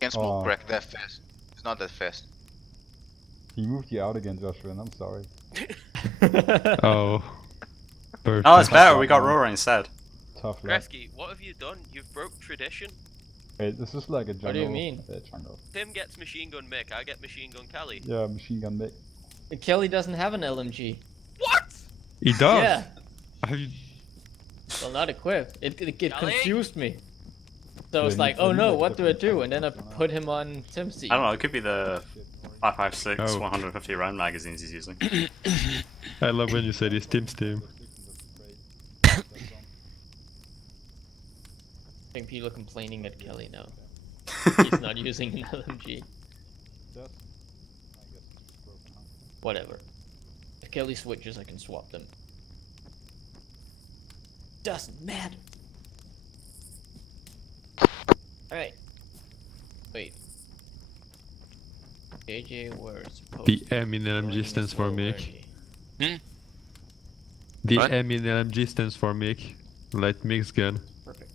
Can't smoke crack that fast. It's not that fast. He moved you out again, Joshua, and I'm sorry. Oh. Oh, it's better. We got Rora instead. Tough luck. Kresky, what have you done? You've broke tradition. Hey, this is like a jungle. What do you mean? Jungle. Tim gets machine gun Mick, I get machine gun Kelly. Yeah, machine gun Nick. Kelly doesn't have an LMG. What? He does? Yeah. Have you... Well, not equipped. It Kelly? confused me. So I was Yeah, like, you- oh you no, like what do I different do? types And then I of weapons put him on Tim's team. I don't know. It could be the 5.56 Oh. 150 round magazines he's using. I love when you say this Tim's team. I think people are complaining at Kelly now. He's not using an LMG. Whatever. If Kelly switches, I can swap them. Doesn't matter. Alright. Wait. JJ, where is The M in LMG stands for Mick. The What? M in LMG stands for Mick. Light mix gun. Perfect.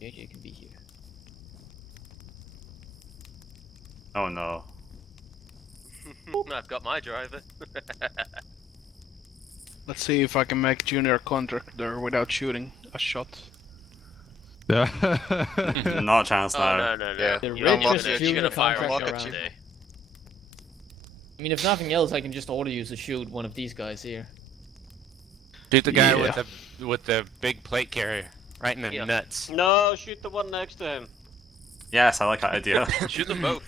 JJ can be here. Oh no. I've got my driver. Let's see if I can make Junior contractor without shooting a shot. Yeah. Not a chance Oh, now. no. Yeah. The You're not richest gonna- you're junior gonna fire a contractor shot around. today. I mean, if nothing else, I can just auto use to shoot one of these guys here. Shoot the guy Yeah. with the big plate carrier right in the Yeah. nuts. No, shoot the one next to him. Yes, I like that idea. Shoot them both.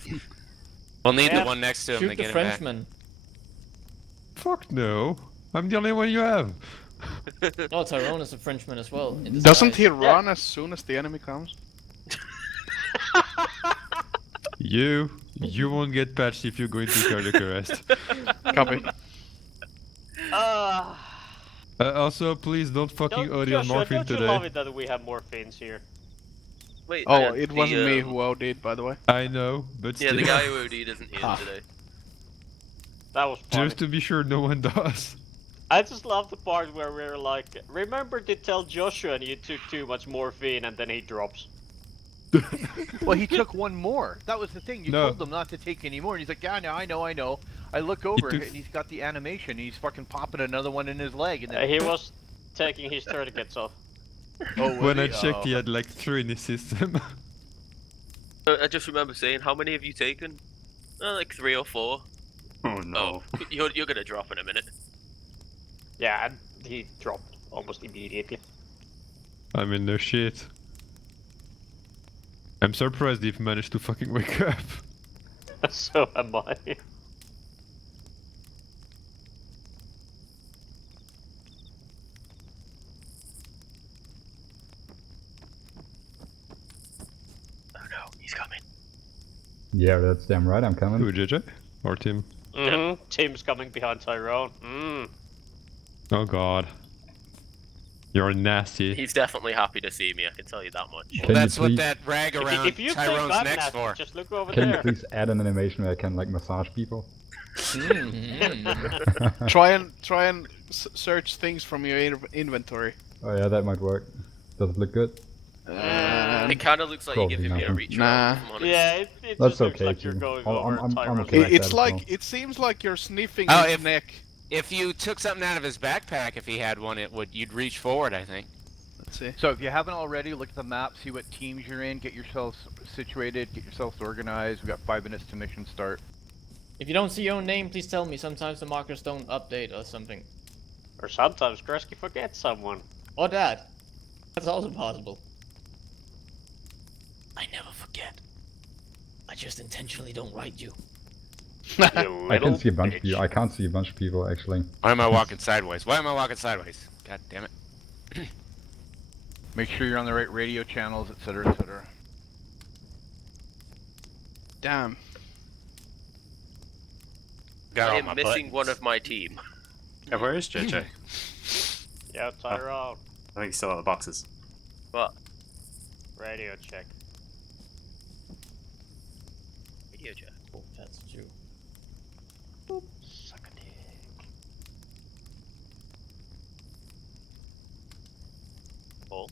We'll need Yeah. the one next to him to Shoot get the him back. Frenchman. Fuck no. I'm the only one you have. Oh, Tyrone is a Frenchman as well. in Doesn't he disguise. run as soon as the enemy comes? You won't get patched if you go into cardiac arrest. Copy. Also, please don't fucking OD on morphine don't you love today. it that we have morphines here? Wait, Oh, it wasn't me who OD'd, by the way. I know, but Yeah, still. the guy who OD'd isn't here Ah. today. That was funny. Just to be sure no one does. I just love the part where we're like, remember to tell Joshua and you took too much morphine, and then he drops. Well, he took one more. That was the thing. You No. told him not to take any more, and he's like, "Yeah, no, I know." I look over, took- and he's got the animation. He's fucking popping another one in his leg, and then He was taking his tourniquets off. oh, was When I he? checked, Oh. he had like 3 in his system. I just remember saying, how many have you taken? Like 3 or 4. Oh no. Oh, you're gonna drop in a minute. Yeah, and he dropped almost immediately. I mean, no shit. I'm surprised he managed to fucking wake up. So am I. Oh no, he's coming. Yeah, that's damn right, I'm coming. Who, JJ? Or Tim? Tim's coming behind Tyrone. Oh god. You're nasty. He's definitely happy to see me, I can tell you that much. Can you That's what please- that rag around If you think Tyrone's I'm neck's nasty, for. just look over Can you there. please add an animation where I can like massage people? Try and search things from your inventory. Oh yeah, that might work. Does it look good? It kinda looks like you're Probably giving me a nothing. reach Nah. around, if I'm honest. Yeah, it That's just looks okay, like you're Jim. going I'm- over I'm Tyrone's okay. neck. Like It's that as like well. it seems like you're sniffing Oh, his if- neck. If you took something out of his backpack, if he had one, you'd reach forward, I think. Let's see. So if you haven't already, look at the map, see what teams you're in, get yourselves situated, get yourselves organized. We got 5 minutes to mission start. If you don't see your own name, please tell me. Sometimes the markers don't update or something. Or sometimes Kresky forgets someone. Or that. That's also possible. I never forget. I just intentionally don't write you. You I can little see a bunch of bitch. people. I can't see a bunch of people actually. Why am I walking sideways? Why am I walking sideways? God damn it. Make sure you're on the right radio channels, etc., etc. Damn. Got I all am my missing buttons. one of my team. Yeah, where is JJ? Yeah, Tyrone. I think he's still at the boxes. What? Radio check. Video chat. Oh, that's true. Suck a dick. Paul.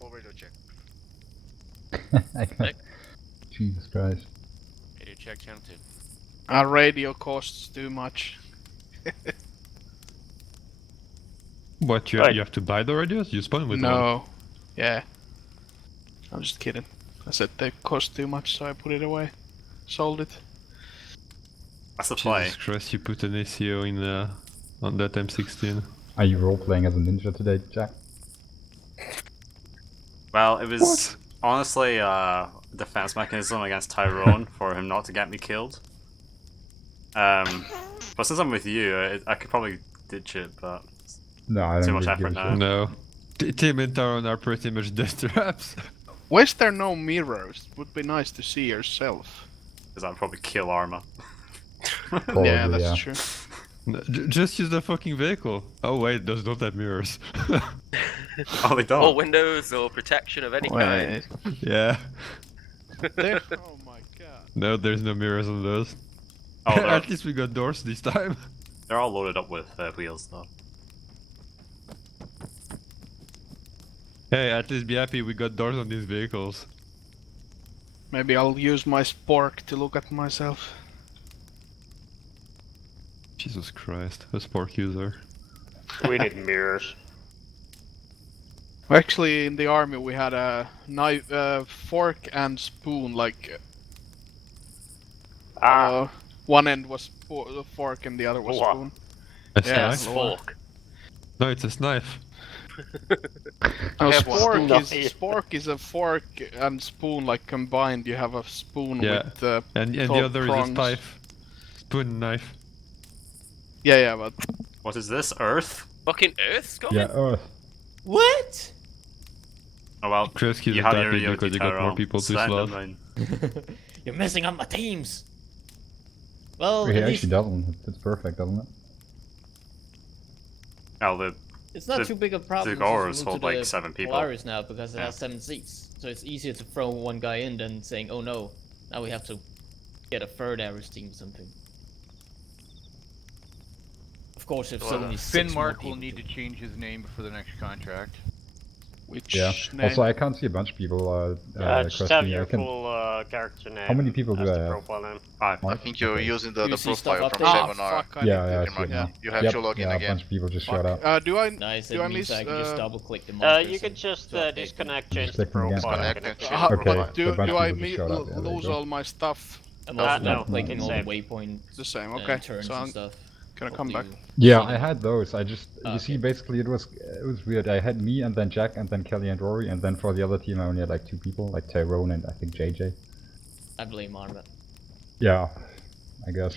Over to check. I can't. Jesus Christ. Radio check channel 2. Our radio costs too much. What, you, Right. you have to buy the radios? You spawn with one. No. Yeah. I'm just kidding. I said they cost too much, so I put it away. Sold it. That's the play. Jesus Christ, you put an ACO in on that M16. Are you role-playing as a ninja today, Jack? Well, it was honestly a defense mechanism against Tyrone for him not to get me killed. But since I'm with you, I could probably ditch it, but No, I don't Too much really give effort a now. shit. No. Tim and Taron are pretty much death traps. Why is there no mirrors? Would be nice to see yourself. because I'd probably kill Arma. Probably, yeah, that's true. No, just use the fucking vehicle. Oh wait, those don't have mirrors. Oh, they don't. Or windows or protection of any kind. Wait. Yeah. Oh my god. No, there's no mirrors on those. Oh, At least we got doors this time. they're all loaded up with wheels, though. Hey, at least be happy we got doors on these vehicles. Maybe I'll use my spork to look at myself. Jesus Christ, a spork user. We need mirrors. Actually, in the army we had a knife, fork and spoon. Like one end was fork and the other was What? spoon. A Yeah, knife? Fork. No, it's a knife. No, have one. spork is a fork and spoon like combined. You have a spoon Yeah. with And the 12 other prongs. is a knife. Spoon knife. yeah, but What is this? Earth? Fucking Earth, Scott? Yeah, Earth. What? Oh well. Chris You isn't have that your big Yoti because you got more Tyrone. people to Send slot. them You're messing up my teams. Well, He at least actually doesn't. It's perfect, doesn't it? in. Oh, the it's not the- too big a problem. the Goros since we moved hold to like the 7 people. Polaris now because it Yeah. has 7 seats, so it's easier to throw one guy in than saying, "Oh no, now we have to get a third Aris team or something." Of course, if suddenly 6 more Finmark will people need to change his name before the next contract. which Yeah. name? Also, I can't see a bunch of people Just have questioning. your I can. full character name. How many people do as I the have? profile name. 5. I think you're Okay. using Do you the see stuff profile from updated? Seminar. fuck, I Yeah, need yeah, I to see it yeah. now. You have Yep, to log in yeah, a again. bunch of people just showed up. Do I nice, do it I means miss I can just double click the You markers can and just to update them. disconnect, Just change the click them again. profile. and Disconnect it and should change Okay. provide. do a bunch do of I people just showed up. Yeah, there you lose go. all my stuff? I'm also no, not clicking it's all the same. waypoint It's the same. and Okay, turns so and I'm stuff. gonna come back. Yeah, I had those. I just you Okay. see, basically it was weird. I had me and then Jack and then Kelly and Rory, and then for the other team I only had like 2 people, like Tyrone and I think JJ. I blame Arma. Yeah, I guess.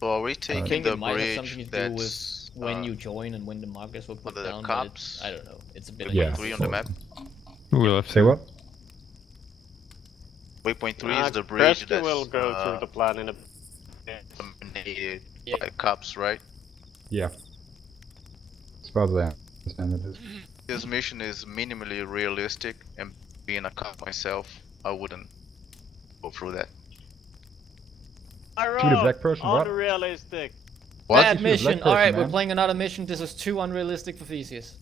So are we I taking think the it might have something bridge to do with that's when you join and when the markers were put under the down. cops? But I don't know. It's a bit. Yeah. 3 on the map? We'll have Say what? Waypoint 3 is the bridge Rescue that's will go through the plan in a dominated Yeah. by cops, right? Yeah. As far as I understand it is. This mission is minimally realistic, and being a cop myself, I wouldn't go through that. To the black person, what? Unrealistic. What? Bad If you're a black mission. All right, person, we're man. playing another mission. This is too unrealistic for Theseus.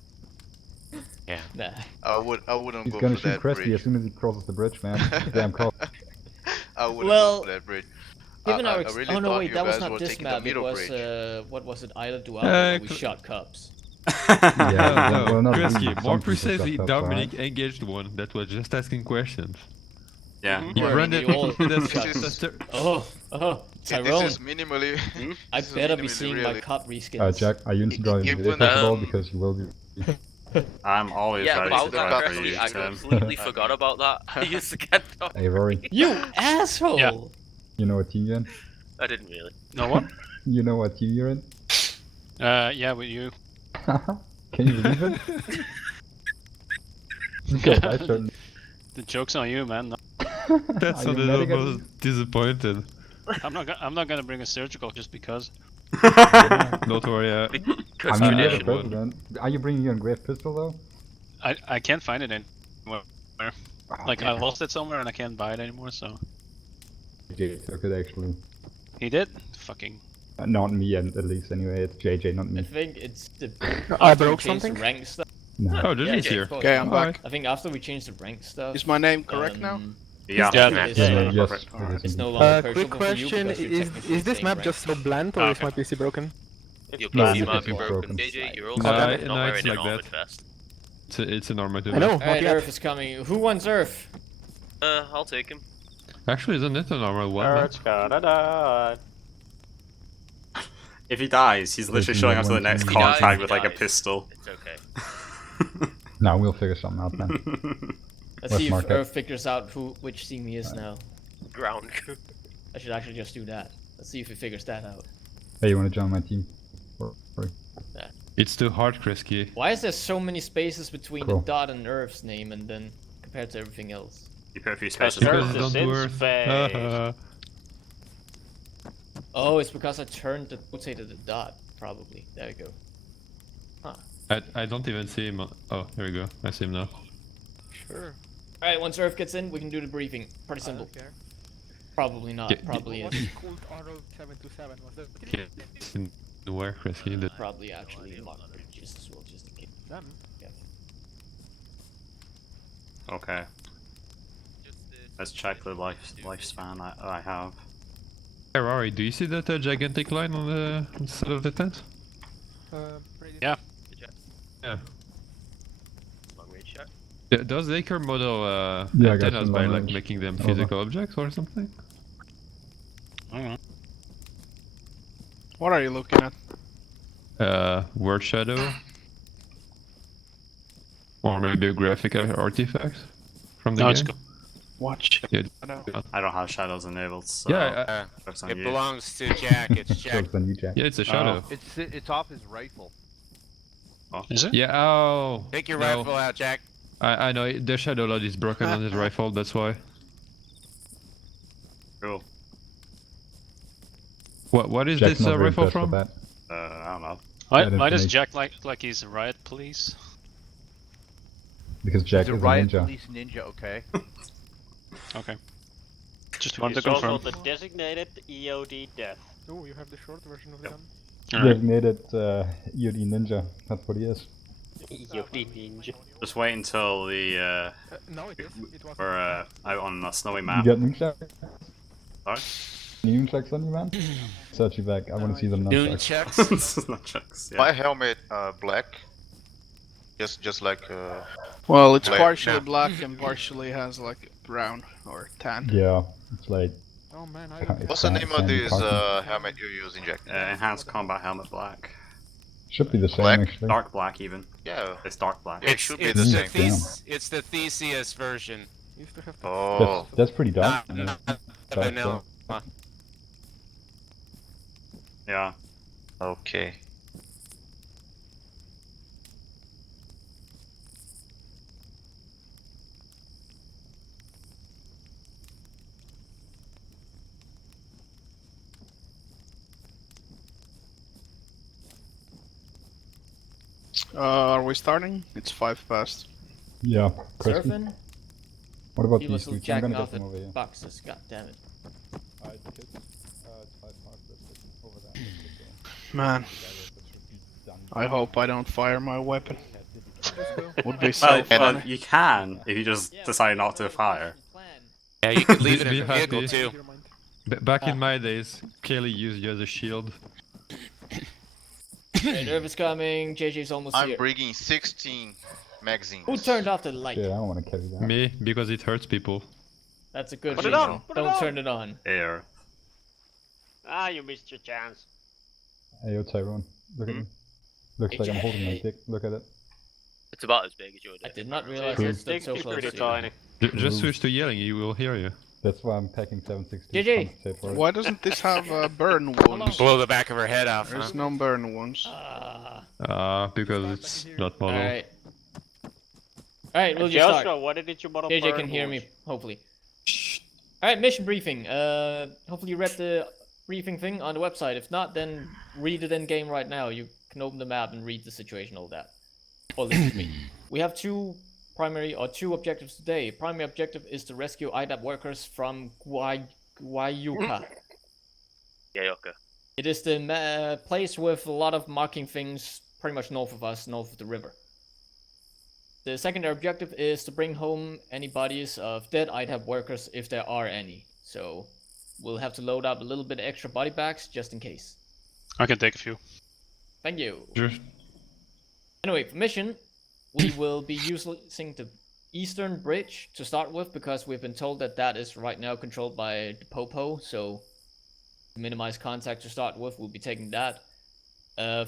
Yeah. Nah. I wouldn't He's go gonna for shoot that Cresty bridge. as soon as he crosses the bridge, man. Damn cop. I wouldn't Well, go for that bridge. Given I our really oh no, thought wait, you that was guys not were this taking the map. It middle was bridge. what was it? Isla Dual, where we cl- shot cops. Yeah, no, well, not Krisky, really. more Some people precisely, shut up, Dominic engaged one that was just asking questions. Yeah. Mhm. He Yeah, ran we it all with us. shot This is- Oh, This Tyrone. is minimally. I this is better be minimally seeing my realistic. cop reskins. Jack, are you enjoying the Even, festival because you will be. I'm always Yeah, ready about to that fight for actually, you, I Tim. completely forgot about that. I used to get Hey Rory, You asshole! Yeah. you know what team you're in? I didn't really. No one? You know what team you're in? Yeah, with you. Can you believe it? Because I certainly. The joke's on you, man. That Are you sounded medic at almost disappointed. I'm not gonna bring a surgical just because. Don't worry, I Because mean, you're the tradition. president. Are you bringing your engraved pistol though? I can't find it anywhere. Like I lost it somewhere and I can't buy it anymore. So JJ took it actually. he did. Fucking. Not me, and at least anyway. It's JJ, not I me. think it's the I broke change the something? rank stuff. No. Oh, Gigi's yeah, here. of course. Okay, I'm Alright. back. I think after we changed the rank stuff. Is my name correct now? Yeah, Yeah, man. it is. Yeah, yes, Perfect. it is It's no indeed. longer Quick purchasable for you question: because you're technically is this staying map ranked. just so bland, or is my PC broken? Your No, PC your might PC be is broken. broken. JJ, you're also No, not it's wearing an like armored that. vest. It's a normal I know. Alright, not yet. Earth is coming. Who wants Earth? I'll take him. Actually, isn't it a normal one? Earth's gonna die. If he dies, he's literally There's showing up to the one next team. If he dies, contract he with like a dies. pistol. It's okay. No, we'll figure something out then. Let's Let's see if mark it. Earth figures out which team he is now. Ground. I should actually just do that. Let's see if he figures that out. Hey, you wanna join my team? Or- It's too hard, Krisky. Why is there so many spaces between Cool. the dot and Earth's name and then compared to everything else? You put a few Because spaces. Earth Because is it in don't space. Oh, it's because I turned the rotated the dot, probably. There we go. I don't even see him. Oh, here we go. I see him now. Sure. Alright, once Earth gets in, we can do the briefing. Pretty simple. Probably not. Yeah, Probably What is. called Arnold 727? Was that Yeah, it's in where, Krisky? The Probably actually marked just as well, just in case. them? Yeah. Okay, let's check the lifespan I have. Hey, Rory, do you see that gigantic line on the side of the tent? Yeah. Yeah. Long range shot. Does Acre model Yeah, I got antennas some by long like range. making them Over. physical objects or something? I don't know. What are you looking at? Word shadow? Or maybe a graphic artifact from the No, game? it's go. Watch. Yeah. I know. I don't have shadows enabled, so Yeah, focus on It you. belongs to Jack. It's Jack. Jokes on you, Jack. yeah, it's a shadow. It's off his rifle. Is it? Yeah, oh! Take your no. rifle out, Jack. I know, the shadow light is broken on his rifle, that's why. Cool. What is Jack's this not very rifle impressed from? with that. I don't know. Why That does information. Jack like he's a riot police? Because Jack He's a is a riot ninja. police ninja, okay? Okay. Just wanted He's to also confirm. the designated EOD death. Oh, you have the short version of the gun. Alright. Designated EOD ninja. That's what he is. EOD ninja. Just wait until the No, it is. It was. we're out on a snowy You map. got nunchucks? Sorry? Any nunchucks on you, man? Search you back. I want to see them Noon nunchucks. checks. This is not checks. Yeah. My helmet black. Just like Well, it's Black, partially yeah. black and partially has like brown or tan. Yeah, it's like... Oh man, I it's don't. what's the name of sandy this khaki. helmet you're using, Jack? Enhanced combat helmet black. Should be the same, Black? actually. Dark black even. Yeah. It's dark black. It should be it's the the same. It's the Theseus version. Used to have to. Oh. That's pretty dark. Not Dark, vanilla. Yeah. Okay. Are we starting? It's 5 past. Yeah, crispy. Surfing? What about People these still dudes? I'm jacking gonna off get them over at here. boxes, god damn it. Alright, kids. It's 5 past. Let's get over there. Man, I hope I don't fire my weapon. Let's go. Would be so Well, funny. you can if you just decide not to fire. Yeah, you could leave it Be in the vehicle happy. too. Never mind. Back in my days, Kelly used you as a shield. Right, Irv is coming, JJ's almost I'm here. bringing 16 magazines. Who turned off the light? Yeah, I don't want to carry that. Me, because it hurts people. That's a good Put it reason. on, put it Don't on. turn it on. Air. Ah, you missed your chance. Hey, yo, Tyrone. Look at me. Looks like I'm holding my dick. Look at it. It's about as big as your I dick. did not realize True. it stood Dick so is close pretty to you. tiny. Just switch to yelling, you will hear you. That's why I'm packing 7.62 to JJ. compensate for it. Why doesn't this have burn wounds? Blow the back of her head off. There's Huh? no burn wounds. Because it's not model. Alright. Alright, we'll just start. Joshua, what did you model JJ burn can hear me, wounds? hopefully. Alright, mission briefing. Hopefully you read the briefing thing on the website. If not, then read it in game right now. You can open the map and read the situation, all that. Or listen to me. We have two objectives today. Primary objective is to rescue IDAP workers from Guayuca. Yayoka. It is the place with a lot of marking things pretty much north of us, north of the river. The secondary objective is to bring home any bodies of dead ITAB workers if there are any. So we'll have to load up a little bit extra body bags just in case. I can take a few. Thank you. Sure. Anyway, for mission, we will be using the eastern bridge to start with because we've been told that that is right now controlled by the Popo. So to minimize contact to start with, we'll be taking that.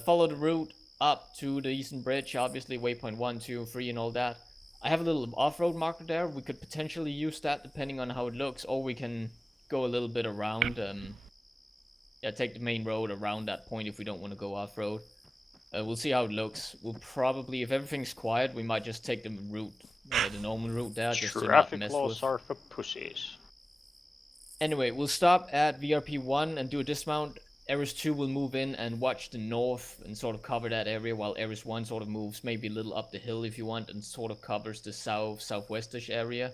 Follow the route up to the eastern bridge, obviously waypoint 1, 2, 3 and all that. I have a little off-road marker there. We could potentially use that depending on how it looks, or we can go a little bit around. Yeah, take the main road around that point if we don't want to go off-road. We'll see how it looks. We'll probably, if everything's quiet, we might just take the route, the normal route there, just to not Traffic mess laws with. are for pussies. Anyway, we'll stop at VRP 1 and do a dismount. Ares 2 will move in and watch the north and sort of cover that area, while Ares 1 sort of moves maybe a little up the hill if you want and sort of covers the southwestish area.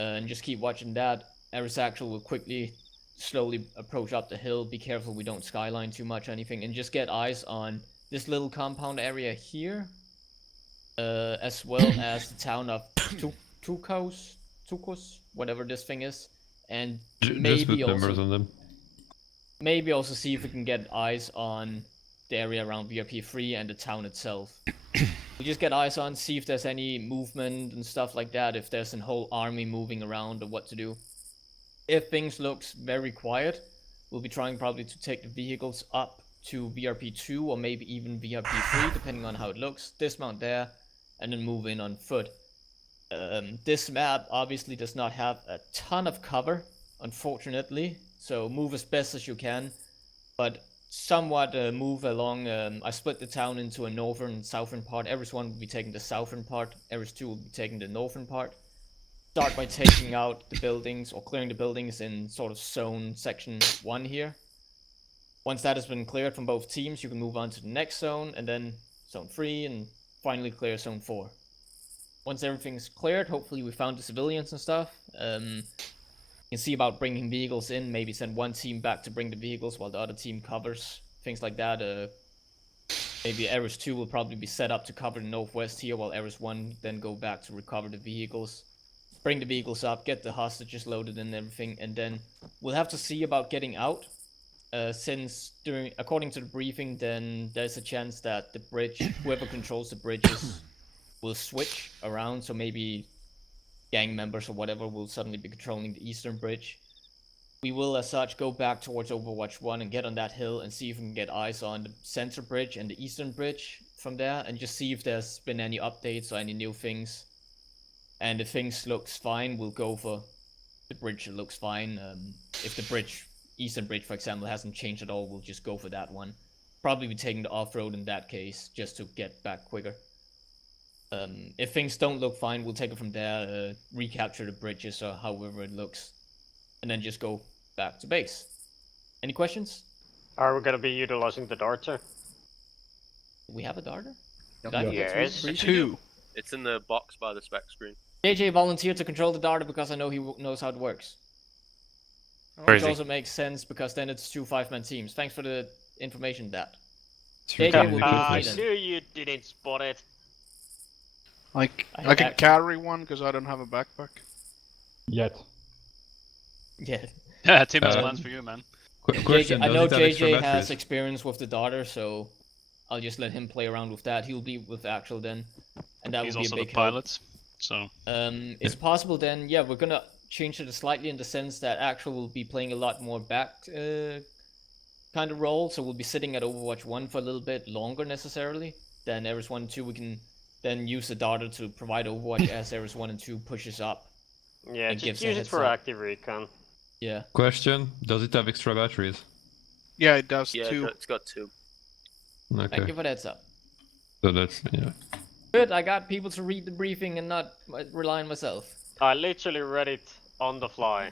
And just keep watching that. Ares Actual will quickly, slowly approach up the hill. Be careful we don't skyline too much or anything, and just get eyes on this little compound area here, as well as the town of Tukos, whatever this thing is, and Just maybe put numbers also on them. maybe also see if we can get eyes on the area around VRP3 and the town itself. We just get eyes on, see if there's any movement and stuff like that, if there's a whole army moving around or what to do. If things looks very quiet, we'll be trying probably to take the vehicles up to VRP2 or maybe even VRP3, depending on how it looks. Dismount there, and then move in on foot. This map obviously does not have a ton of cover, unfortunately, so move as best as you can, but somewhat move along. I split the town into a northern and southern part. Ares 1 will be taking the southern part, Ares 2 will be taking the northern part. Start by taking out the buildings or clearing the buildings in sort of zone section 1 here. Once that has been cleared from both teams, you can move on to the next zone, and then zone 3, and finally clear zone 4. Once everything's cleared, hopefully we found the civilians and stuff. You can see about bringing vehicles in, maybe send one team back to bring the vehicles while the other team covers, things like that. Maybe Ares 2 will probably be set up to cover the northwest here, while Ares 1 then go back to recover the vehicles. Bring the vehicles up, get the hostages loaded and everything, and then we'll have to see about getting out. Since according to the briefing, then there's a chance that the bridge, whoever controls the bridges, will switch around. So maybe gang members or whatever will suddenly be controlling the eastern bridge. We will, as such, go back towards Overwatch 1 and get on that hill and see if we can get eyes on the center bridge and the eastern bridge from there, and just see if there's been any updates or any new things. And if things looks fine, we'll go for the bridge that looks fine. If the bridge, eastern bridge for example, hasn't changed at all, we'll just go for that one. Probably be taking the off-road in that case, just to get back quicker. If things don't look fine, we'll take it from there, recapture the bridges or however it looks, and then just go back to base. Any questions? Are we gonna be utilizing the darter? Do we have a darter? Yes. Two. It's in the box by the spec screen. JJ volunteered to control the darter because I know he knows how it works. Which Crazy. also makes sense because then it's 2 5-man teams. Thanks for the information, that. Three JJ will be I with me knew then. you didn't spot it. Like, I I can have- carry one because I don't have a backpack. Yet. Yeah. Yeah, Tim has Um, plans for you, man. Question, I does know it have extra JJ has batteries? experience with the darter, so I'll just let him play around with that. He'll be with Actual then, and that He's will be a also big the help. pilot, so It's possible then, yeah, we're gonna change it slightly in the sense that Actual will be playing a lot more back kind of role, so we'll be sitting at Overwatch 1 for a little bit longer necessarily than Ares 1 and 2. We can then use the darter to provide Overwatch as Ares 1 and 2 pushes up. Yeah, It gives just a use it heads for up. active recon. Yeah. Question, does it have extra batteries? yeah, it does Yeah, too. it's got 2. Thank Okay, you for the heads up. so that's, yeah. Good, I got people to read the briefing and not rely on myself. I literally read it on the fly.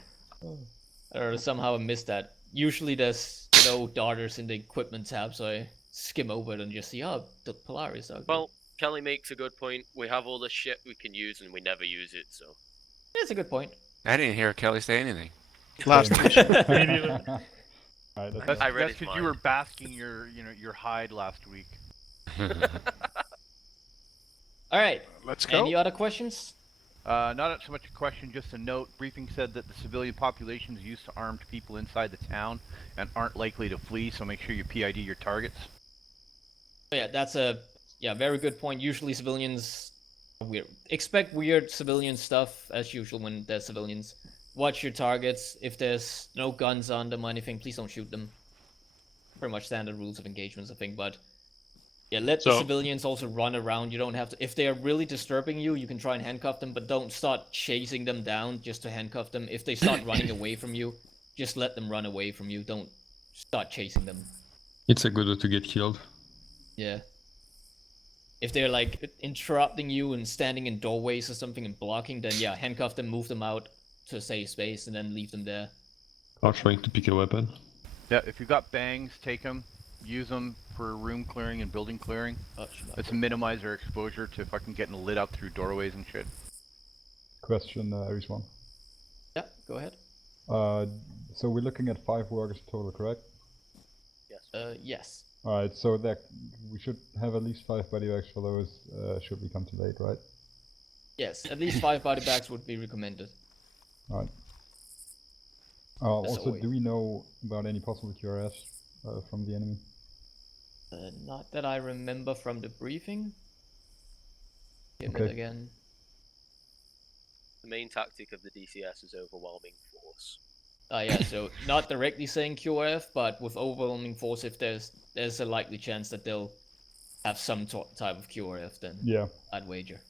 Or somehow I missed that. Usually there's no darters in the equipment tab, so I skim over it and just see, oh, the Polaris. Okay. Well, Kelly makes a good point. We have all this shit we can use and we never use it, so. That's a good point. I didn't hear Kelly say anything. Last mission. Alright, That's I read his because mind. you were basking your hide last week. All right. Let's go. Any other questions? Not so much a question, just a note. Briefing said that the civilian population is used to armed people inside the town and aren't likely to flee, so make sure you PID your targets. Yeah, that's a very good point. Usually civilians expect weird civilian stuff as usual when there's civilians. Watch your targets. If there's no guns on them or anything, please don't shoot them. Pretty much standard rules of engagements, I think, but yeah, let the civilians also run around. You don't have to. If they are really disturbing you, you can try and handcuff them, but don't start chasing them down just to handcuff them. If they start running away from you, just let them run away from you. Don't start chasing them. It's a good way to get killed. Yeah. If they're like interrupting you and standing in doorways or something and blocking, then yeah, handcuff them, move them out to a safe space, and then leave them there. Or trying to pick a weapon. Yeah, if you've got bangs, take them. Use them for room clearing and building clearing. Let's minimize their exposure to fucking getting lit up through doorways and shit. Question, Aries 1. Yeah, go ahead. So we're looking at 5 workers total, correct? Yes. Yes. Alright, so that we should have at least 5 body bags for those should we come too late, right? Yes, at least 5 body bags would be recommended. Alright. Also, do we know about any possible QRS from the enemy? Not that I remember from the briefing. Give Okay. it again. The main tactic of the DCS is overwhelming force. Yeah, so not directly saying QRF, but with overwhelming force, if there's a likely chance that they'll have some type of QRF, then Yeah. I'd wager.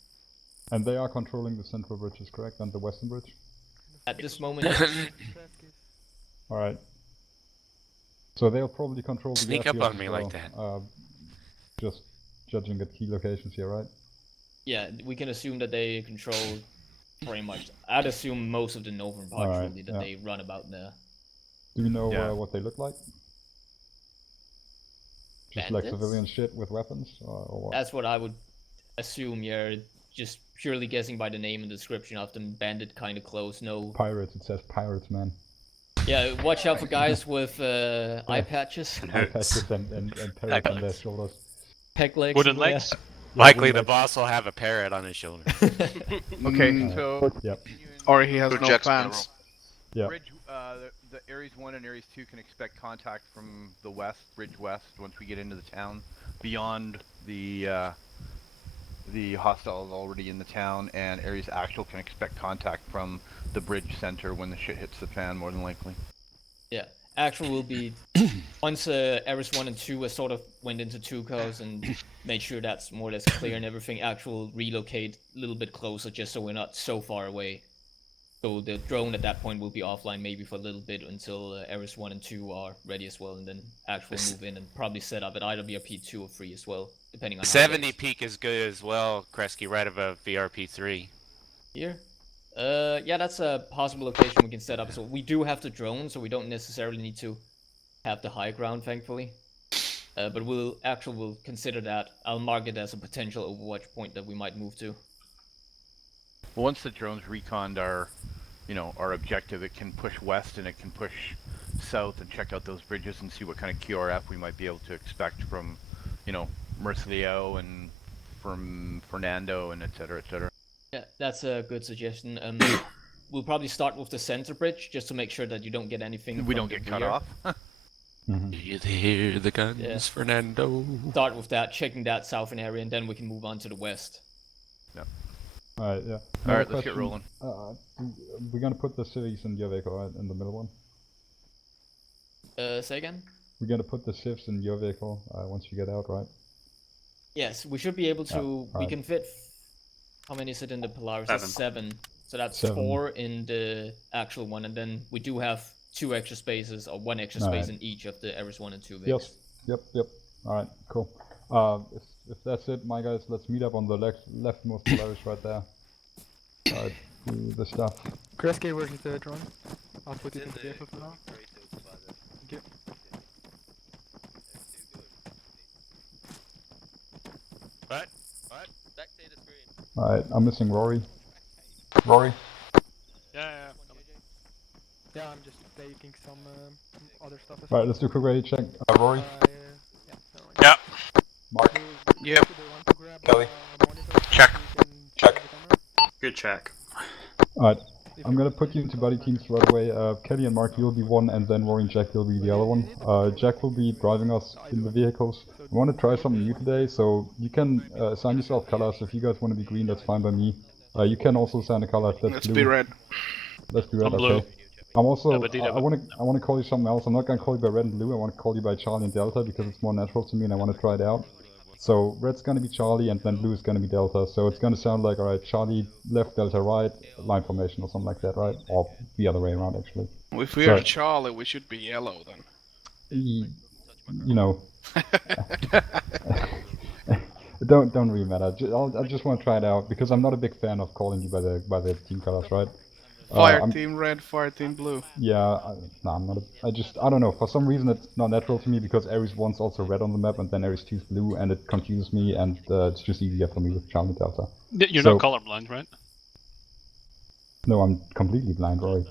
And they are controlling the central bridges, correct? And the western bridge? At this moment, yes. Alright. So they'll probably control the Sneak up airfield on as me well, like that. just judging at key locations here, right? Yeah, we can assume that they control pretty much. I'd assume most of the northern part, Alright, really, that yeah. they run about there. Do you know Yeah. what they look like? Just like Bandits? civilian shit with weapons, or what? That's what I would assume, yeah. Just purely guessing by the name and description of them. Bandit kind of close, no... Pirates, it says pirates, man. Yeah, watch out for guys with eye patches. Eye patches and parrots on their shoulders. Peg legs. Wooden yeah. legs? Likely the boss will have a parrot on his shoulder. Okay, so Yep. Or he has Good no Jack's gonna plans. Yeah. Bridge, the Ares 1 and Ares 2 can expect contact from the west, Bridge West, once we get into the town. Beyond the hostiles already in the town, and Ares Actual can expect contact from the bridge center when the shit hits the fan, more than likely. Yeah, actual will be once Ares 1 and 2 sort of went into 2 codes and made sure that's more or less clear and everything. Actual relocate a little bit closer just so we're not so far away. So the drone at that point will be offline maybe for a little bit until Ares 1 and 2 are ready as well, and then actual move in and probably set up at either VRP 2 or 3 as well, depending on how it 70 goes. peak is good as well, Kresge, right above VRP 3. Here? Yeah, that's a possible location we can set up. So we do have the drone, so we don't necessarily need to have the high ground, thankfully. But we'll consider that. I'll mark it as a potential Overwatch point that we might move to. Once the drones reconned our objective, it can push west and it can push south and check out those bridges and see what kind of QRF we might be able to expect from, Mercilio and from Fernando and et cetera, et cetera. Yeah, that's a good suggestion. We'll probably start with the center bridge just to make sure that you don't get anything. We from don't the get cut rear. off. You hear the guns, Yeah. Fernando. Start with that, checking that southern area, and then we can move on to the west. Alright, yeah. Alright, let's get rolling. We're gonna put the cities in your vehicle, right? In the middle one? Say again? We're gonna put the civs in your vehicle once you get out, right? Yes, we should be able to. Yeah, We right. can fit. How many is it in the Polaris? It's 7. So that's 7. 4 in the actual one, and then we do have 2 extra spaces or 1 extra space in each of the Ares 1 and 2 vehicles. Yep. Alright, cool. If that's it, my guys, let's meet up on the leftmost Polaris right there. Do the stuff. Kresge, where's the drone? I'll put It's it in the vehicle for now. Kratos by the- Thank you. What? Spectator screen. Alright, I'm missing Rory. Rory? Yeah. Yeah, I'm just taking some other stuff as Alright, let's do a quick ready check. Rory? Yeah, never mind. Yeah. Mark? Yep. Do they want to grab Kelly? monitor? Check. Check. Good check. Alright, I'm gonna put you into buddy teams right away. Kelly and Mark, you'll be one, and then Rory and Jack will be the other one. Jack will be driving us in the vehicles. I want to try something new today, so you can assign yourself colors. If you guys want to be green, that's fine by me. You can also assign a color if that's Let's blue. be red. Let's be red, I'm blue. okay. I'm also, Yeah, I want to call you something else. I'm not gonna call you by red and blue. I want to call you by Charlie and Delta because it's more natural to me and I want to try it out. So red's gonna be Charlie and then blue is gonna be Delta. So it's gonna sound like, alright, Charlie left, Delta right, line formation or something like that, right? Or the other way around actually. If we are Charlie, we should be yellow then. You know. Don't really matter. I just want to try it out because I'm not a big fan of calling you by the team colors, right? Fire team red, fire team blue. Yeah, no, I'm not. I don't know. For some reason, it's not natural to me because Ares 1's also red on the map, and then Ares 2's blue, and it confuses me, and it's just easier for me with Charlie Delta. You're not colorblind, right? No, I'm completely blind, Rory.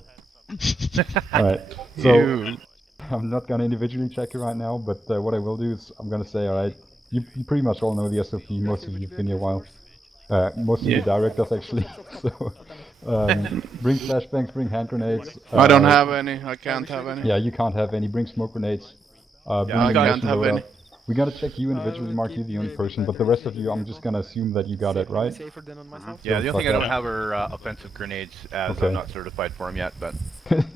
Alright, so I'm not gonna individually check you right now, but what I will do is I'm gonna say, alright, you pretty much all know the SOP. Most of you have been here a while. Most of the directors actually. So. Bring flashbangs, bring hand grenades. I don't have any, I can't have any. Yeah, you can't have any. Bring smoke grenades. I can't have any. We gotta check you individually, Mark, you're the only person, but the rest of you, I'm just gonna assume that you got it, right? Yeah, the only thing I don't have are offensive grenades, as I'm not certified for them yet, but...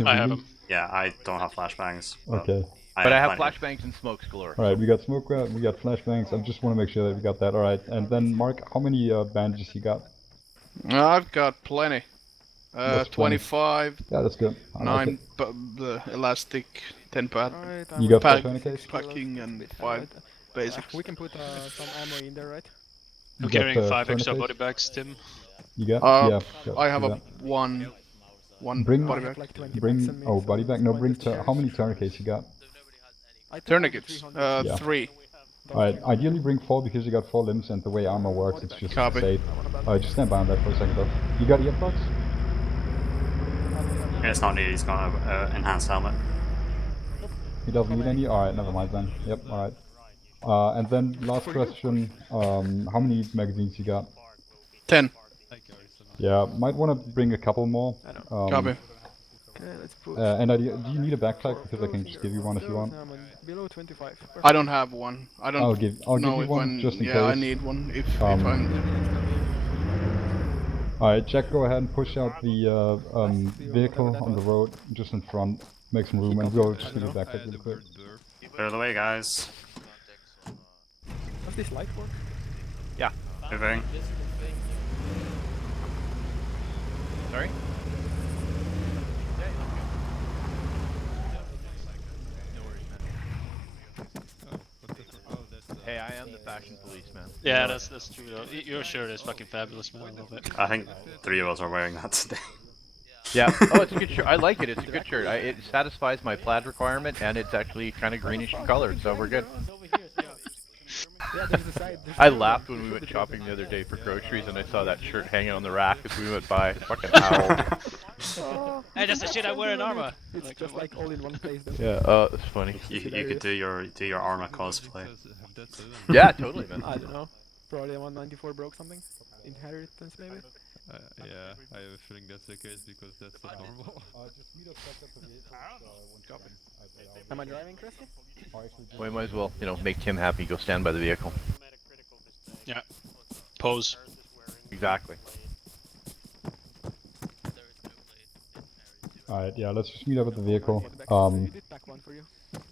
I have them. Yeah, I don't have flashbangs. Okay. But I have flashbangs and smokes galore. Alright, we got smoke, we got flashbangs, I just wanna make sure that we got that, alright. And then, Mark, how many bandages you got? I've got plenty. 25. Yeah, that's good. 9 the elastic, 10 pad. You got 5 tourniquets? Packing and 5 basics. We can put some ammo in there, right? I'm carrying 5 extra body bags, Tim. You got? Yeah. I have one bring, body bag. Bring, oh, body bag? No, bring, how many tourniquets you got? Tourniquets, 3. Alright, ideally bring 4 because you got 4 limbs and the way armor works, it's just safe. Just stand by on that for a second though. You got earplugs? Yeah, it's not needed, he's got an enhanced helmet. He doesn't need any? Alright, never mind then. Yep, alright. And then last question, how many magazines you got? 10. Yeah, might want to bring a couple more. Copy. And do you need a backpack? Because I can just give you one if you want. Below 25. I don't have one. I don't I'll give you one just in case. I need one if I'm... Alright, Jack, go ahead and push out the vehicle on the road just in front. Make some room and we'll just give you a backpack really quick. Clear the way, guys. Does this light work? Yeah. Moving. Sorry? Hey, I am the fashion police, man. Yeah, that's true though. Your shirt is fucking fabulous, man. I love it. I think 3 of us are wearing that today. Yeah. Oh, it's a good shirt. I like it. It's a good shirt. It satisfies my plaid requirement, and it's actually kind of greenish in color, so we're good. I laughed when we went shopping the other day for groceries, and I saw that shirt hanging on the rack as we went by. Fucking owl. Hey, that's the shit I wear in armor. It's just like all in one place though. Yeah. Oh, that's funny. You could do your armor cosplay. Yeah, totally, man. I don't know. Probably a 194 broke something. Inheritance maybe. Yeah, I have a feeling that's the case because that's not normal. Am I driving, Christy? We might as well, make Tim happy. Go stand by the vehicle. Yeah. Pose. Exactly. Alright, yeah, let's just meet up at the vehicle.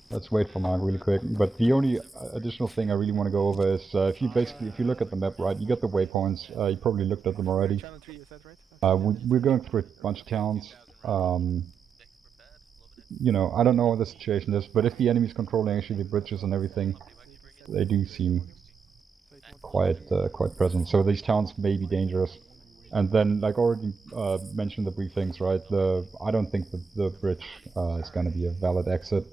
Let's wait for Mark really quick. But the only additional thing I really want to go over is if you look at the map, right, you got the waypoints. You probably looked at them already. We're going through a bunch of towns. I don't know what the situation is, but if the enemy's controlling actually the bridges and everything, they do seem quite present. So these towns may be dangerous. And then, like already mentioned in the briefings, right? I don't think the bridge is going to be a valid exit,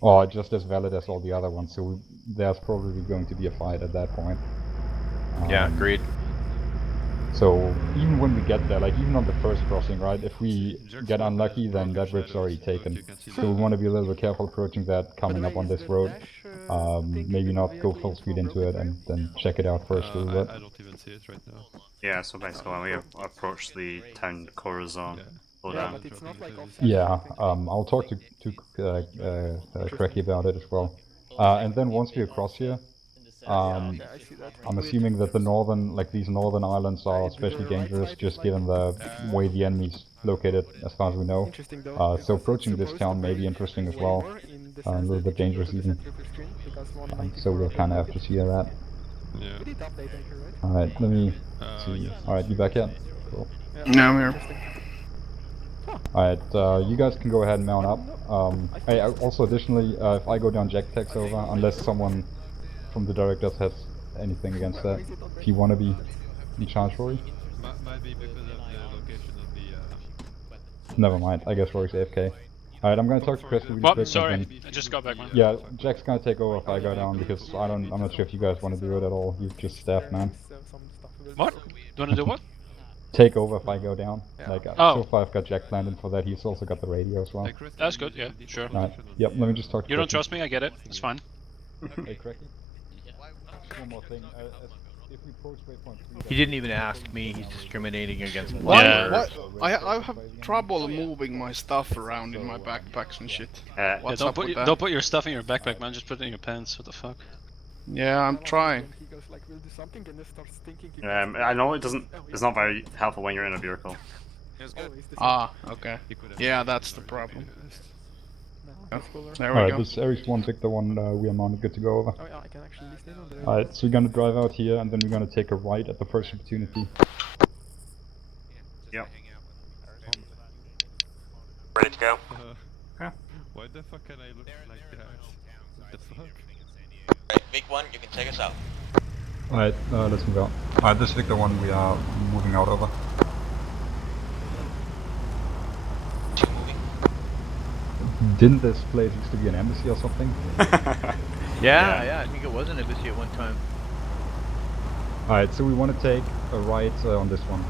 or just as valid as all the other ones. So there's probably going to be a fight at that point. Yeah, agreed. So even when we get there, like even on the first crossing, right? If we get unlucky, then that bridge is already taken. So we want to be a little bit careful approaching that coming up on this road. Maybe not go full speed into it and then check it out first a little bit. I don't even see it right now. Yeah, so basically when we approach the town core zone, slow Yeah, down. but it's not like offset. Yeah, I'll talk to Cracky about it as well. And then once we're across here, Okay, I see that. I'm assuming that the northern, like these northern islands are especially dangerous, just given the way the enemy's located, as far as we know. Interesting though, So because approaching it's this supposed town to may be break interesting as way well. more in the A sense little that bit you can go dangerous to the even. center of your screen, because So 194 we'll kind of have to see that. Yeah. We did update anchor, right? Alright, let me see. Yes. Alright, you back yet? Cool. Yeah, No, I'm here. interesting. Alright, you guys can go ahead and mount up. I Hey, thought- also additionally, if I go down, Jack takes over, unless someone from the directors has anything against that. If you want to be in charge, Rory. Might be because of the location of the. Never mind, I guess Rory's AFK. Alright, I'm gonna talk to Chris really What? quick. Sorry, and then- I just got back, man. Yeah, Jack's gonna take over if I go down, because I'm not sure if you guys want to do it at all. You just staff, man. What? You wanna do what? Take over if I go down. Like, Oh. so far I've got Jack planned in for that. He's also got the radio as well. That's good, yeah, sure. Alright, yep, let me just talk to You don't Cracky. trust me, I get it. It's fine. Hey, Cracky? One more thing. If we approach waypoint 3, He didn't even ask me. He's discriminating against Why? blind Yeah. players. Why? I have trouble moving my stuff around in my backpacks and shit. Yeah, What's don't up with that? don't put your stuff in your backpack, man. Just put it in your pants. What the fuck? Yeah, I'm trying. He goes like, we'll do something, and then starts thinking. I know it doesn't. It's not very helpful when you're in a vehicle. Ah, okay. Yeah, that's the problem. There we Alright, go. this is Ares 1, Victor 1, we are mounted, good to go over. Oh yeah, I can actually listen in on the. Alright, so we're gonna drive out here and then we're gonna take a right at the first opportunity. Yep. Ready to go? Why the fuck can I look like that? What the fuck? Right, big one, you can take us out. Alright, let's move out. Alright, this is Victor 1, we are moving out over. Two moving. Didn't this place used to be an embassy or something? Yeah, I think it was an embassy at one time. Alright, so we want to take a right on this one.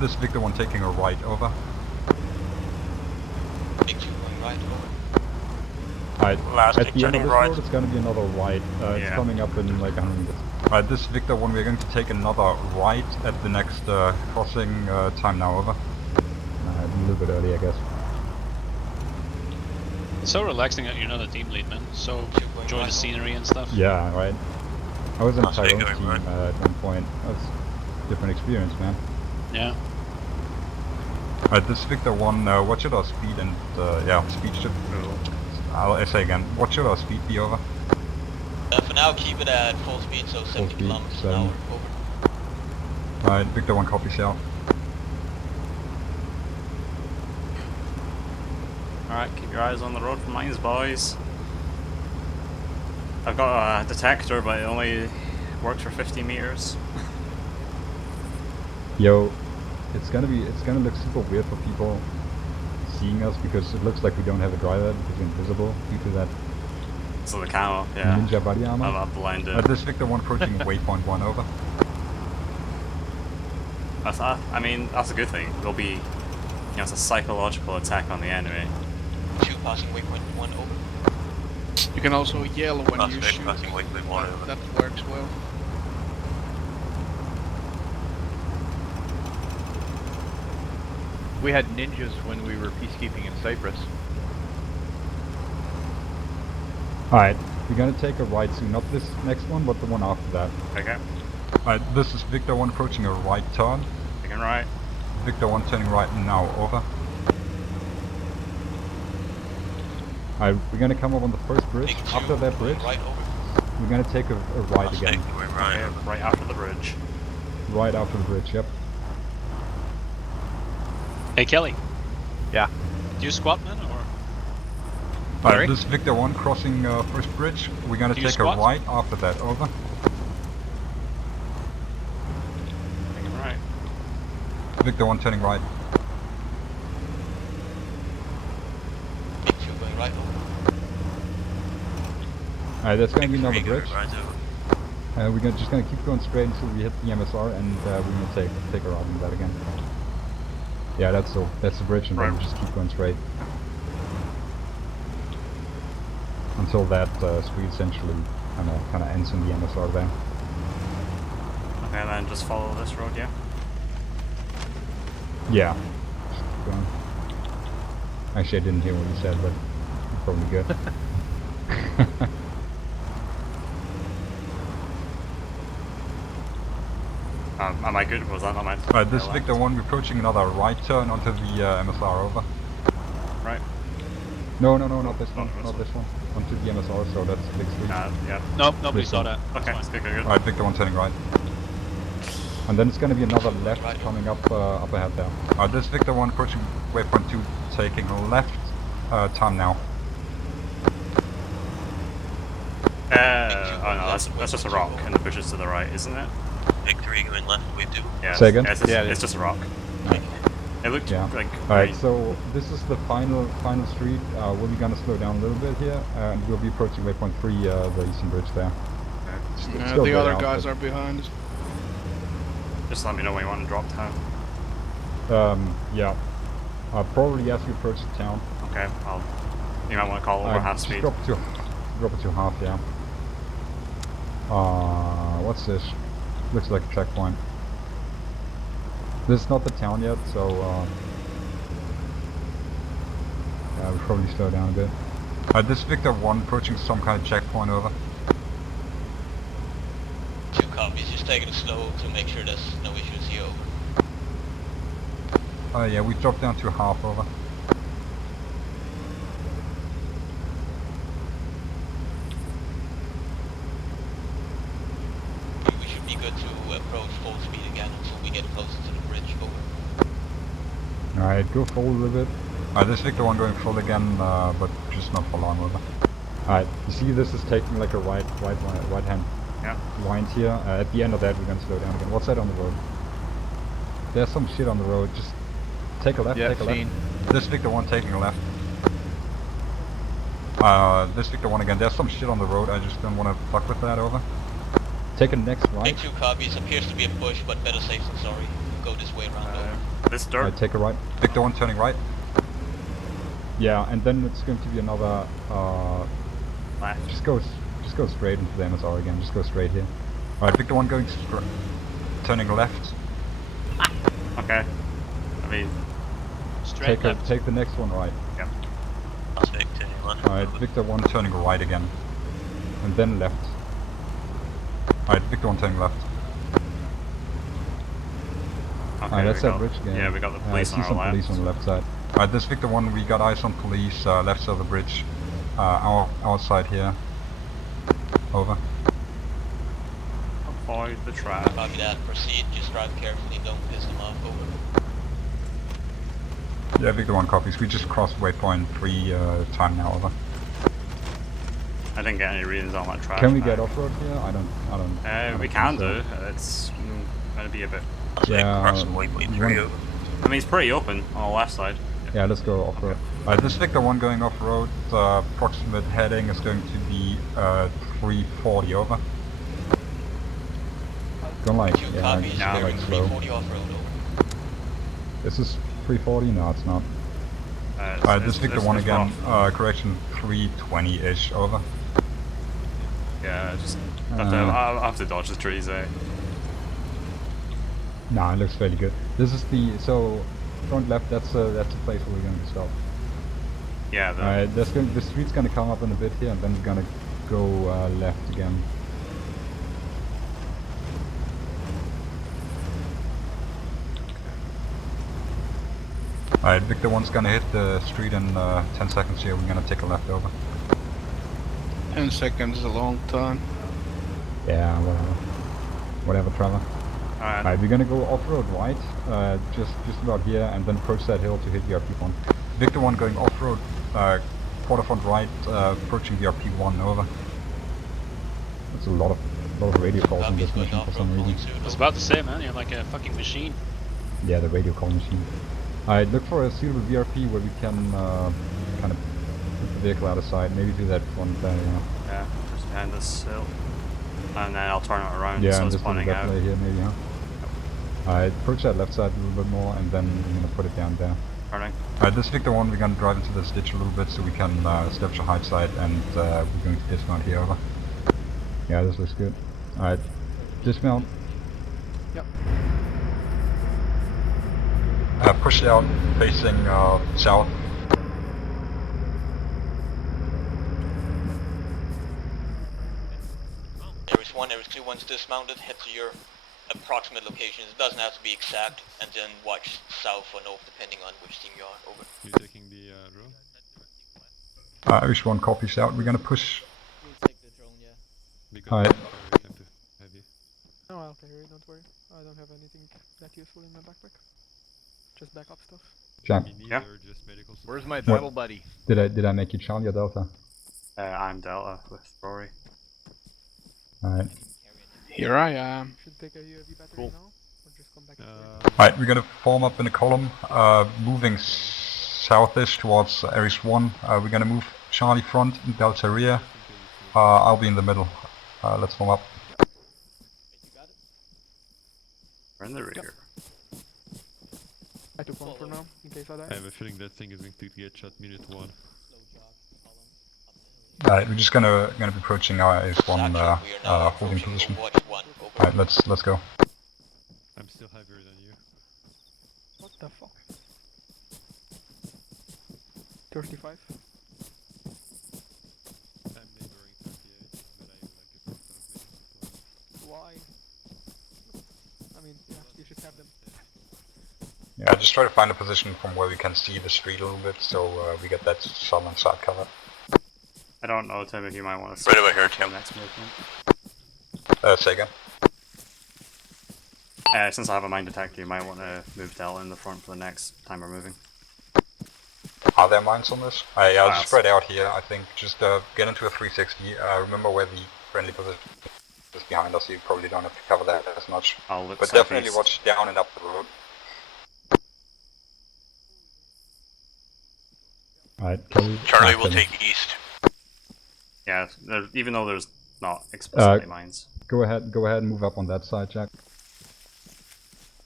This is Victor 1 taking a right, over. Big two going right over. Alright, Last at big the end of turning this right. road it's gonna be another right. It's Yeah. coming up in like 100 meters. Alright, this is Victor 1, we're going to take another right at the next crossing, time now, over. A little bit early, I guess. It's so relaxing that you're not a team lead, man. So enjoy the scenery and stuff. Yeah, right. I was in a Must be Tyrone's going team right. at one point. That was a different experience, man. Yeah. Alright, this is Victor 1, what should our speed and, yeah, speed should... I'll say again, what should our speed be, over? For now, keep it at full speed, so 70 speed, kilometers an 7. hour. Over. Alright, Victor 1 copies out. Alright, keep your eyes on the road for mines, boys. I've got a detector, but it only works for 50 meters. Yo, it's gonna look super weird for people seeing us because it looks like we don't have a driver because we're invisible due to that So the camo, yeah. ninja body armor. I'm blinded. This is Victor 1 approaching waypoint 1, over. I mean, that's a good thing. There'll be, you know, it's a psychological attack on the enemy. Two passing waypoint 1 over. You can also yell when you shoot. Passing waypoint 1 over. That works well. We had ninjas when we were peacekeeping in Cyprus. Alright, we're gonna take a right soon, not this next one, but the one after that. Okay. Alright, this is Victor 1 approaching a right turn. Taking right. Victor 1 turning right now, over. Alright, we're gonna come up on the first bridge. Big two After that bridge, going right over. we're gonna take a right Must again. be going right Okay, over. right after the bridge. Right after the bridge, yep. Hey Kelly, Yeah. do you squat, man, or? Alright, Sorry? this is Victor 1 crossing first bridge. We're gonna Do you take a squat? right after that, over. Taking right. Victor 1 turning right. Big two going right over. Alright, that's gonna be Big another three going bridge. right over. We're just gonna keep going straight until we hit the MSR and we're gonna take a route on that again. Yeah, that's the bridge and then Right. we just keep going straight. Until that street essentially kinda ends in the MSR there. Okay, then just follow this road, yeah? Yeah. Just going. Actually, I didn't hear what you said, but you're probably good. Am I good? Was that not my? Alright, this is Victor 1, we're approaching another right turn onto the MSR, over. Right. No, not this one, not this one. Onto the MSR, so that's the big street. Yeah. Nope, nobody This saw one. that. Okay, that's good. Alright, Victor 1 turning right. And then it's gonna be another left coming up ahead there. This is Victor 1 approaching waypoint 2, taking left, time now. Oh no, that's just a rock in the bushes to the right, isn't it? Big 3 going left, wave 2. Yeah. Say again? It's just a rock. It looked like Alright, green. so this is the final street. We'll be gonna slow down a little bit here, and we'll be approaching waypoint 3, the eastern bridge there. Still The way other out, guys but- are behind us. Just let me know when you want to drop down. Yeah. Probably as you approach the town. Okay, you might want to call over half just speed. drop it to half, yeah. What's this? Looks like a checkpoint. This is not the town yet, so yeah, we'll probably slow down a bit. This is Victor 1 approaching some kind of checkpoint, over. 2 copies, just taking it slow to make sure there's no issues here, over. Yeah, we dropped down to half, over. We should be good to approach full speed again until we get closer to the bridge, over. Alright, go full a little bit. This is Victor 1 going full again, but just not for long, over. Alright, you see this is taking like a right hand wind here. At the end of that we're gonna slow down again. What's that on the road? There's some shit on the road, just take a left, take a left. This is Victor 1 taking a left. This is Victor 1 again, there's some shit on the road, I just don't want to fuck with that, over. Take a next right. Big 2 copies, appears to be a push, but better safe than sorry. We'll go this way around, over. This dirt. Alright, take a right. Victor 1 turning right. Yeah, and then it's going to be another, Left. just go straight into the MSR again, just go straight here. Alright, Victor 1 going turning left. Okay. I mean, Straight left. Take the next one right. yeah. That's big, turning left. Alright, Victor 1 turning right again. And then left. Alright, Victor 1 turning left. Okay, Alright, that's we that got- bridge again. Yeah, we got the I police see on our some left. police on the left side. Alright, this is Victor 1, we got eyes on police, left side of the bridge. Our side here. Over. Avoid the trap. Copy that. Proceed, just drive carefully, don't piss them off, over. Yeah, Victor 1 copies. We just crossed waypoint 3, time now, over. I didn't get any readings on that track. Can we get off-road here? I don't We think can so. do. It's going to be a bit... Yeah, waypoint 3, over. I mean, it's pretty open on the left side. yeah, let's go off-road. This is Victor 1 going off-road. Approximate heading is going to be 340, over. Going like, 2 yeah, copies, just no, go clearing like slow. 340 off-road, over. This is 340? No, it's not. This is Victor 1 it's again. rough. Correction, 320-ish, over. Yeah, just I'll have to dodge the trees, eh? Nah, it looks fairly good. This is so front left. That's the place where we're going to stop. Yeah, The street's gonna come up in a bit here, and then we're gonna go left again. Alright, Victor 1's gonna hit the street in 10 seconds here. We're gonna take a left, over. 10 seconds is a long time. Yeah, whatever, Trevor. Alright, we're gonna go off-road right, just about here, and then approach that hill to hit the RP1. Victor 1 going off-road, quarter front right, approaching the RP1, over. There's a lot of radio calls in this mission for some reason. I was about to say, man, you're like a fucking machine. Yeah, the radio call machine. Alright, look for a suitable VRP where we can kind of put the vehicle out of sight. Maybe do that one there, yeah. Yeah, just behind this hill. And then I'll turn it around Yeah, so and it's just put the pointing left out. lay here, maybe, huh? Alright, approach that left side a little bit more, and then we're gonna put it down there. Turning. Alright, this is Victor 1, we're gonna drive into this ditch a little bit so we can establish a hide site, and we're going to dismount here, over. Yeah, this looks good. Alright, dismount. Yep. Push out facing south. Ares 1, Ares 2, once dismounted, head to your approximate location. It doesn't have to be exact, and then watch south or north depending on which team you are. Over. You taking the drone? Ares 1 copies out. We're gonna push. We'll take the drone, yeah. Because Alright. we tend to heavy. No, I'll carry it, don't worry. I don't have anything that useful in my backpack. Just backup stuff. Jack. Yeah. Just medical support. Where's my battle buddy? Did I make you Charlie or Delta? I'm Delta with Rory. Alright. Here I am. Should take a UAV battery now, or just come back. Alright, we're gonna form up in a column, moving southish towards Ares 1. We're gonna move Charlie front and Delta rear. I'll be in the middle. Let's form up. We're in the rear. I took one for now, in case I die. I have a feeling that thing is going to get shot minute 1. Alright, we're just gonna be approaching our Ares 1 holding position. Alright, let's go. I'm still heavier than you. What the fuck? 35. I'm neighboring 38, but I like a lot of medical support. Why? I mean, yeah, you should have them. Yeah, just try to find a position from where we can see the street a little bit, so we get that southern side covered. I don't know, Tim, if you might want to... Right over here, Tim. Next movement. Say again? Since I have a mine detector, you might want to move Delta in the front for the next time we're moving. Are there mines on this? I'll just spread out here, I think. Just get into a 360. Remember where the friendly position is behind us, so you probably don't have to cover that as much. I'll look but southeast. definitely watch down and up the road. Alright, Charlie will take east. Yeah, even though there's not explicitly mines. Go ahead and move up on that side, Jack.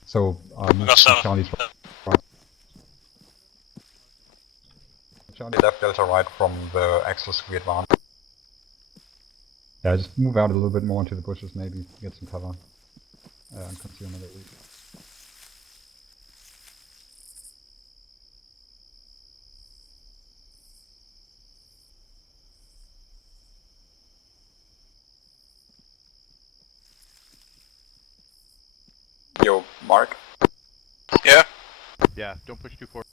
So, move Charlie's front. Charlie left, Delta right from the axis we advance. Yeah, just move out a little bit more into the bushes maybe, get some cover. And concealment at least. Yo, Mark? Yeah? Yeah, don't push too far.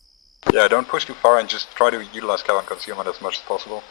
Yeah, don't push too far and just try to utilize cover and concealment as much as possible.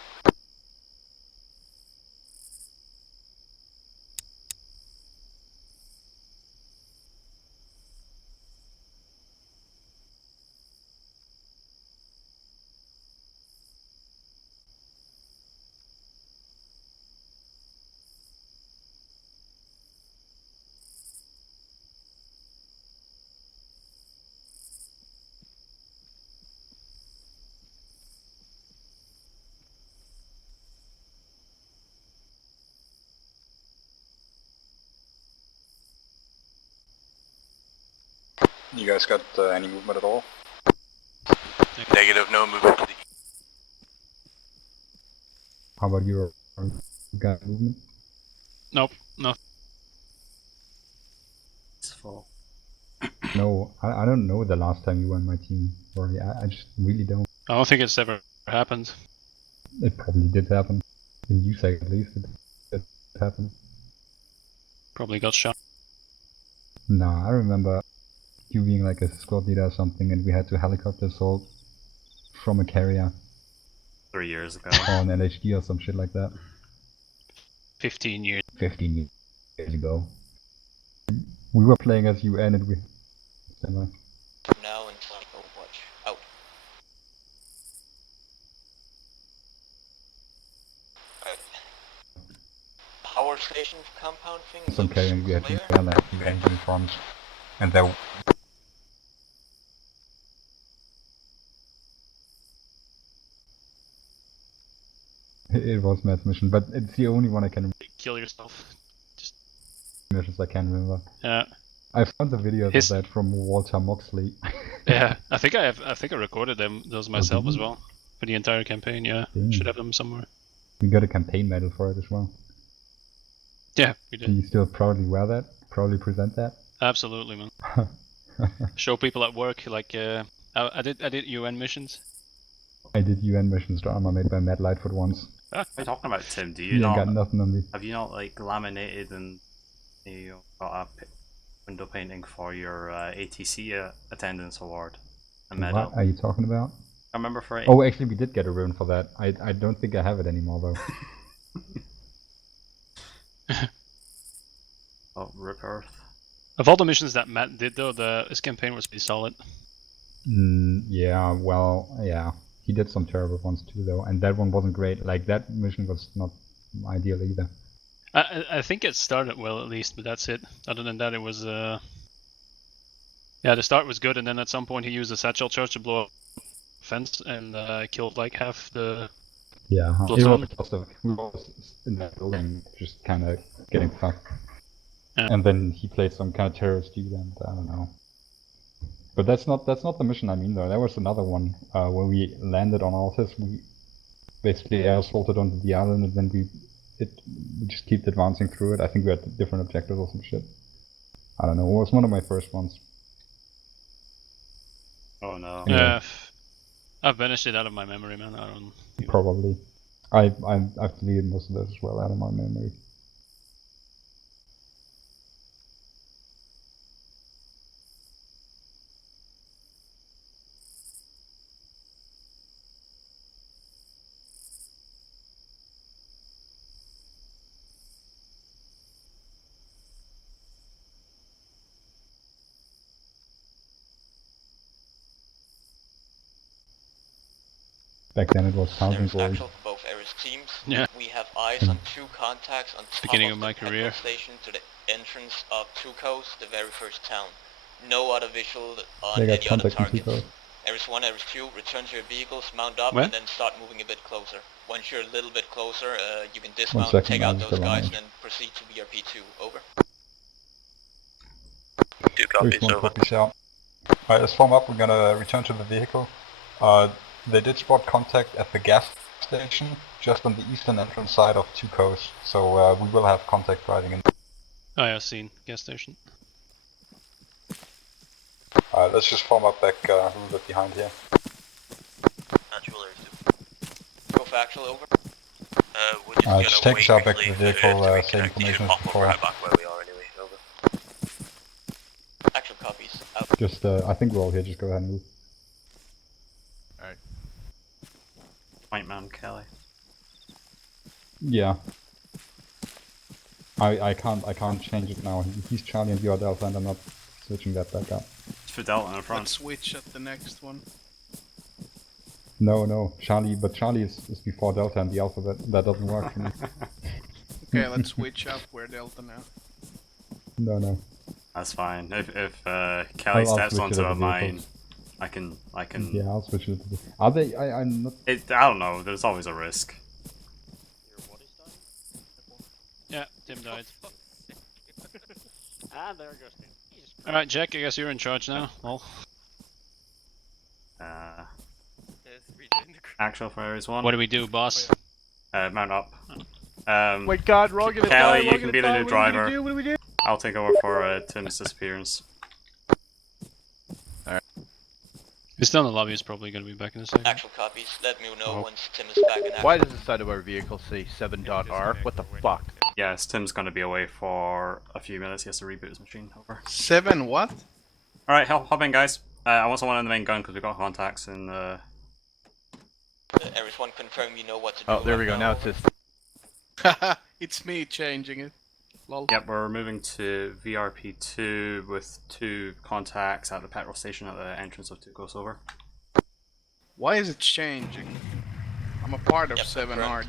You guys got any movement at all? Negative, no movement to the east. How about your got movement? Nope, no. It's full. No, I don't know the last time you were on my team, Rory. I just really don't. I don't think it's ever happened. It probably did happen. In USAC at least it happened. Probably got shot. Nah, I remember you being like a squad leader or something and we had to helicopter assault from a carrier. 3 years ago. Or an LHD or some shit like that. 15 years. 15 years ago. We were playing as UN and we... Stand by. Now until Overwatch. Out. Power station compound thing. Some carrying we had to like UN uniforms. And there... It was Matt's mission, but it's the only one I can Kill yourself. Just missions I can remember. yeah. I found the videos of that from Walter Moxley. Yeah. I think I recorded those myself as well. For the entire campaign, yeah. Damn. Should have them somewhere. We got a campaign medal for it as well. Yeah, we Do did. you still proudly wear that? Proudly present that? Absolutely, man. Show people at work, like, I did UN missions. I did UN missions to armor made by Matt Lightfoot once. What are you talking about, Tim? Do He you ain't got not nothing on me. have you not like laminated and you got a window painting for your ATC attendance award? A medal. What are you talking about? I remember for Oh, actually, we did get a rune for that. I don't think I have it anymore though. Oh, Rip Earth. Of all the missions that Matt did, though, his campaign was pretty solid. Yeah, well, yeah. He did some terrible ones too, though, and that one wasn't great. Like, that mission was not ideal either. I think it started well, at least, but that's it. Other than that, it was, yeah, the start was good, and then at some point he used a satchel charge to blow up a fence and killed like half the... Yeah, it Bloodstone. was just we were in that building, just kind of getting fucked. Yeah. And then he played some kind of terrorist dude, and I don't know. But that's not the mission I mean though. There was another one where we landed on Altus. We basically air assaulted onto the island, and then we just kept advancing through it. I think we had different objectives or some shit. I don't know. It was one of my first ones. Oh no. Anyway. Yeah, I've banished it out of my memory, man. I don't... Probably. I've deleted most of those as well out of my memory. Back then it was Thousand Glory. Actual for both Ares teams. Yeah. We have eyes on 2 contacts on top Beginning of of the my career. petrol station to the entrance of Tukos, the very first town. No other visual on They got any other contact in targets. Tuco. Ares 1, Ares 2, return to your vehicles, mount up, Where? and then start moving a bit closer. Once you're a little bit closer, you can 1 dismount, second, take I'll out just those go on guys, it. and then proceed to VRP2. Over. 2 copies, There's one over. copies out. Alright, let's form up. We're gonna return to the vehicle. They did spot contact at the gas station, just on the eastern entrance side of Tukos. So we will have contact driving in. Oh yeah, seen. Gas station. Alright, let's just form up back a little bit behind here. Actual Ares 2. Go for actual, over. We're just gonna just take wait us out back to quickly the for vehicle, Earth to same reconnect. You information just as pop before. right back where we are anyway, over. Actual copies. Out. Just, I think we're all here, just go ahead and move. Alright. White man Kelly. Yeah. I can't change it now. He's Charlie and you're Delta, and I'm not switching that back up. It's for Delta in Let's front. switch at the next one. No, Charlie, but Charlie is before Delta in the alphabet. That doesn't work for me. Okay, let's switch up. We're Delta now. No. That's fine. If I'll Kelly steps switch onto it at a the mine, vehicles. I can. Yeah, I'll switch it to the... Are they? I'm not... I don't know. There's always a risk. Yeah, Tim died. And there goes Tim. Alright, Jack, I guess you're in charge now. Well, Actual for Ares 1. what do we do, boss? Mount up. Wait, God, we're all gonna die, Kelly, we're you all can gonna be the die, new what are we gonna driver. do, what do we do? I'll take over for Tim's disappearance. He's still in the lobby, he's probably gonna be back in a second. Actual copies. Let me know Oh. once Tim is back in action. Why does the side of our vehicle say 7.R? What the fuck? Yes, Tim's gonna be away for a few minutes. He has to reboot his machine. Over. 7 what? Alright, hop in, guys. I want someone in the main gun because we've got contacts in Ares 1, confirm you know what to do. Oh, there we right go. Now it's just... It's me changing it. Lol. Yep, we're moving to VRP2 with 2 contacts at the petrol station at the entrance of Tukos. Over. Why is it changing? I'm a part of Yep, 7R.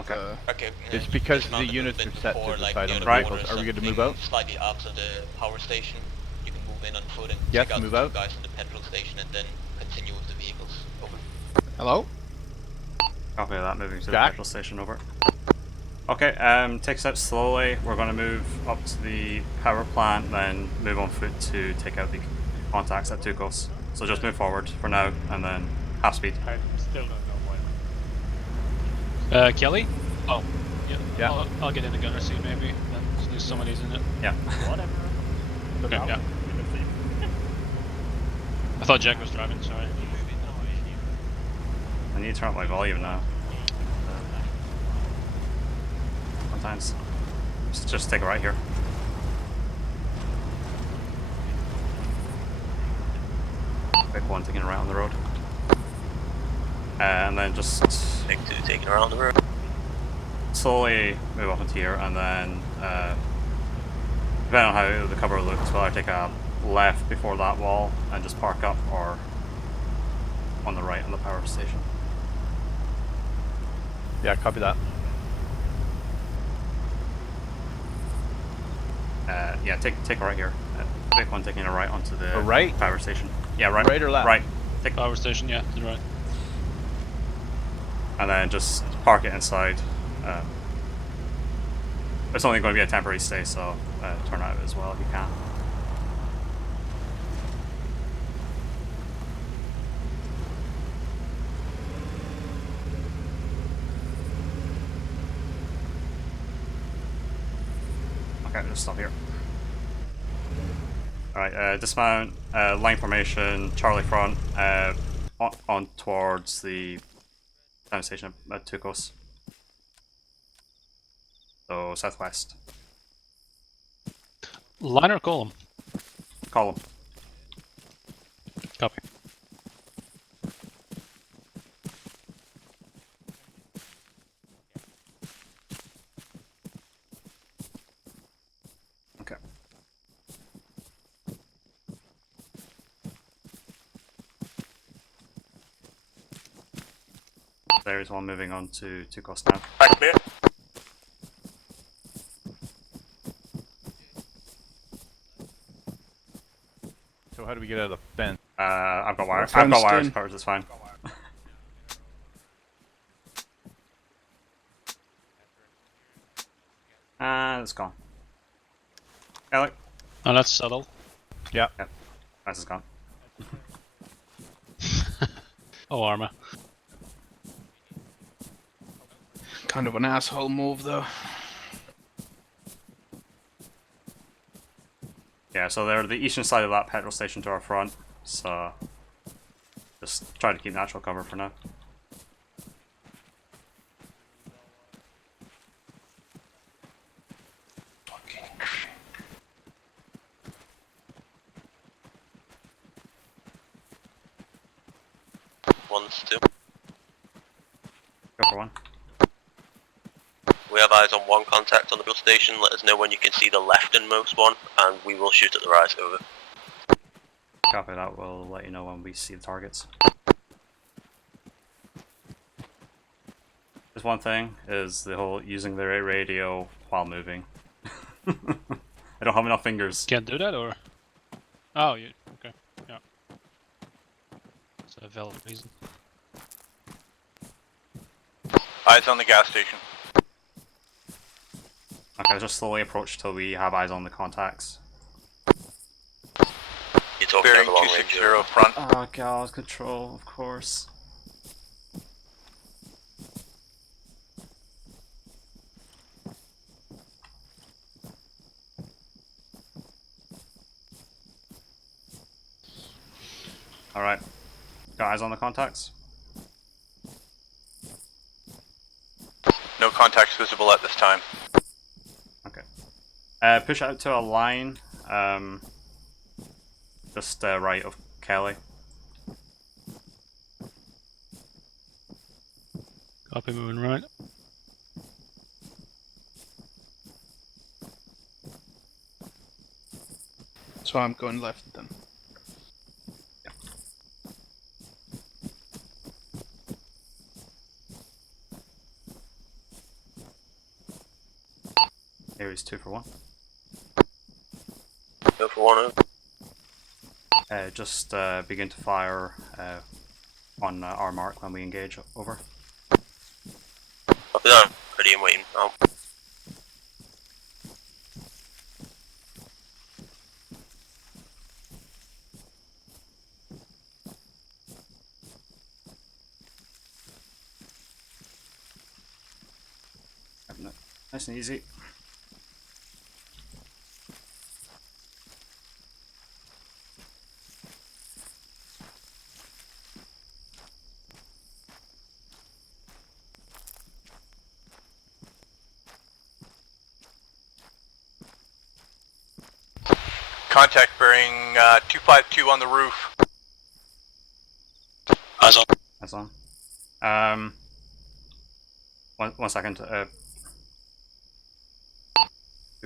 Okay. Okay. It's because the dismount a units little are bit set before, to the like, side near on the the vehicles. borders Are we and good to move things out? Slightly after the power station. You can move in on foot and Yes, check out move the 2 out. guys in the petrol station and then continue with the vehicles. Over. Hello? Copy that, moving to the Jack? petrol station. Over. Okay, take steps slowly. We're going to move up to the power plant, then move on foot to take out the contacts at Tukos. So just move forward for now, and then half speed. I still don't know why. Kelly? Oh, yeah. Yeah. I'll get in the gunner seat maybe. Then there's somebody's in it. Yeah. Whatever. Okay, yeah. I thought Jack was driving, sorry. I need to turn up my volume now. Sometimes. Just take a right here. Big one taking a right on the road. And then just... Big 2 taking around the road. Slowly move up into here, and then depending on how the cover looks, whether I take a left before that wall and just park up, or on the right on the power station. Yeah, copy that. Yeah, take a right here. Big one taking a right onto the A right? power station. Yeah, right. Right or left? Right. Take Power station, yeah, to the right. and then just park it inside. It's only going to be a temporary stay, so turn out as well if you can. Okay, just stop here. Alright, dismount, line formation, Charlie front, on towards the town station at Tukos. So, southwest. Line or column? Column. Copy. Okay. There is one moving on to Tukos now. Back clear. So how do we get out of the fence? I've got wires. We're I've got fenced wires in. covered. It's fine. It's gone. Alec. Oh, that's subtle. Yeah. Yep. This is gone. Oh, Arma. Kind of an asshole move, though. Yeah, so they're the eastern side of that petrol station to our front. So just try to keep natural cover for now. One's 2. Go for one. We have eyes on one contact on the bill station. Let us know when you can see the leftmost one, and we will shoot at the right. Over. Copy that. We'll let you know when we see the targets. Just one thing is the whole using the radio while moving. I don't have enough fingers. Can't do that, or? Oh, you okay? Yeah. It's a valid reason. Eyes on the gas station. Okay, just slowly approach till we have eyes on the contacts. You're talking Bearing over long 260 range. front. Oh god, control, of course. Alright. Got eyes on the contacts? No contacts visible at this time. Okay. Push out to a line, just right of Kelly. Copy, moving right. So I'm going left then. Aries 2 for 1. Go for 1 over. Just begin to fire on our mark when we engage. Over. Copy that. Ready and waiting. Out. Nice and easy. Contact bearing 252 on the roof. Eyes on. Eyes on. One second. 2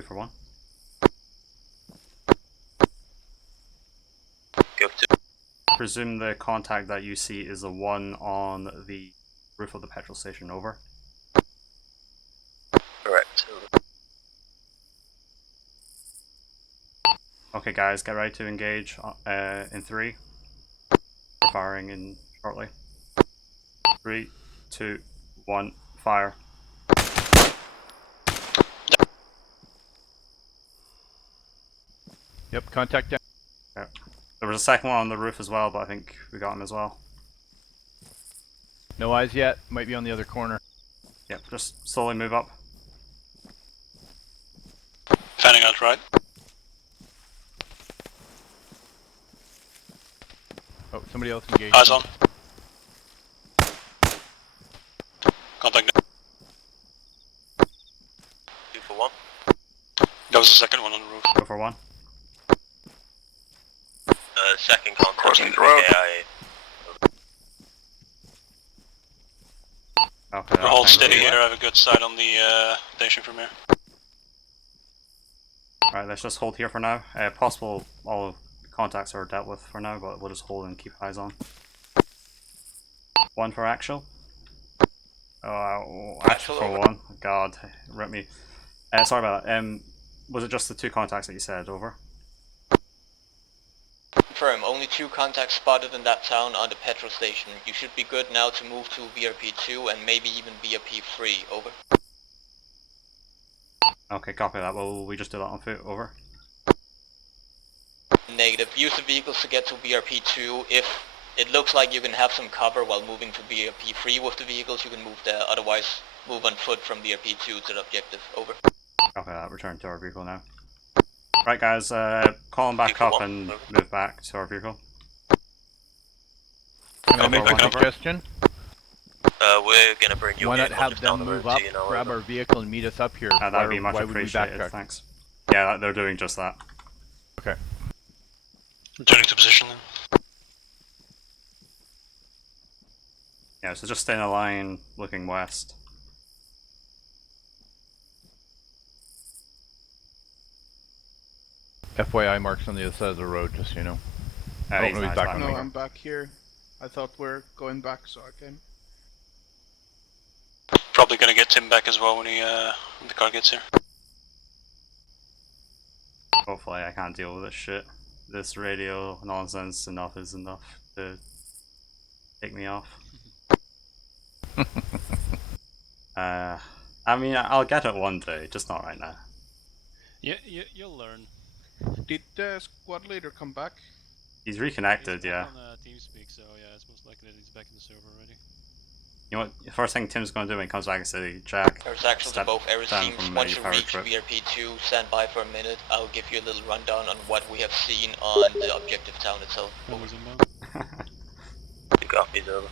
for 1. Go to. Presume the contact that you see is the one on the roof of the petrol station. Over. Correct. Okay, guys, get ready to engage in 3. We're firing in shortly. 3, 2, 1, fire. Yep, contact down. Okay. There was a second one on the roof as well, but I think we got him as well. No eyes yet. Might be on the other corner. Yep, just slowly move up. Fanning out right. Oh, somebody else engaged. Eyes on. Contact now. 2 for 1. That was the second one on the roof. Go for 1. Second contact. Crossing the road. AIA. Okay, We're hold steady here. I have a good sight on the station from here. Alright, let's just hold here for now. Possible all contacts are dealt with for now, but we'll just hold and keep eyes on. 1 for actual. Oh, actual for 1. God, rip me. Sorry about that. Was it just the 2 contacts that you said? Over. Confirm, only 2 contacts spotted in that town on the petrol station. You should be good now to move to VRP2 and maybe even VRP3. Over. Okay, copy that. Will we just do that on foot? Over. Negative. Use the vehicles to get to VRP2. If it looks like you can have some cover while moving to VRP3 with the vehicles, you can move there. Otherwise, move on foot from VRP2 to the objective. Over. Copy that. Return to our vehicle now. Right, guys. Call them back up and move back to our vehicle. Can I make a suggestion? We're gonna bring you Why in. not We'll have just down them the move road up, to you now, grab over. our vehicle and meet us up here? That'd be much why would we appreciated. backtrack? Thanks. Yeah, they're doing just that. Okay. Returning to position then. Yeah, so just stay in a line looking west. FYI, Mark's on the other side of the road, just so you know. He's no, he's nice, back back on No, the I'm back here. I thought we're going back, so I came. Probably gonna get Tim back as well when the car gets here. Hopefully I can't deal with this shit. This radio nonsense enough is enough to take me off. I mean, I'll get it one day, just not right now. Yeah, you'll learn. Did the squad leader come back? He's reconnected, He's yeah. back on TeamSpeak, so yeah, it's most likely that he's back in the server already. You know what? The first thing Tim's gonna do when he comes back is say, Jack, There's actually step both air down teams. from Once your you power reach trip. VRP2, stand by for a minute. I'll give you a little rundown on what we have seen on the objective town itself. Over. Inbound. 2 copies, over.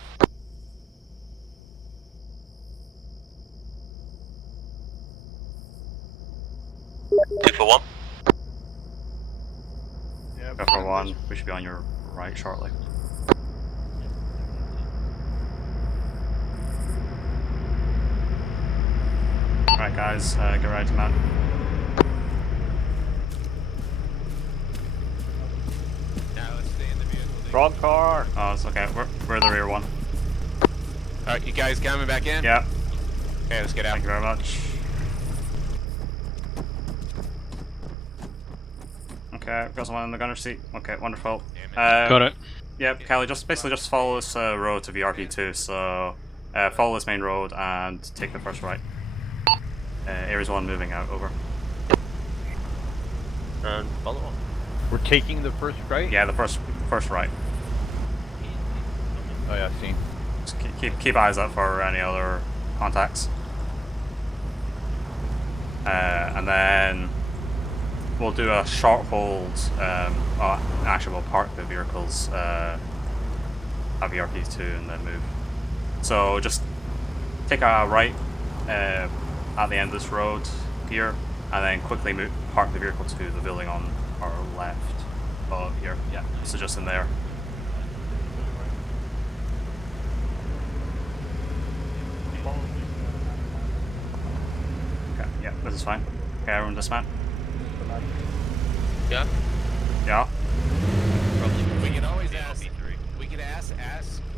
Two for 1. Yeah. Go for 1, we should be on your right shortly. Alright guys, get ready to mount. Front car! Oh, it's okay, we're the rear one. Alright, you guys coming back in? Yeah. Okay, let's get out. Thank you very much. Okay, got someone in the gunner seat. Okay, wonderful. Got it. Yep, Kelly, basically just follow this road to VRP2, so follow this main road and take the first right. Ares 1 moving out, over. And follow on. We're taking the first right? Yeah, the first right. Oh yeah, seen. Just keep eyes out for any other contacts. And then we'll do a short hold. Actually, we'll park the vehicles at VRP2 and then move. So just take a right at the end of this road here, and then quickly park the vehicle to the building on our left. Oh, here. Yeah, so just in there. Okay, yeah, this is fine. Okay, everyone dismount. Yeah. Yeah. We can always ask. We could ask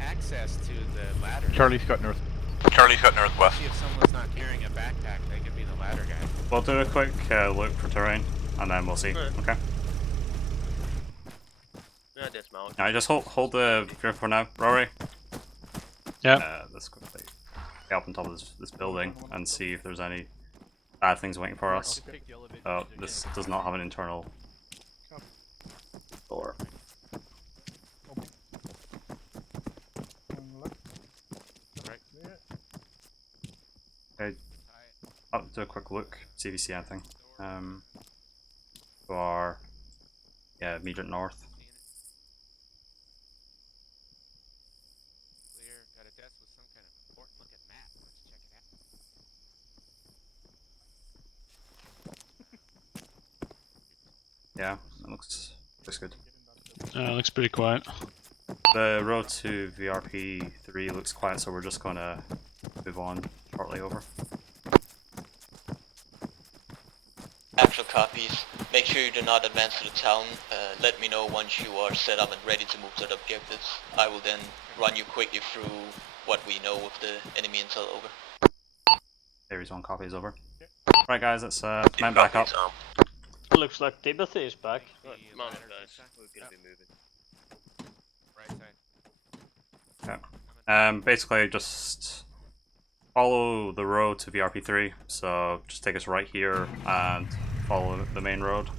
access to the ladder. Charlie's got northwest. See if someone's not carrying a backpack, they could be the ladder guy. We'll do a quick look for terrain, and then we'll see. Okay. Yeah, dismount. Alright, just hold the vehicle for now, Rory. Yeah. Let's quickly get up on top of this building and see if there's any bad things waiting for us. Oh, this does not have an internal door. Okay, I'll do a quick look, see if you see anything. For yeah, immediate north. Clear. Got a desk with some kind of important looking map. Let's check it out. Yeah, that looks good. Looks pretty quiet. The road to VRP3 looks quiet, so we're just gonna move on shortly over. Actual copies. Make sure you do not advance to the town. Let me know once you are set up and ready to move to the objectives. I will then run you quickly through what we know of the enemy intel. Over. Series 1 copy is over. Right guys, let's man back up. Looks like Timothy is back. Mount up, guys. We're gonna be moving. Right side. Okay. Basically just follow the road to VRP3. So just take us right here and follow the main road.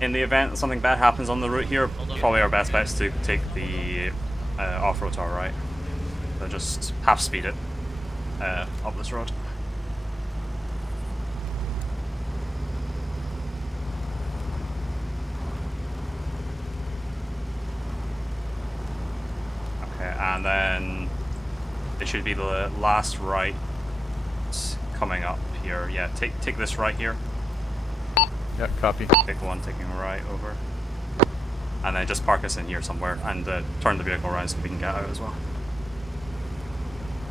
In the event that something bad happens on the route here, probably our best bet is to take the off-road to our right. So just half speed it up this road. Okay, and then it should be the last right coming up here. Yeah, take this right here. Yeah, copy. Pick one, taking right over. And then just park us in here somewhere and turn the vehicle around so we can get out as well.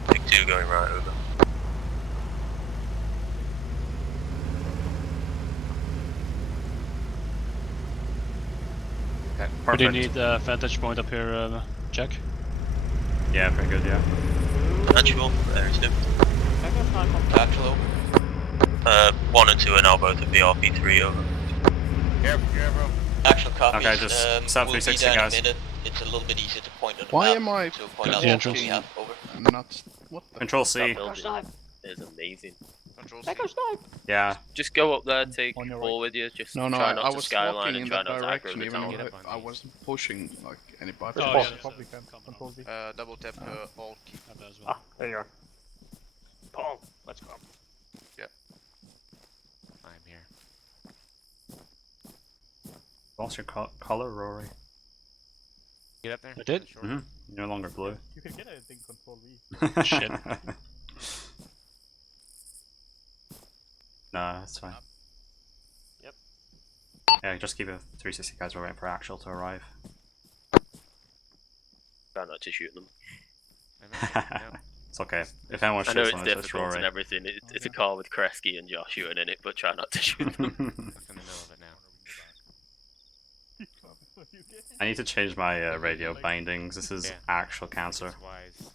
Pick 2 going right over. Okay, We do perfect. need a vantage point up here, Jack. Yeah, pretty good, yeah. Actual, there is no. Actual. 1 and 2 are now both at VRP3 over. Careful. Actual copies. Okay, just set we'll be 360 there in a guys. minute. It's a little bit easier to point on the Why map am I to point out the what entrance? we have. Over. I'm not. What the? Control C. That building is amazing. Yeah. Just go up there, take On your 4 with you, just No, try I not to was skyline walking and in try that not to aggro direction, the even town. though I wasn't pushing like anybody. Oh, yeah. Probably can control V. Double tap alt key. Have that as well. Ah, there you are. Paul, let's go. I'm here. What's your color, Rory? Get up there. I did? Short. Mm-hmm. No longer blue. You can get anything control V. Shit. Nah, that's fine. Yep. Yeah, just keep it 360 guys. We're waiting for Actual to arrive. Try not to shoot them. It's okay. If anyone I know shoots it's on us, it's difficult Rory. and everything. It's a car with Kresge and Joshua in it, but try not to shoot them. Stuck in the middle of it now. I need to change my radio bindings. This is Yeah. actual cancer. It's wise.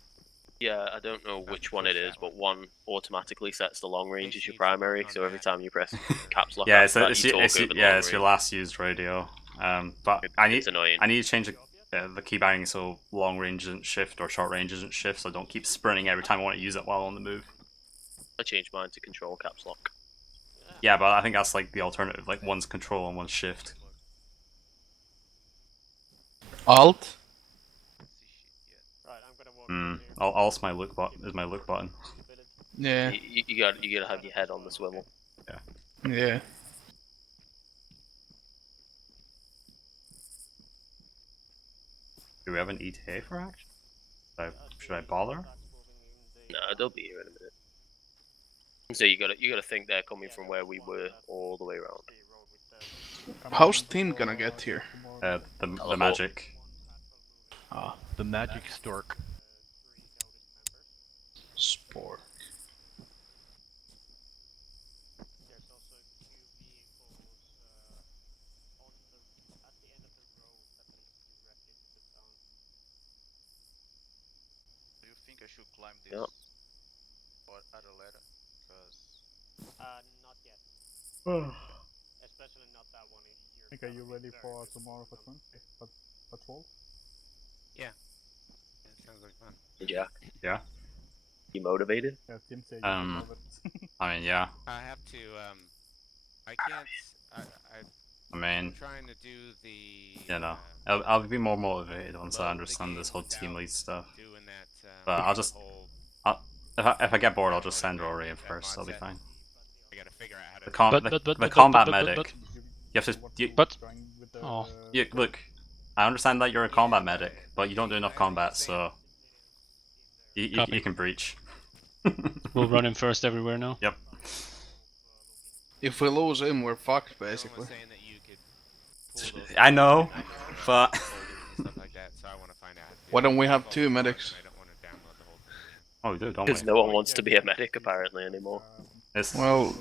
Yeah, I don't know which one it is, but one automatically sets the long range as your primary, so every time you press caps lock, Yeah, after that, you talk over the long it's your range. last used radio. But I need It's annoying. to change the key binding so long range isn't shift or short range isn't shift, so I don't keep sprinting every time I want to use it while on the move. I changed mine to control caps lock. Yeah, but I think that's like the alternative. Like one's control and one's shift. Alt. Right, I'm gonna walk Alt's my look button. Is my look button. Yeah. You gotta have your head on the swivel. Yeah. Do we have an ETA for action? Should I bother? No, they'll be here in a minute. So you gotta think they're coming from where we were all the way around. How's Tim gonna get here? The magic. Ah, The magic stork. Spork. Do you think I should climb this Yep. or add a ladder? Because Not yet. Especially not that one. Okay, you ready for tomorrow for patrol? Yeah. That sounds like fun. Yeah. Yeah. You motivated? Yeah, Tim said you should love it. I mean, yeah. I have to. I can't. I mean, I'm trying to do the. you know, I'll be more motivated once I understand this whole team lead stuff. But I'll just, if I get bored, I'll just send Rory in first. I'll be fine. I gotta figure out how to. The combat medic. You have to. Oh. Look, I understand that you're a combat medic, but you don't do enough combat, so you can breach. We'll run him first everywhere now. Yep. If we lose him, we're fucked, basically. I know, but Why don't we have 2 medics? oh, we do, don't Because we? no one wants to be a medic apparently anymore. Well,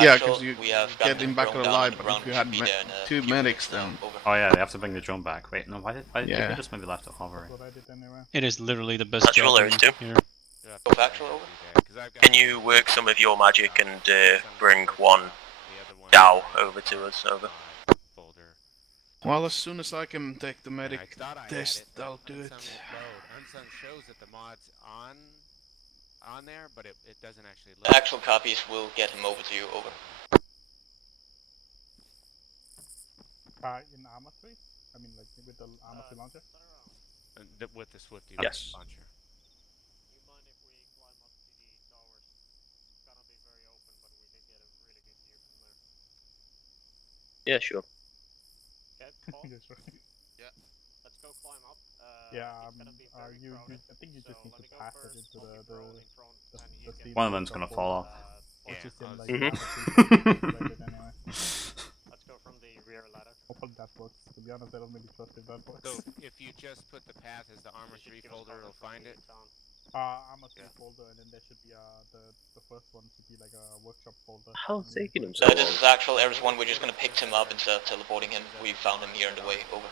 yeah, because you get him back alive, but if you had 2 medics then... Oh yeah, they have to bring the drone back. Wait, no, why did Yeah. we just maybe left it hovering? It is literally the best Factual job there is too. here. Go factual over. Can you work some of your magic and bring one Dow over to us? Over. Well, as soon as I can take the medic test, I'll do it. Unsung shows that the mod's on there, but it doesn't actually load. Actual copies will get him over to you, over. In armor 3? I mean, like with the armor 3 launcher? With the Swifty Yes. launcher. Yeah, sure. Okay, Paul. Yes, right. yeah, Let's go climb up. Yeah, it's gonna be very you, crowded, I think you just so need let to me go pass first. it into I'll keep rolling front, and you can One of them's gonna fall off. Or just in like Mhm. anyway. Let's go from the rear ladder. Hopefully that works. To be honest, I don't really trust if that works. So if you just put the path as the armor 3 folder, it'll find it. Armor 3 folder, and then there should be the first one should be like a workshop folder. How's taking him So so this long? is actual Eris-1, we're just gonna pick Tim up instead of teleporting him. We found him here on the way, over.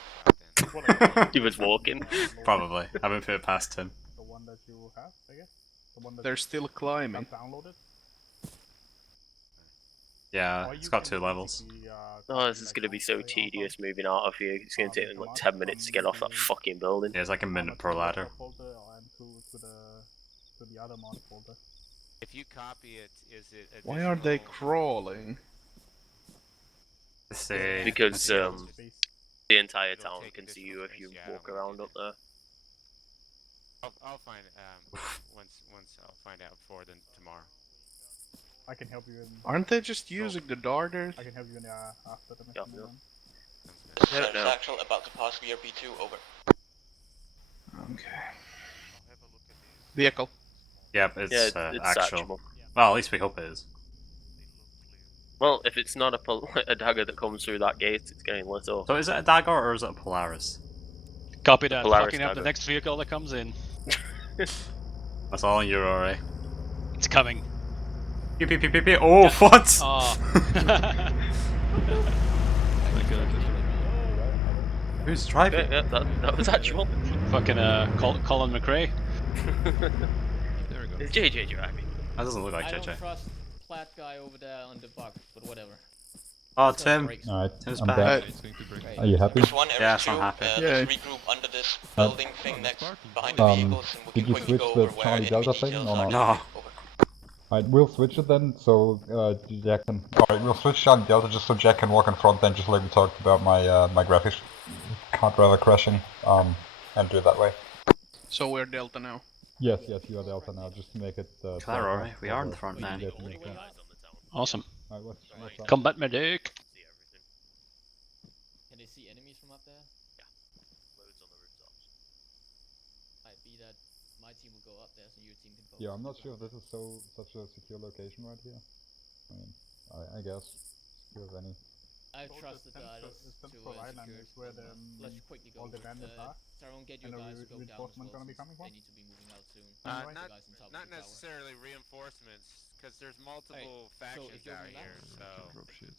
He was walking. Probably. I haven't put it past him. The one that you have, I guess? The one that They're still climbing. downloaded? Yeah, it's got 2 levels. Oh, this is gonna be so tedious moving out of here. It's gonna take me like 10 minutes to get off that fucking building. Yeah, it's like a minute per ladder. And to the other mod folder. If you copy it, is it Why are they additional- crawling? See, Because the entire It'll town take can see additional you if space, you yeah, I walk don't wanna around do up there. I'll find once I'll find out before then tomorrow. I can help you in. Aren't they just using the darters? I can help you in after the mission. Yeah. This Yeah, is no. actual about to pass VRP2, over. Okay. Vehicle. Yep, it's, Yeah, it's actual. actual. Well, at least we hope it is. Well, if it's not a dagger that comes through that gate, it's getting lit up. So is it a dagger or is it a Polaris? Copy that. Polaris Fucking up the dagger. next vehicle that comes in. That's all on you, Rory. It's coming. Pew pew pew pew pew. Oh, what? Oh. Who's driving? Okay, yeah, that was actual. Fucking Colin McRae. There we go. It's JJ driving. That doesn't look like I JJ. don't trust Platt guy over there on the bug, but whatever. Oh, Tim. Alright, Tim's I'm back. back. Great. Are you happy? Eris-1, Yes, Eris-2, I'm happy. Yeah. let's regroup under this building thing next behind the Um, vehicles, and we did can you quickly switch go the over where Charlie enemy Delta thing details or are. not? No. Over. Alright, we'll switch it then, so Jack can... Alright, we'll switch Charlie Delta just so Jack can walk in front then, just like we talked about my my graphics card rather crashing, and do it that way. So we're Delta now. Yes, you are Delta now, just to make it... Clever, Rory. We are in the front now. Awesome. Alright, what's up? Combat medic. Can they see enemies from up there? Loads on the rooftops. Might be that my team will go up there, so your team can go. Yeah, I'm not sure if this is such a secure location right here. I mean, I guess, secure as any. I So trusted the others to Central Island secure is where well, let's quickly go all the over it. bandits are. Tyrone, get And your the guys to go down as reinforcement well, gonna be since coming they from? need to be moving out soon. Right. The Not guys on top of not the tower. necessarily reinforcements, because there's multiple So factions if you're on out the map, here. So Drop shit.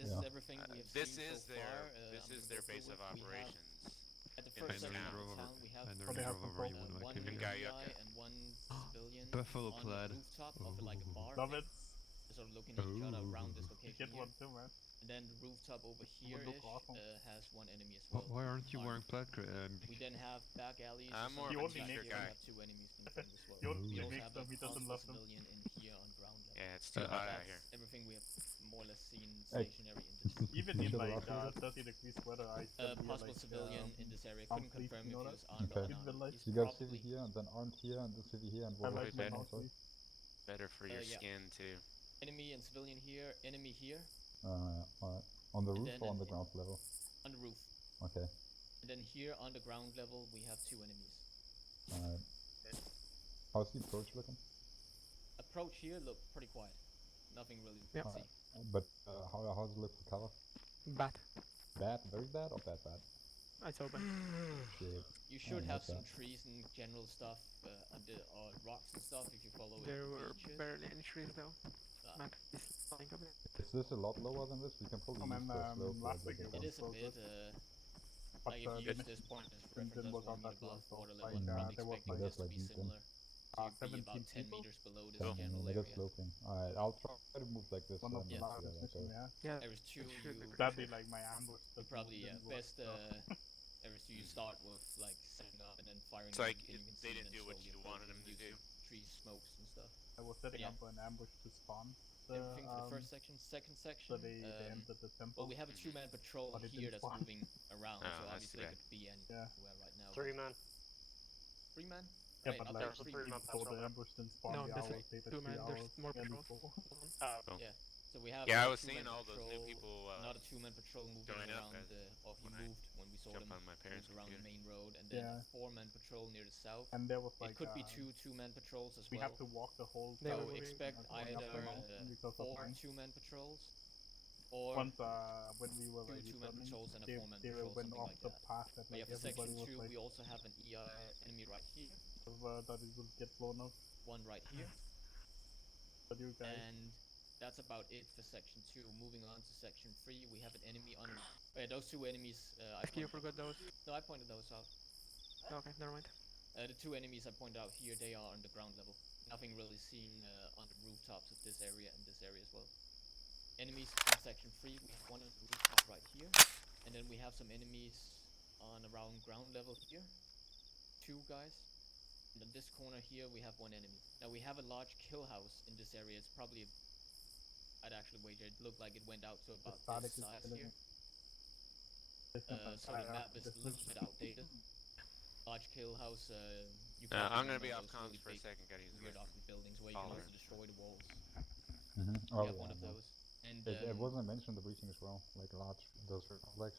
this is everything we have this seen is so their far. this I'm is gonna their go through base of it. We have operations. at the in first this section town. of the town, we have I nearly drove over you when I one came Big here. guy up EI there. and one civilian Buffalo on plaid. the rooftop of like a bar Love thing. it. They're sort of looking at each other around this You location get here. one too, man. And then the rooftop over here look awesome. has one enemy as well. Why aren't you wearing plaid? We then have back alleys. I'm more of of a back t-shirt here. guy. We have two enemies confirmed as well. He only We also makes have them, a he doesn't possible love them. civilian in here on ground level. Yeah, it's too hot out That's here. everything we have more or less seen Hey. stationary in this. Even in Should like I rock 30 degrees weather, I still feel Possible like civilian in this area. armed Couldn't fleet, confirm you if know he was that? armed Okay. or In the not. light. He's You got probably civvy here, and then armed here, and the civvy here, and I what like was my that armed outside? fleet. Better for your yeah. skin too. enemy and civilian here. Enemy here Alright. On the And roof then or on an- the ground level? on the roof. Okay. And then here on the ground level we have two enemies. Alright. How's the approach looking? Approach here look pretty quiet. Nothing really Yeah. to see. But how does it look for cover? Bad. Bad? Very bad or bad? It's open. Shit. You should Oh, have not some bad. trees and general stuff or rocks and stuff if you follow it. There were barely any trees though. Ah. Map is lying a bit. Is this a lot lower than this? We can probably use the slope. last week It is a bit, But, like if you the use this point as didn't reference as work 1 out meter that well, above so, water like, level, I'm probably there was expecting like- this to like be decent. similar. To be 17 about 10 people? meters below this 10 general meter area. sloping. Alright, I'll try to move like this. One of the and last see how that mission, goes. yeah. Yeah. There is two it should be you That'd be like my ambush. you probably didn't work, best so. there is two you start with like setting up and then firing. It's like and you can they see didn't them do what slowly you wanted them approaching to do. using trees, smokes and stuff. I was setting Yeah. up an ambush to spawn. Everything for the first section. Second section. So they entered the temple. Well, we have a two-man patrol But it here didn't that's spawn. moving around, Oh, so that's obviously too it bad. could be anywhere right now. 3 man. 3 man? Yeah, Right, but up like, there, three. three-man so the patrol. ambush didn't spawn No, the there's hours, later 2 3 man. hours. There's more and patrols. before. Oh. Yeah. So we have Yeah, I a was two-man seeing all those new patrol, people, not a two-man patrol moving join up around as or he when I moved when we saw jump them on my parents' moved around the computer. main road, and then Yeah. a 4-man patrol near the south. And there was like it could be two-man patrols as we well. have to walk the whole They So were town, expect going up either the mountain because of 4 mine. 2-man patrols or Once when we were two like two-man returning, patrols and a they, 4-man they patrol, went something off like the that. path that But yeah, like for everybody section was 2 like we also have an enemy right here, that it would get blown up. one right here, But you guys, and that's about it for section 2. Moving on to section 3, we have an enemy on those two enemies. You forgot those. No, I pointed those out. Okay, never mind. The two enemies I pointed out here, they are on the ground level. Nothing really seen on the rooftops of this area and this area as well. Enemies in section 3, we have one on the rooftop right here, and then we have some enemies on around ground level here. 2 guys. And in this corner here, we have 1 enemy. Now we have a large kill house in this area. It's probably I'd actually wager it looked like it went out to about static this is size killing here. it. So the map is a little bit outdated. Large kill house, you I'm probably gonna be remember off those comms really for a big, second, gotta use the weird restroom. ugly buildings where you can Follow also her. destroy the walls. Mm-hmm. We have one of those. And It wasn't mentioned in the briefing as well, like large industrial complex.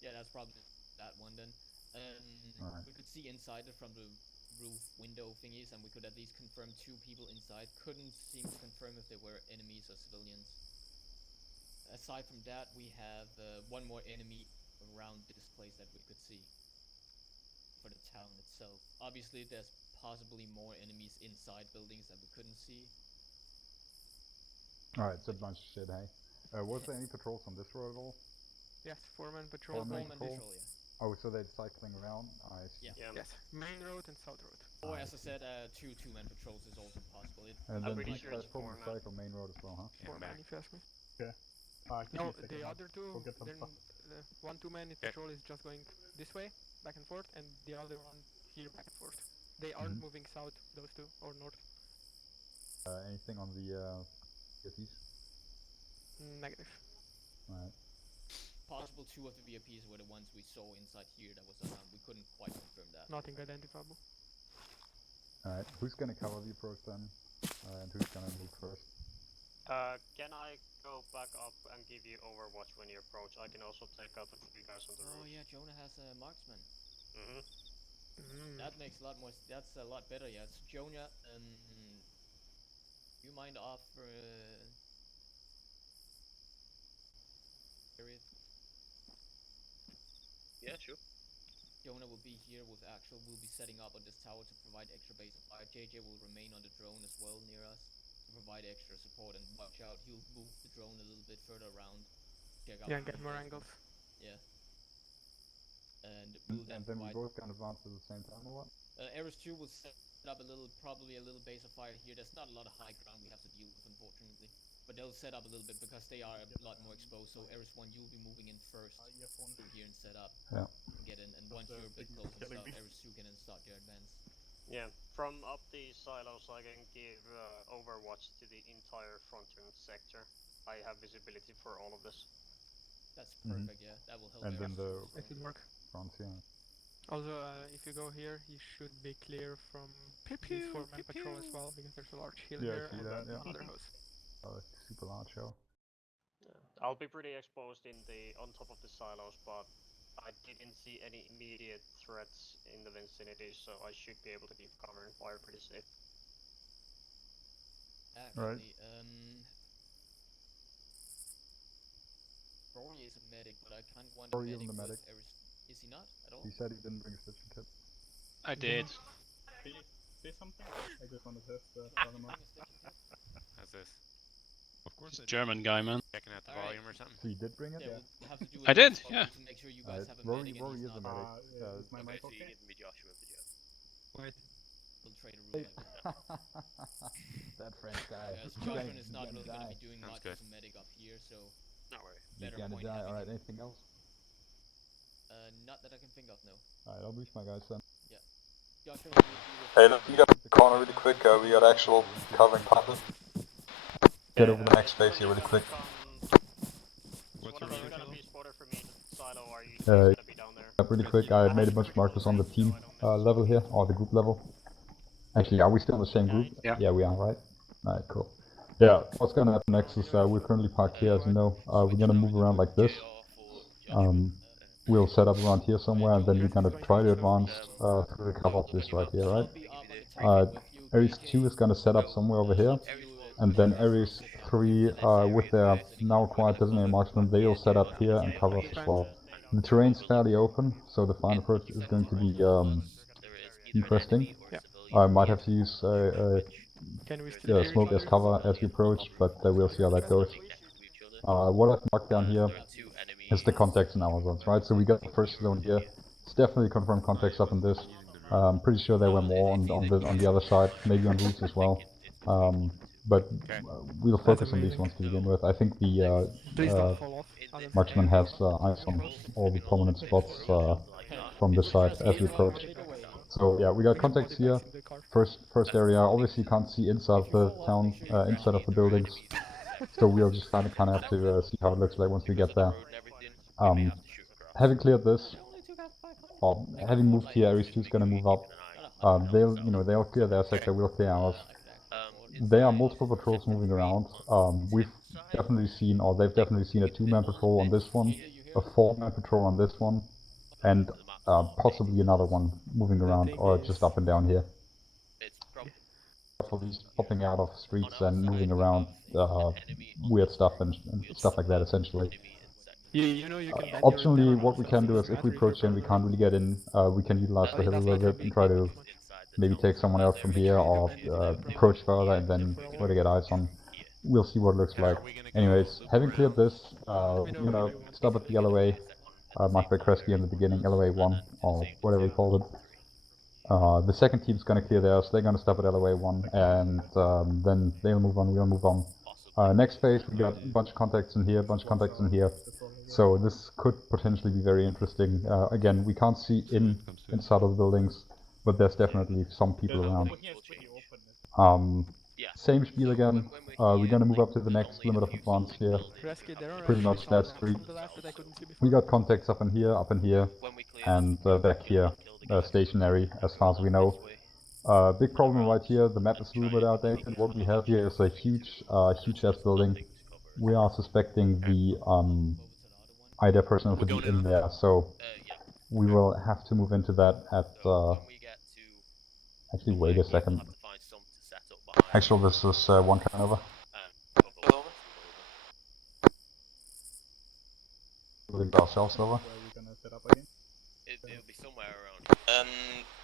yeah, that's probably that one then. Alright. We could see inside it from the roof window thingies, and we could at least confirm 2 people inside. Couldn't seem to confirm if they were enemies or civilians. Aside from that, we have 1 more enemy around this place that we could see for the town itself. Obviously, there's possibly more enemies inside buildings that we couldn't see. Alright, it's a bunch of shit, hey. Was there any patrols on this road at all? Yes, 4-man patrol. 4-man Foreman patrol? patrol, yeah. Oh, so they're cycling around? I see. Yeah. Yeah. Yes, main road and south road. Or as I said, 2 2-man patrols is also possible. And I'm then pretty these sure guys it's probably 4-man. cycle main road as well, huh? Yeah, 4-man back. if you ask me. give No, me a second, the I'll other two, go get some they're stuff. one 2-man in patrol is just going this way, back and forth, and the other one here back and forth. They aren't moving south, those two, or north. Anything on the POTs? Negative. Alright. Possible 2 of the VIPs were the ones we saw inside here that was around. We couldn't quite confirm that. Nothing identifiable. Alright, who's gonna cover the approach then? And who's gonna move first? Can I go back up and give you overwatch when you approach? I can also take out the 3 guys on the roof. Oh yeah, Jonah has a marksman. Mm-hmm. That makes a lot more. That's a lot better. Yeah, it's Jonah. You mind offer? Yeah, sure. Jonah will be here with Axel. We'll be setting up on this tower to provide extra base of fire. JJ will remain on the drone as well near us to provide extra support and watch out. He'll move the drone a little bit further around. Check out. Yeah, get more angles. Yeah. And we'll And then we both can advance at the same time or what? Eris 2 will set up probably a little base of fire here. There's not a lot of high ground we have to deal with, unfortunately. But they'll set up a little bit because they are a lot more exposed. So Eris 1, you'll be moving in first through here and set up. Yeah. And get in. And once you're a bit close and stuff, Eris 2 can then start your advance. Yeah, from up the silos I can give overwatch to the entire front-end sector. I have visibility for all of this. That's perfect, yeah. That will help. And then the It will work. front, yeah. Also, if you go here, you should be clear from this 4-man patrol as well, because there's a large hill here I see and that, yeah. another house. Super large hill. I'll be pretty exposed on top of the silos, but I didn't see any immediate threats in the vicinity, so I should be able to keep cover and fire pretty safe. Actually, Rory is a medic, but I kind of want Rory a isn't a medic. Is he not at all? He said he didn't bring a stitching kit. I did. Can you say something? I just want to test the automatic. How's this? Of course, a German guy, man. Checking out the volume or something? So you did bring it? Yeah, we'll have to do I did, yeah. to make sure you guys have a Rory, medic Rory and is he's a not. medic. Is my Okay, mic so you okay? need to be Joshua with the jet. Wait. We'll trade a room. That French guy. Yes, Joshua is not really going to be doing Sounds much good. as a medic up here, so Not worry. You're better gonna point die. having Alright, him. anything else? Not that I can think of, no. Alright, I'll brief my guys then. Yeah. Joshua will be with Hey, look, you got the corner really quick. We got actual covering planted. Get over the next base here really quick. What's One your of you gonna original? be spotted for me in the silo, or are you Uh, gonna be down there? Really quick, I made a bunch of markers on the team level here, or the group level. Actually, are we still in the same group? Yeah. Yeah, we are, right? Alright, cool. Yeah, what's gonna happen next is we're currently parked here, as you know. We're gonna move around like this. We'll set up around here somewhere, and then we're gonna try to advance through the cover of this right here, right? Ares 2 is gonna set up somewhere over here, and then Ares 3, with their now acquired designated marksman, they'll set up here and cover us as well. The terrain's fairly open, so the final approach is going to be interesting. I might have to use smoke as cover as we approach, but we'll see how that goes. What I've marked down here is the contacts in our zones, right? So we got the first zone here. It's definitely confirmed contacts up in this. I'm pretty sure there were more on the other side, maybe on routes as well. But we'll focus on these ones to begin with. I think the marksman has eyes on all the prominent spots from this side as we approach. So yeah, we got contacts here. First area. Obviously, you can't see inside of the town, inside of the buildings. So we'll just kind of have to see how it looks like once we get there. Having cleared this, or having moved here, Ares 2 is going to move up. They'll clear their sector. We'll clear ours. There are multiple patrols moving around. We've definitely seen, or they've definitely seen a 2-man patrol on this one, a 4-man patrol on this one, and possibly another one moving around, or just up and down here. Police popping out of streets and moving around, weird stuff and stuff like that, essentially. You know you can bend Optionally, your what we can do is, if we approach in, we can't really get in, we can utilize the hill a little bit and try to maybe take someone else from here, or approach further and then try to get eyes on. We'll see what it looks like. Anyways, having cleared this, we're gonna stop at the LOA, marked by Kresge in the beginning, LOA 1, or whatever we called it. The second team's gonna clear theirs, they're gonna stop at LOA 1, and then they'll move on, we'll move on. Next phase, we got a bunch of contacts in here, a bunch of contacts in here. So this could potentially be very interesting. Again, we can't see inside of the buildings, but there's definitely some people around. Same spiel again. We're gonna move up to the next limit of advance here. Pretty much that street. We got contacts up in here, and back here, stationary, as far as we know. Big problem right here, the map is a little bit outdated. What we have here is a huge ass building. We are suspecting the IDA personnel to be in there, so we will have to move into that at actually wait a second. Actually, this is one turn over. build ourselves over? Where we're gonna set up again. It'll be somewhere around.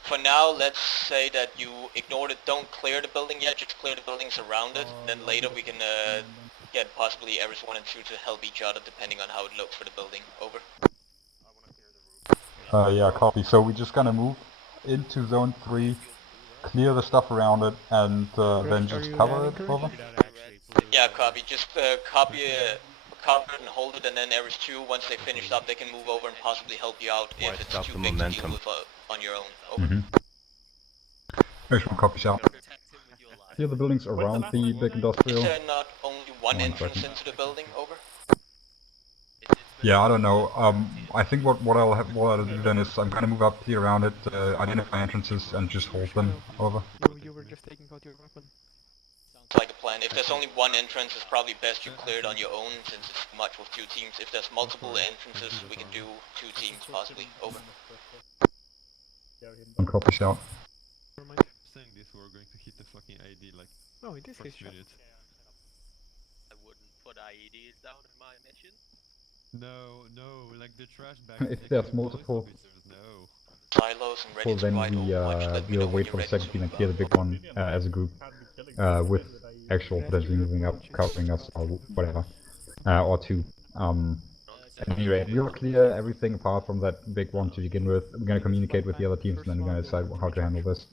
For now, let's say that you ignored it. Don't clear the building yet. Just clear the buildings around it. Then later we can get possibly Ares 1 and 2 to help each other, depending on how it looks for the building. Over. Yeah, copy. So we're just gonna move into zone 3, clear the stuff around it, and then just cover it. Over. Yeah, copy. Just copy it and hold it, and then Ares 2, once they finish up, they can move over and possibly help you out if it's too big to deal with on your own. Over. Ares 1 copies out. Clear the buildings around the big industrial. Is there not only one entrance into the building? Over. Yeah, I don't know. I think what I'll do then is I'm gonna move up, clear around it, identify entrances, and just hold them. Over. You were just taking out your weapon. Like a plan. If there's only one entrance, it's probably best you clear it on your own, since it's much with 2 teams. If there's multiple entrances, we can do 2 teams possibly. Over. One copy out. Saying this, we're going to hit the fucking ID like No, it is his shot. I wouldn't put IEDs down in my mission. No, like the trash bag. If there's multiple, No. Silos and ready well, to then provide Overwatch. we'll wait for the second team and clear the big one as a group, with actual potentially moving up, covering us or whatever, or 2. Anyway, we'll clear everything apart from that big one to begin with. We're gonna communicate with the other teams and then we're gonna decide how to handle this.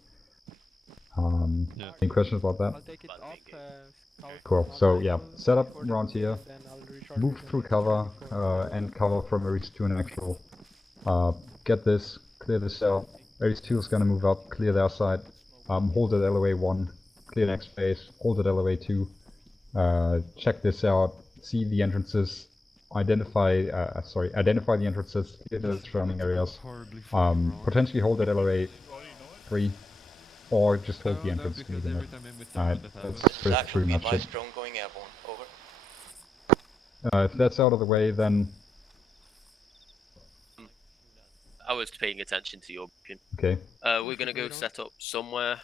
Any questions about that? I'll take it off, Cool. So yeah, set up around here, move through cover, and cover from Ares 2 and actual. Get this, clear this out. Ares 2 is gonna move up, clear their side, hold at LOA 1, clear next phase, hold at LOA 2, check this out, see the entrances, identify the entrances, clear the surrounding areas, potentially hold at LOA 3, or just hold the entrance to begin with. That's pretty much it. Going airborne. Over. If that's out of the way, then... I was paying attention to your opinion. Okay. We're gonna go set up somewhere.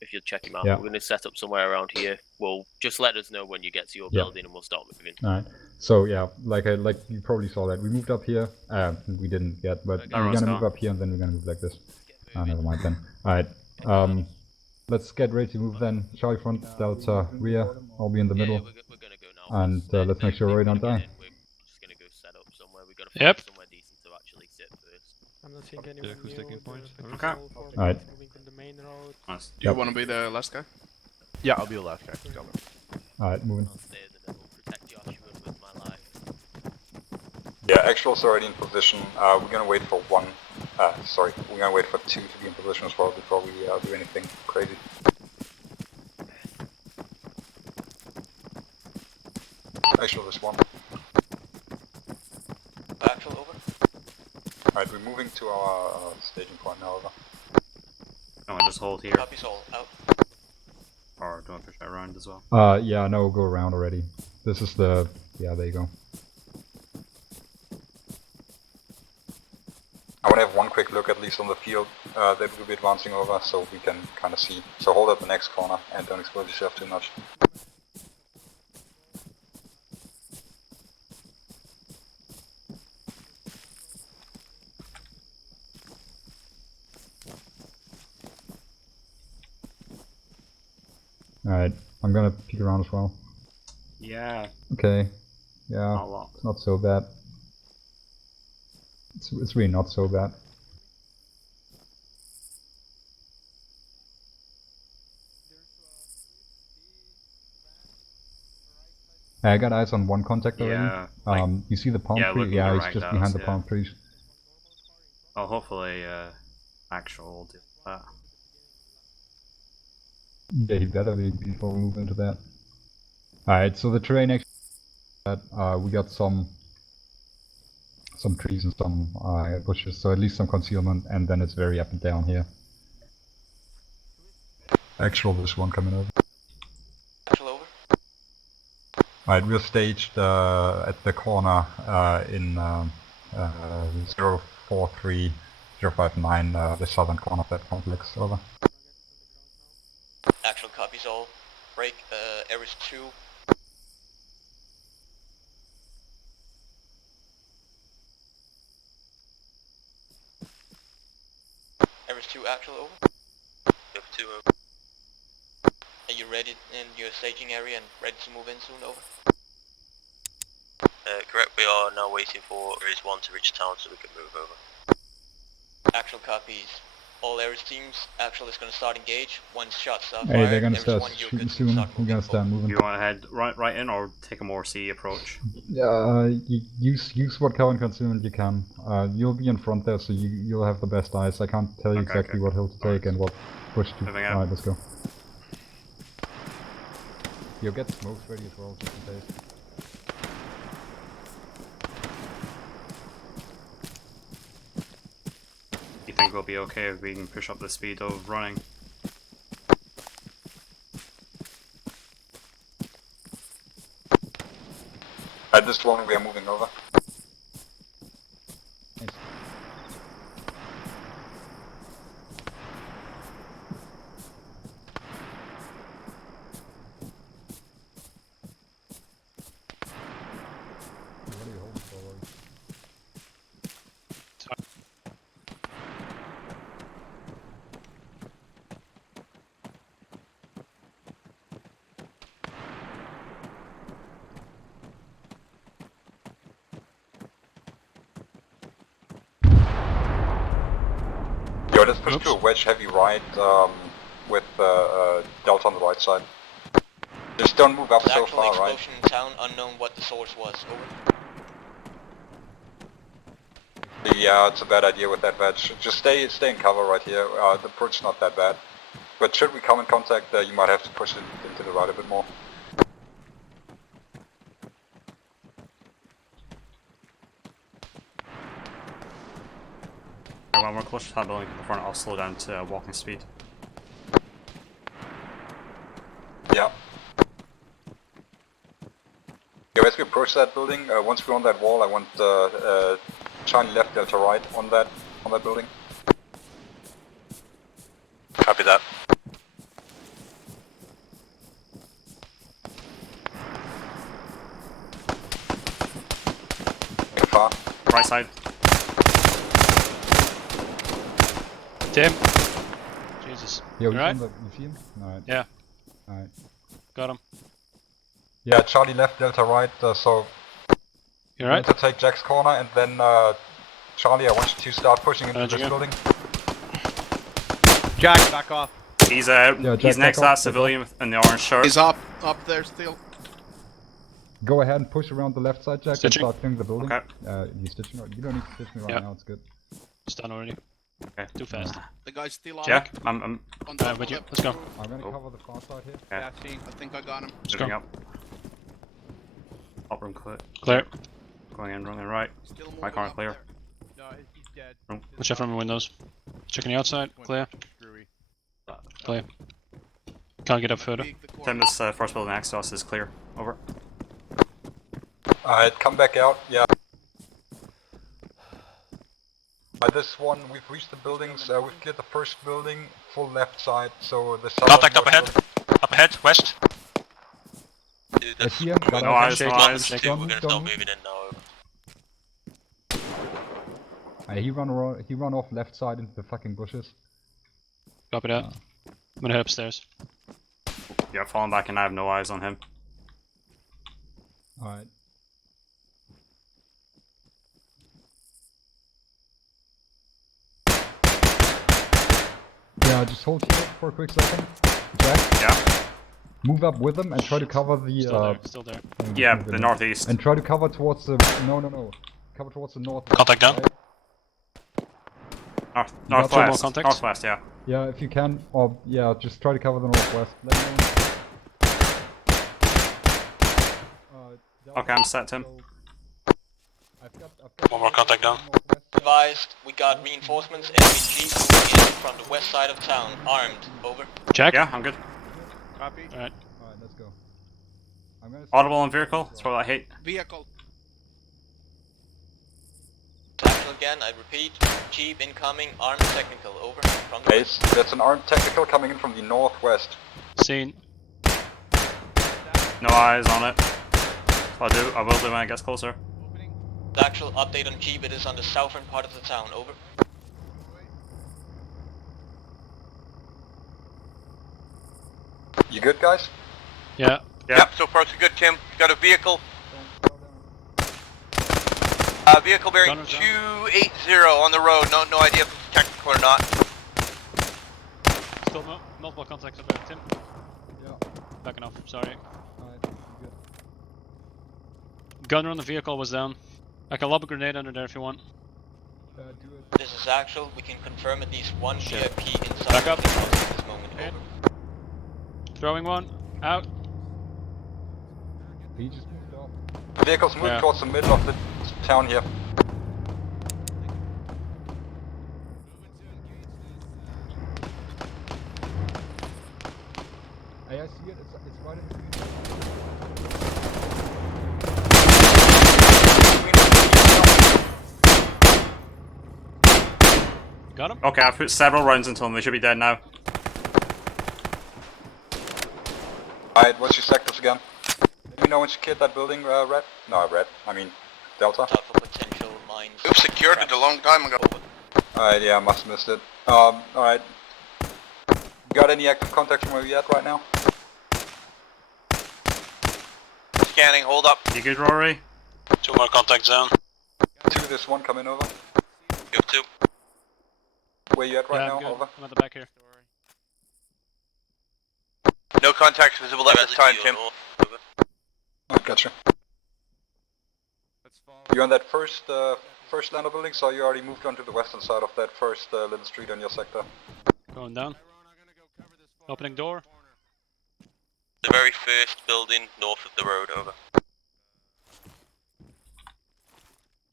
If you'll check him out, Yeah. we're gonna set up somewhere around here. Well, just let us know when you get to your building, and we'll start moving. Alright. So yeah, like you probably saw that we moved up here. We didn't yet, but we're gonna move up here and then we're gonna move like this. Never mind then. Alright. Let's get ready to move then. Charlie front, Delta rear. I'll be in the middle. We're gonna go now. And let's make sure Roy don't die. We're just gonna go set up somewhere. We gotta Yep. find somewhere decent to actually sit first. I'm not seeing anyone who's new. taking point? Okay. Alright. Moving from the main road. Nice. Do you want to be the last guy? Yeah, I'll be the last guy. Alright, moving. I'll stay in the middle, protect Joshua with my life. Yeah, actual's already in position. We're gonna wait for one. We're gonna wait for 2 to be in position as well before we do anything crazy. Actual, there's 1. Actual, over. Alright, we're moving to our staging point now, over. No, just hold here. Copies all out. Or do I push that around as well? Yeah, no, go around already. This is the... yeah, there you go. I want to have one quick look at least on the field that we'll be advancing over so we can kind of see. So hold up the next corner and don't expose yourself too much. Alright, I'm gonna peek around as well. Yeah. Okay. Yeah, Not a lot. it's not so bad. It's really not so bad. I got eyes on one contact already. Yeah, like- you see the palm yeah, tree? looking Yeah, to he's right just us, behind the yeah. palm trees. Oh, hopefully, actual will do that. Yeah, he better be before we move into that. Alright, so the terrain actually we got some trees and some bushes, so at least some concealment, and then it's very up and down here. Actual, there's one coming over. Actual, over. Alright, we're staged at the corner in 043059, the southern corner of that complex, over. Actual copies all. Break, Ares 2. Ares 2 actual, over. Yep, 2 over. Are you ready in your staging area and ready to move in soon, over? Correct, we are now waiting for Ares 1 to reach town so we can move over. Actual copies. All Ares teams, actual is going to start engage. Once shots are Hey, fired, they're gonna Ares start 1, you're shooting good to soon. start We moving. gotta start moving. You want to head right in or take a more sea approach? Use what current consument you can. You'll be in front there, so you'll have the best eyes. I can't tell you exactly what hill to take and what push to. Moving out. Alright, let's go. You'll get smokes ready as well, just in case. You think we'll be okay if we can push up the speed of running? At this one we are moving over. Nice. What are you holding for, Rory? Yo, let's push to a wedge heavy right with Delta on the right side. Just don't move up The so actual far, right? explosion in town, unknown what the source was, over. Yeah, it's a bad idea with that wedge. Just stay in cover right here. The approach's not that bad. But should we come in contact, you might have to push it into the right a bit more. When we're close to that building in the front, I'll slow down to walking speed. Yeah. Yo, as we approach that building, once we're on that wall, I want Charlie left, Delta right on that building. Copy that. Get far. Right side. Tim. Jesus. Yeah, You alright? you see him? Alright. Yeah. Alright. Got him. Yeah, Charlie left, Delta right, so You alright? to take Jack's corner, and then Charlie, I want you to start pushing into this building. Jack, back off. He's Yeah, he's Jack, next to back that off. civilian in the orange shirt. He's up there still. Go ahead and push around the left side, Jack, Stitching. and start clearing the building. Okay. You stitching? You don't need to stitch me right Yep. now, it's good. It's done already. Okay. Too fast. The guy's still on. Jack, I'm on the with you. left Let's go. road. I'm gonna Oh. cover the far side here. Okay. Yeah, see, I think I got him. Let's moving go. up. Up room clear. Clear. Going in, running right. Still My moving car up clear. there. No, he's dead. Room. Watch out from the windows. Checking the outside. Clear. Screwy. Clear. Can't get up further. Peek the corner. Tim, this first building next to us is clear. Over. Alright, come back out, yeah. This one, we've reached the buildings, we've cleared the first building, full left side, so the south. Contact up ahead. Up ahead, west. Dude, I that's see him. Got No him. eyes, Shake no one, eyes. shake Two, one. we're gonna Don't start move. moving in now. He run off left side into the fucking bushes. Copy that. I'm gonna head upstairs. Yeah, falling back and I have no eyes on him. Alright. Yeah, just hold here for a quick second. Jack, Yeah. move up with them and try to cover the Still there. Still there. Yeah, the northeast. And try to cover towards the no. Cover towards the north. Contact down. Right? North, You got two more northwest. contacts? Northwest, yeah. Yeah, if you can, or yeah, just try to cover the northwest. Let me know. Okay, I'm set, Tim. I've got One more contact down. advised. We got reinforcements, enemy jeep moving in from the west side of town, armed, over. Jack? Yeah, I'm good. Copy. Alright. Alright, let's go. I'm gonna Audible and vehicle, that's what I hate. Vehicle. Actual again, I repeat, jeep incoming, armed technical, over, from the Ace, there's an armed technical coming in from the northwest. Seen. No eyes on it. I will do when it gets closer. The actual update on jeep, it is on the southern part of the town, over. You good, guys? Yeah. Yep, so far so good, Tim. Got a vehicle. Vehicle bearing Gunner's down. 280 on the road. No idea if it's technical or not. Still multiple contacts about Tim. Yeah. Backing off, sorry. Alright, good. Gunner on the vehicle was down. I can lob a grenade under there if you want. Do it. This is actual. We can confirm at least one Shit. VIP inside Back up. the house at this moment. Hit. Over. Throwing one. Out. He just moved off. Vehicles moving Yeah. towards the middle of the town here. Hey, I see it. It's right in between. Got him? Okay, I've put several rounds into them. They should be dead now. Alright, what's your sectors again? Do you know when you cleared that building, Red? No, Red. I mean, Delta. Top of potential mines. We've secured it a long time ago. Alright, yeah, I must have missed it. Alright. Got any active contacts from where you at right now? Scanning, hold up. You good, Rory? 2 more contacts down. 2, there's 1 coming over. You have 2. Where you at right Yeah, now? I'm good. Over. I'm at the back here. No contacts visible at this time, Tim. Oh, gotcha. You on that first lander building, so you already moved on to the western side of that first little street on your sector. Going down. Opening door. The very first building north of the road, over.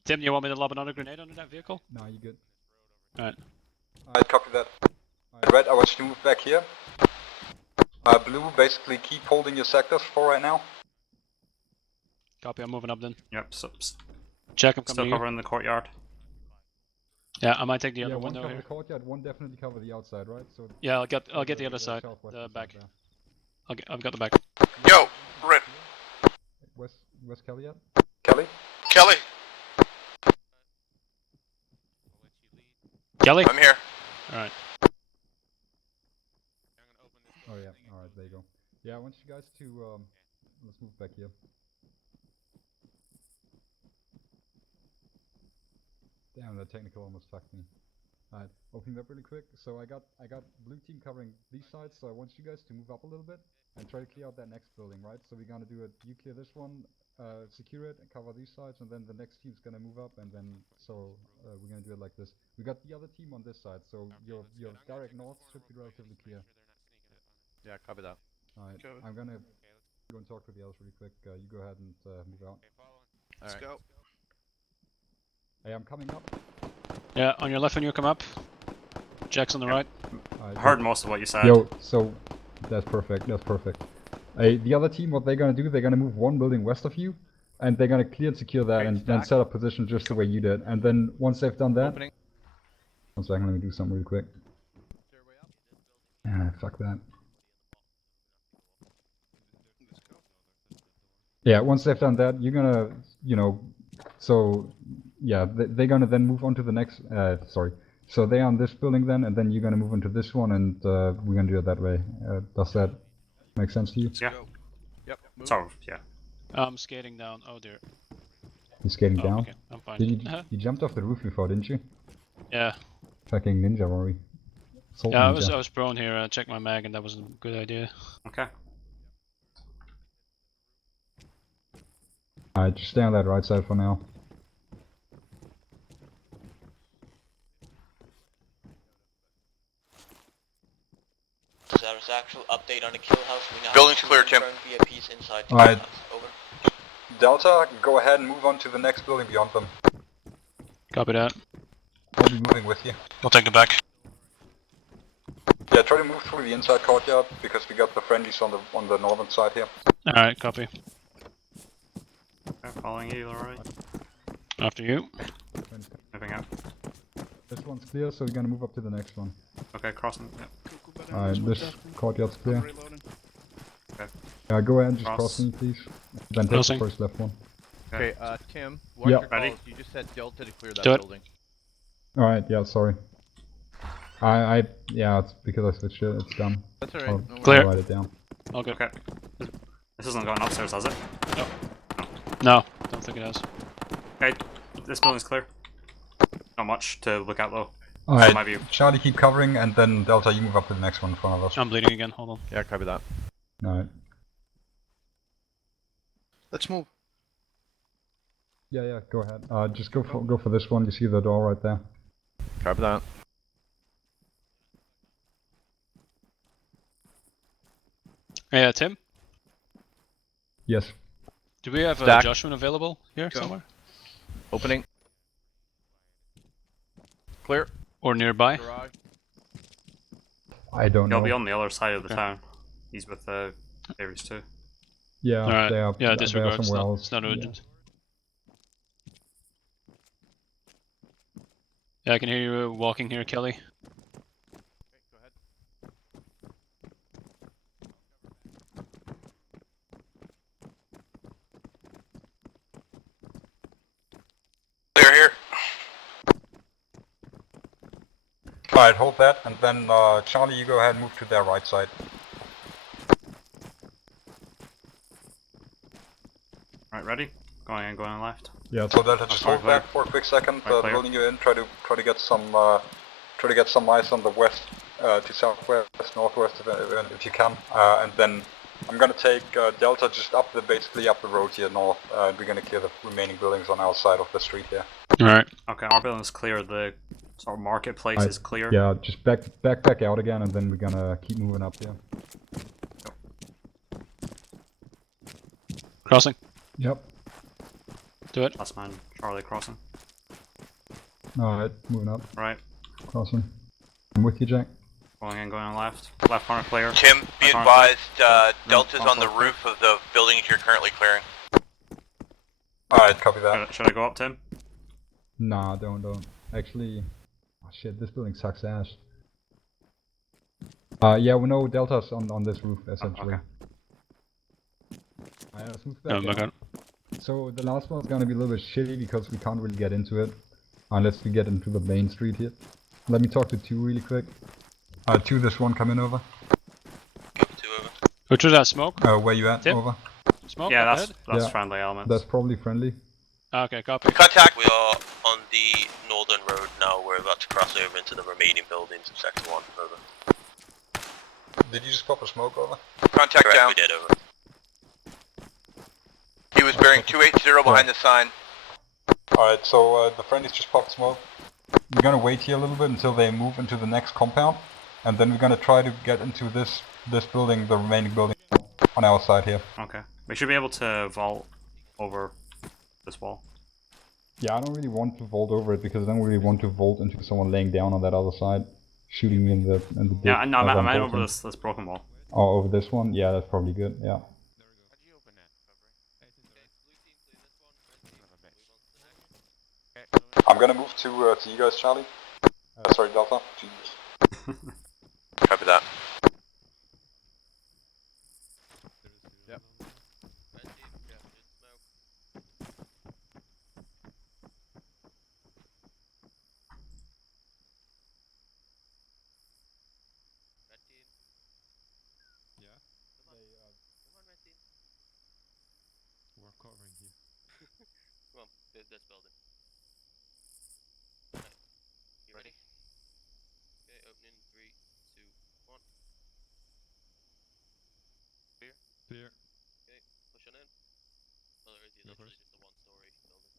Tim, you want me to lob another grenade under that vehicle? Nah, you good. Alright. Alright, copy that. Red, I want you to move back here. Blue, basically keep holding your sectors for right now. Copy, I'm moving up then. Yep, Check, I'm still coming to you. covering the courtyard. Yeah, I might take the Yeah, other one window cover here. the courtyard, one definitely cover the outside, right? So Yeah, I'll get the other side, southwestern the side back. there. I've got the back. Yo, Red. West Kelly yet? Kelly? Kelly. Kelly? I'm here. Alright. Oh yeah, alright, there you go. Yeah, I want you guys to, let's move back here. Damn, that technical almost fucked me. Alright, opening up really quick. So I got blue team covering these sides, so I want you guys to move up a little bit and try to clear out that next building, right? So we're gonna do it, you clear this one, secure it and cover these sides, and then the next team's gonna move up, and then, so, we're gonna do it like this. We got the other team on this side, so your direct north should be relatively clear. Yeah, copy that. Alright, I'm gonna go and talk to the others really quick. You go ahead and move out. Let's go. Hey, I'm coming up. Yeah, on your left when you come up. Jack's on the right. I heard most of what you said. Yo, so that's perfect. That's perfect. Hey, the other team, what they're gonna do? They're gonna move one building west of you, and they're gonna clear and secure that, and then set up position just the way you did. And then once they've done that, Opening. 1 second, let me do something really quick. Ah, fuck that. Yeah, once they've done that, you're gonna, you know, so yeah, they're gonna then move on to the next. Sorry. So they're on this building then, and then you're gonna move into this one, and we're gonna do it that way. Does that make sense to you? Yeah. Yep. So, yeah. I'm skating down. Oh dear. You're skating down? Okay, I'm fine. Did you jumped off the roof before, didn't you? Yeah. Fucking ninja, Rory. Salt Yeah, ninja. I was prone here. I checked my mag, and that was a good idea. Okay. Alright, just stay on that right side for now. There's actual update on the kill house. We now Building's have clear, two Tim. confirmed VIPs inside the Alright. kill house. Over. Delta, go ahead and move on to the next building beyond them. Copy that. I'll be moving with you. We'll take it back. Yeah, try to move through the inside courtyard, because we got the friendlies on the northern side here. Alright, copy. Okay, following you, alright. After you. Moving out. This one's clear, so we're gonna move up to the next one. Okay, crossing. Yep. Alright, this courtyard's clear. Okay. Go ahead and just Cross. cross me, please. Then take Crossing. the first left one. Okay, Tim, what's Yeah. your Ready? calls? You just said Delta to clear that Do it. building. Alright, yeah, sorry. Yeah, it's because I switched it, it's done. That's alright. I'll, No worries. Clear. I'll write it down. All good. Okay. This isn't going upstairs, has it? No. No, don't think it has. Okay, this building's clear. Not much to look at though. Alright, My view. Charlie, keep covering, and then Delta, you move up to the next one in front of us. I'm bleeding again, hold on. Yeah, copy that. Alright. Let's move. Yeah, go ahead. Just go for this one. You see the door right there. Copy that. Yeah, Tim? Yes. Do we have Stack. Joshua available here Go. somewhere? Opening. Clear. Or nearby? Garage. I don't know. He'll be on the other side of the Okay. town. He's with Ares too. Yeah, Alright. they are. Yeah, they are disregard. It's somewhere not, else. it's not Yeah. urgent. Yeah, I can hear you walking here, Kelly. Clear here. Alright, hold that, and then Charlie, you go ahead and move to their right side. Right, ready? Going left. Yeah. So Delta, just hold clear. that for a quick second. Right, clear. Loading you in. Try to get some eyes on the west to southwest, northwest if you can, and then I'm gonna take Delta just basically up the road here north. We're gonna clear the remaining buildings on our side of the street here. Alright. Okay, our building's clear. The sort of marketplace is clear. Yeah, just back out again, and then we're gonna keep moving up here. Crossing. Yep. Do it. Last man, Charlie crossing. Alright, moving up. Right. Crossing. I'm with you, Jack. Going in, going left. Left corner clear. Tim, be Left corner clear. advised, Delta's on the roof of the buildings you're currently clearing. Alright, copy that. Should I go up, Tim? Nah, don't. Actually, oh shit, this building sucks ass. Yeah, we know Delta's on this roof essentially. Okay. Alright, let's move back Oh my down. god. So the last one's gonna be a little bit shitty because we can't really get into it unless we get into the main street here. Let me talk to 2 really quick. 2, this one coming over. Go through that smoke. Where you at? Tim? Over. Smoke? Yeah, up that's ahead? friendly elements. That's probably friendly. Okay, copy. Contact, we are on the northern road now. We're about to cross over into the remaining buildings of Sector 1. Over. Did you just pop a smoke over? Contact down. We did, over. He was bearing 280 behind the sign. Alright, so the friendlies just popped smoke. We're gonna wait here a little bit until they move into the next compound, and then we're gonna try to get into this building, the remaining building on our side here. Okay. We should be able to vault over this wall. Yeah, I don't really want to vault over it because I don't really want to vault into someone laying down on that other side, shooting me in the dick. Yeah, no, as I'm I meant over vaulting. this broken wall. Oh, over this one? Yeah, that's probably good, yeah. I'm gonna move to you guys, Charlie. Sorry, Delta. Jesus. Copy that. Yep. Yeah. We're covering here. Come on, this building. Right. You ready? Okay, opening 3, 2, 1. Clear? Clear. Okay, push on in. Well, there is Go literally first. just a 1-story building.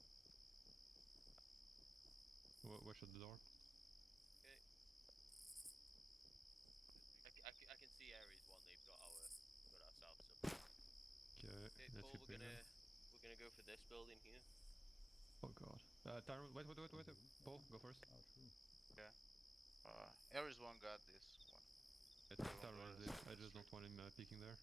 Where should the door? Okay. I can see Ares 1, they've got our south, so. Okay, Okay, let's Paul, keep we're going. gonna go for this building here. Oh god. Tyrone, wait. Paul, go first. Yeah. Ares 1 got this one. Tyrone did. I just don't want him peeking there.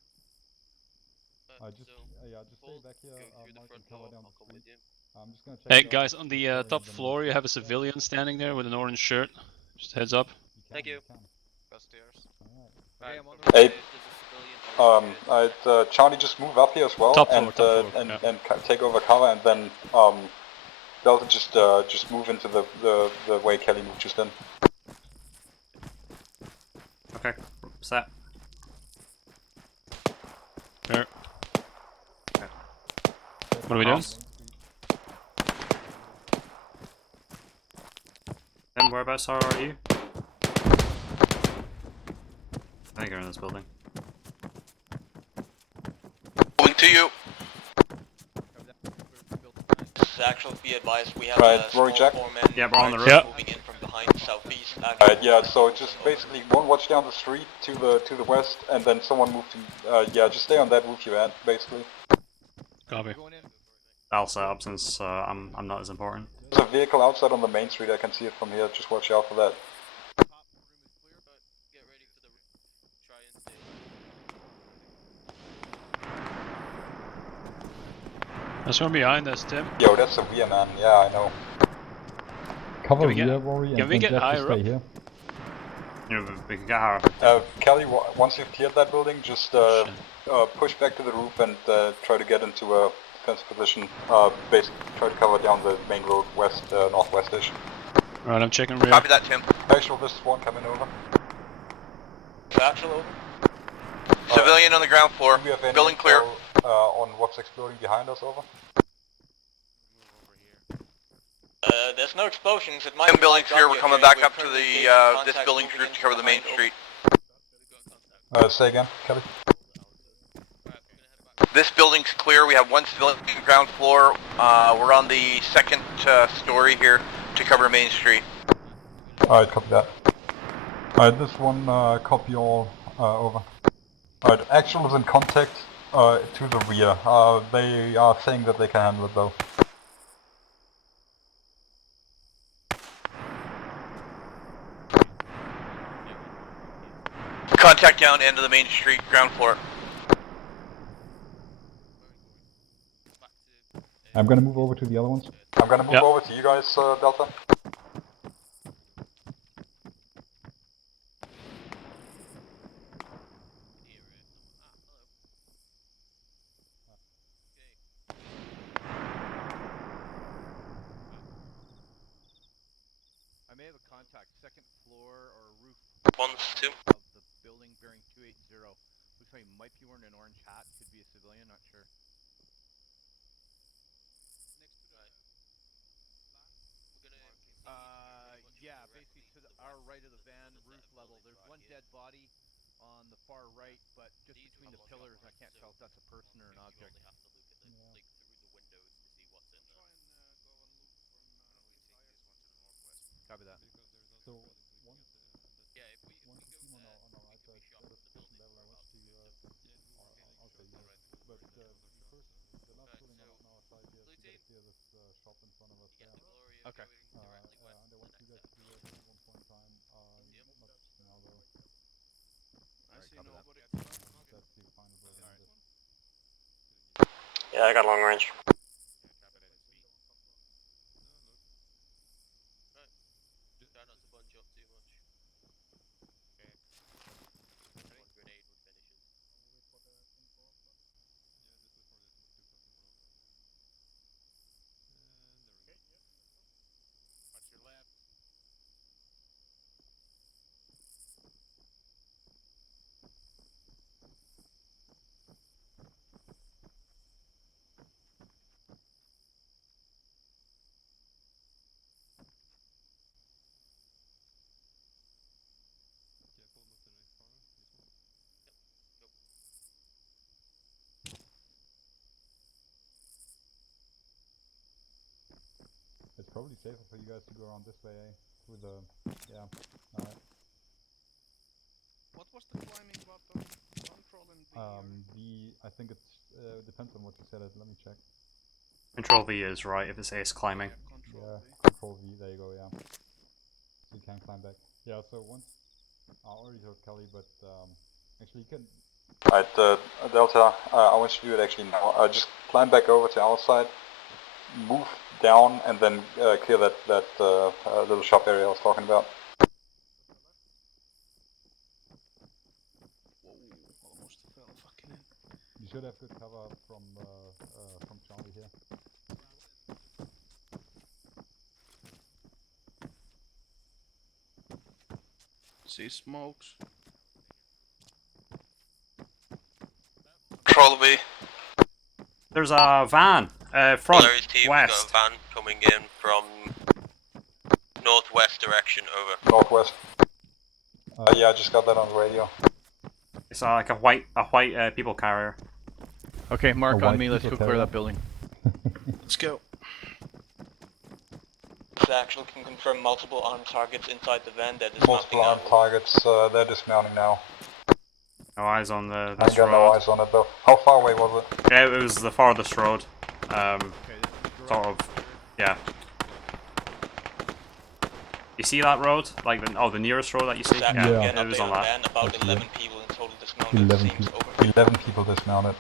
Just stay back here, Mark, and cover down the street. I'm just gonna check Hey it out. guys, on the top floor you have a civilian standing there with an orange shirt. Just heads up. Thank you. Got stairs. Right. Hey, Charlie, just move up here as well, Top floor, and top floor, and take over cover, and then Delta just move into the way Kelly moved just in. Okay, set. Fair. Okay. What are we doing? Then whereabouts are you? I think you're in this building. Going to you. Actual, be advised, we have a small foreman. Yeah, we're on the roof. Yeah. Moving in from behind southeast. Yeah, so just basically one watch down the street to the west, and then someone move to yeah, just stay on that roof you're at, basically. Copy. I'll set up since I'm not as important. There's a vehicle outside on the main street. I can see it from here. Just watch out for that. There's one behind us, Tim. Yo, that's a rear man. Yeah, I know. Cover we get- rear, Rory, can and we then get Jeff higher just stay up? here. Yeah, we can get higher. Kelly, once you've cleared that building, just push back to the roof and try to get into a defensive position. Basically, try to cover down the main road west, northwestish. Right, I'm checking rear. Copy that, Tim. Actual, this is one coming over. Actual over. Civilian on the ground floor. Do we have any Building clear. info, on what's exploding behind us, over? There's no explosions. It might be building clear, we're coming back up to currently the, engaged in this contact building moving to in cover the from main behind street. Say again, Kelly. This building's clear, we have one civilian ground floor. We're on the second story here to cover Main Street. Alright, copy that. Alright, this one, copy all, over. Alright, actual is in contact, to the rear. They are saying that they can handle it though. Contact down end of the Main Street, ground floor. I'm gonna move over to the other ones. I'm gonna move over to you guys, Delta. I may have a contact, second floor or roof. 1-2. Of the building bearing 280. Looks like he might be wearing an orange hat, could be a civilian, not sure. Yeah, basically to our right of the van, roof level. There's one dead body on the far right, but just between the pillars, I can't tell if that's a person or an object. Copy that. So one team on our right side at a position level. I want to I'll say yes. But the last building on our side here, so we gotta clear this shop in front of us there. Okay. And I want you guys to do that at one point in time. Not just now though. I see nobody. That's the final building on this. Yeah, I got long range. It's probably safer for you guys to go around this way, through the, yeah, alright. What was the climbing button? Control and V? I think it's, depends on what you set it, let me check. Control V is right if it's ace climbing. Yeah, Control V, there you go, yeah. So you can climb back. Yeah, so once, I already told Kelly, but, actually you can... Alright, Delta, I want you to do it actually now. Just climb back over to our side, move down, and then clear that little shop area I was talking about. Whoa, almost fell fucking in. You should have good cover from Charlie here. See smokes. Control B. There's a van. Front, Polaris team, west. we got a van coming in from northwest direction, over. Northwest. Yeah, I just got that on the radio. It's like a white people carrier. Okay, mark A on white me. Let's go people clear carrier? that building. Let's go. Actual can confirm multiple armed targets inside the van that is Multiple mounting armed targets, they're dismounting now. No eyes on the I this got no road. eyes on it though. How far away was it? Yeah, it was the farthest road. Sort of, yeah. You see that road? Like the nearest road that you see? Yeah. It was on that. van, about 11 people in total dismounted. 11 people. 11 people dismounted.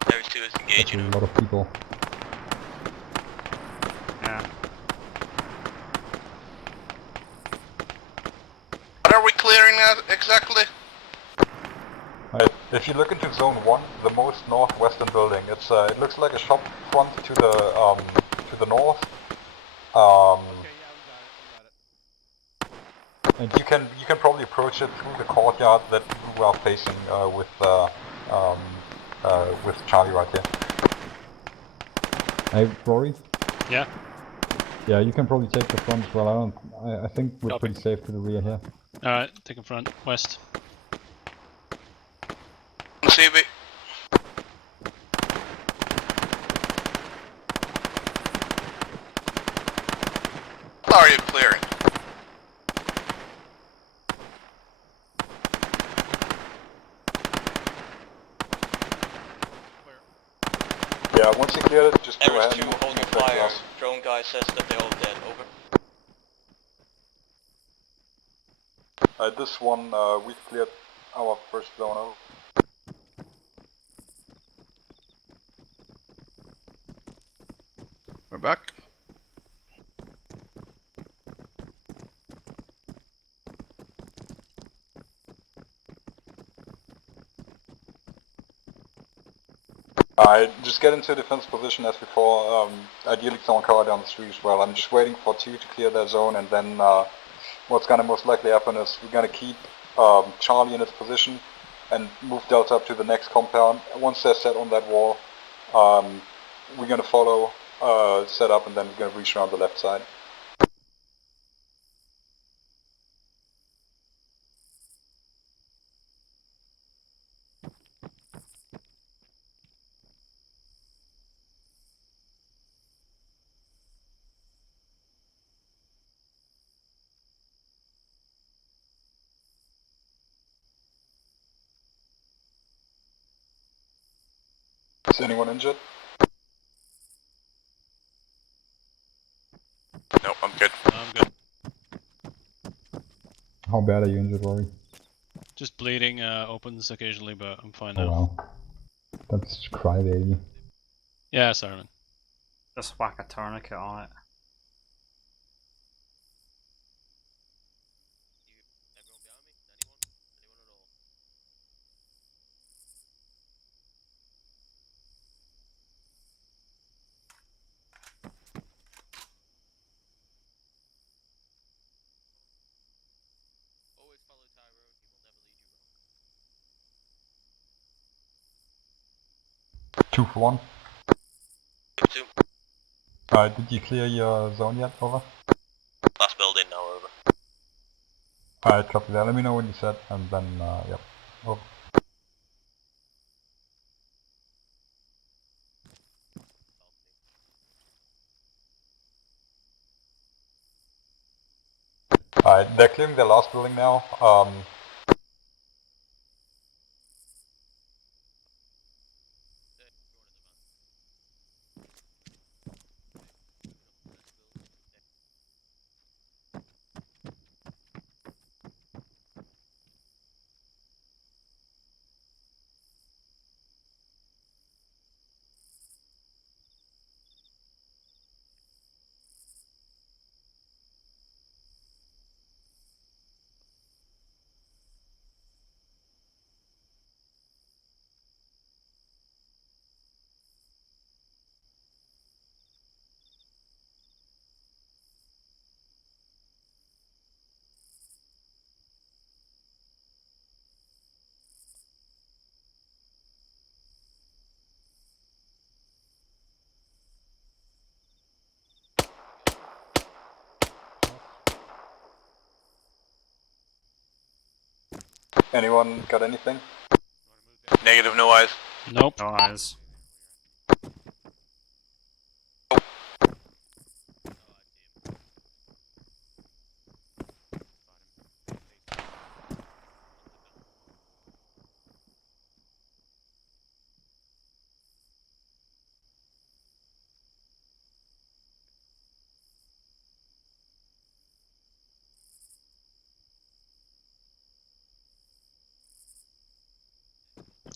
Polaris 2 is That's a engaging. lot of people. Yeah. What are we clearing exactly? Right. If you look into Zone 1, the most northwestern building, it's it looks like a shop front to the north. And you can probably approach it through the courtyard that we are facing with Charlie right here. Hey, Rory? Yeah? Yeah, you can probably take the front as well. I think we're Copy. pretty safe to the rear here. Alright, taking front, west. CB. What are you clearing? Yeah, once you clear it, just go ahead. Average 2 holding fire. Drone guy says that they're all dead. Over. This one, we cleared our first zone out. We're back. Just get into a defense position as before, ideally someone cover down the street as well. I'm just waiting for 2 to clear their zone, and then what's gonna most likely happen is we're gonna keep Charlie in its position and move Delta up to the next compound. Once they're set on that wall, we're gonna follow, set up, and then we're gonna reach around the left side. Is anyone injured? No, I'm good. I'm good. How bad are you injured, Rory? Just bleeding, opens occasionally, but I'm fine Oh now. wow. That's crybaby. Yeah, sorry man. Just whack a tourniquet on it. Two for one. 2. Did you clear your zone yet? Over. Last building now, over. Alright, copy that. Let me know when you set, and then, yep. Over. Alright, they're clearing their last building now. Anyone got anything? Negative, no eyes. Nope. No eyes.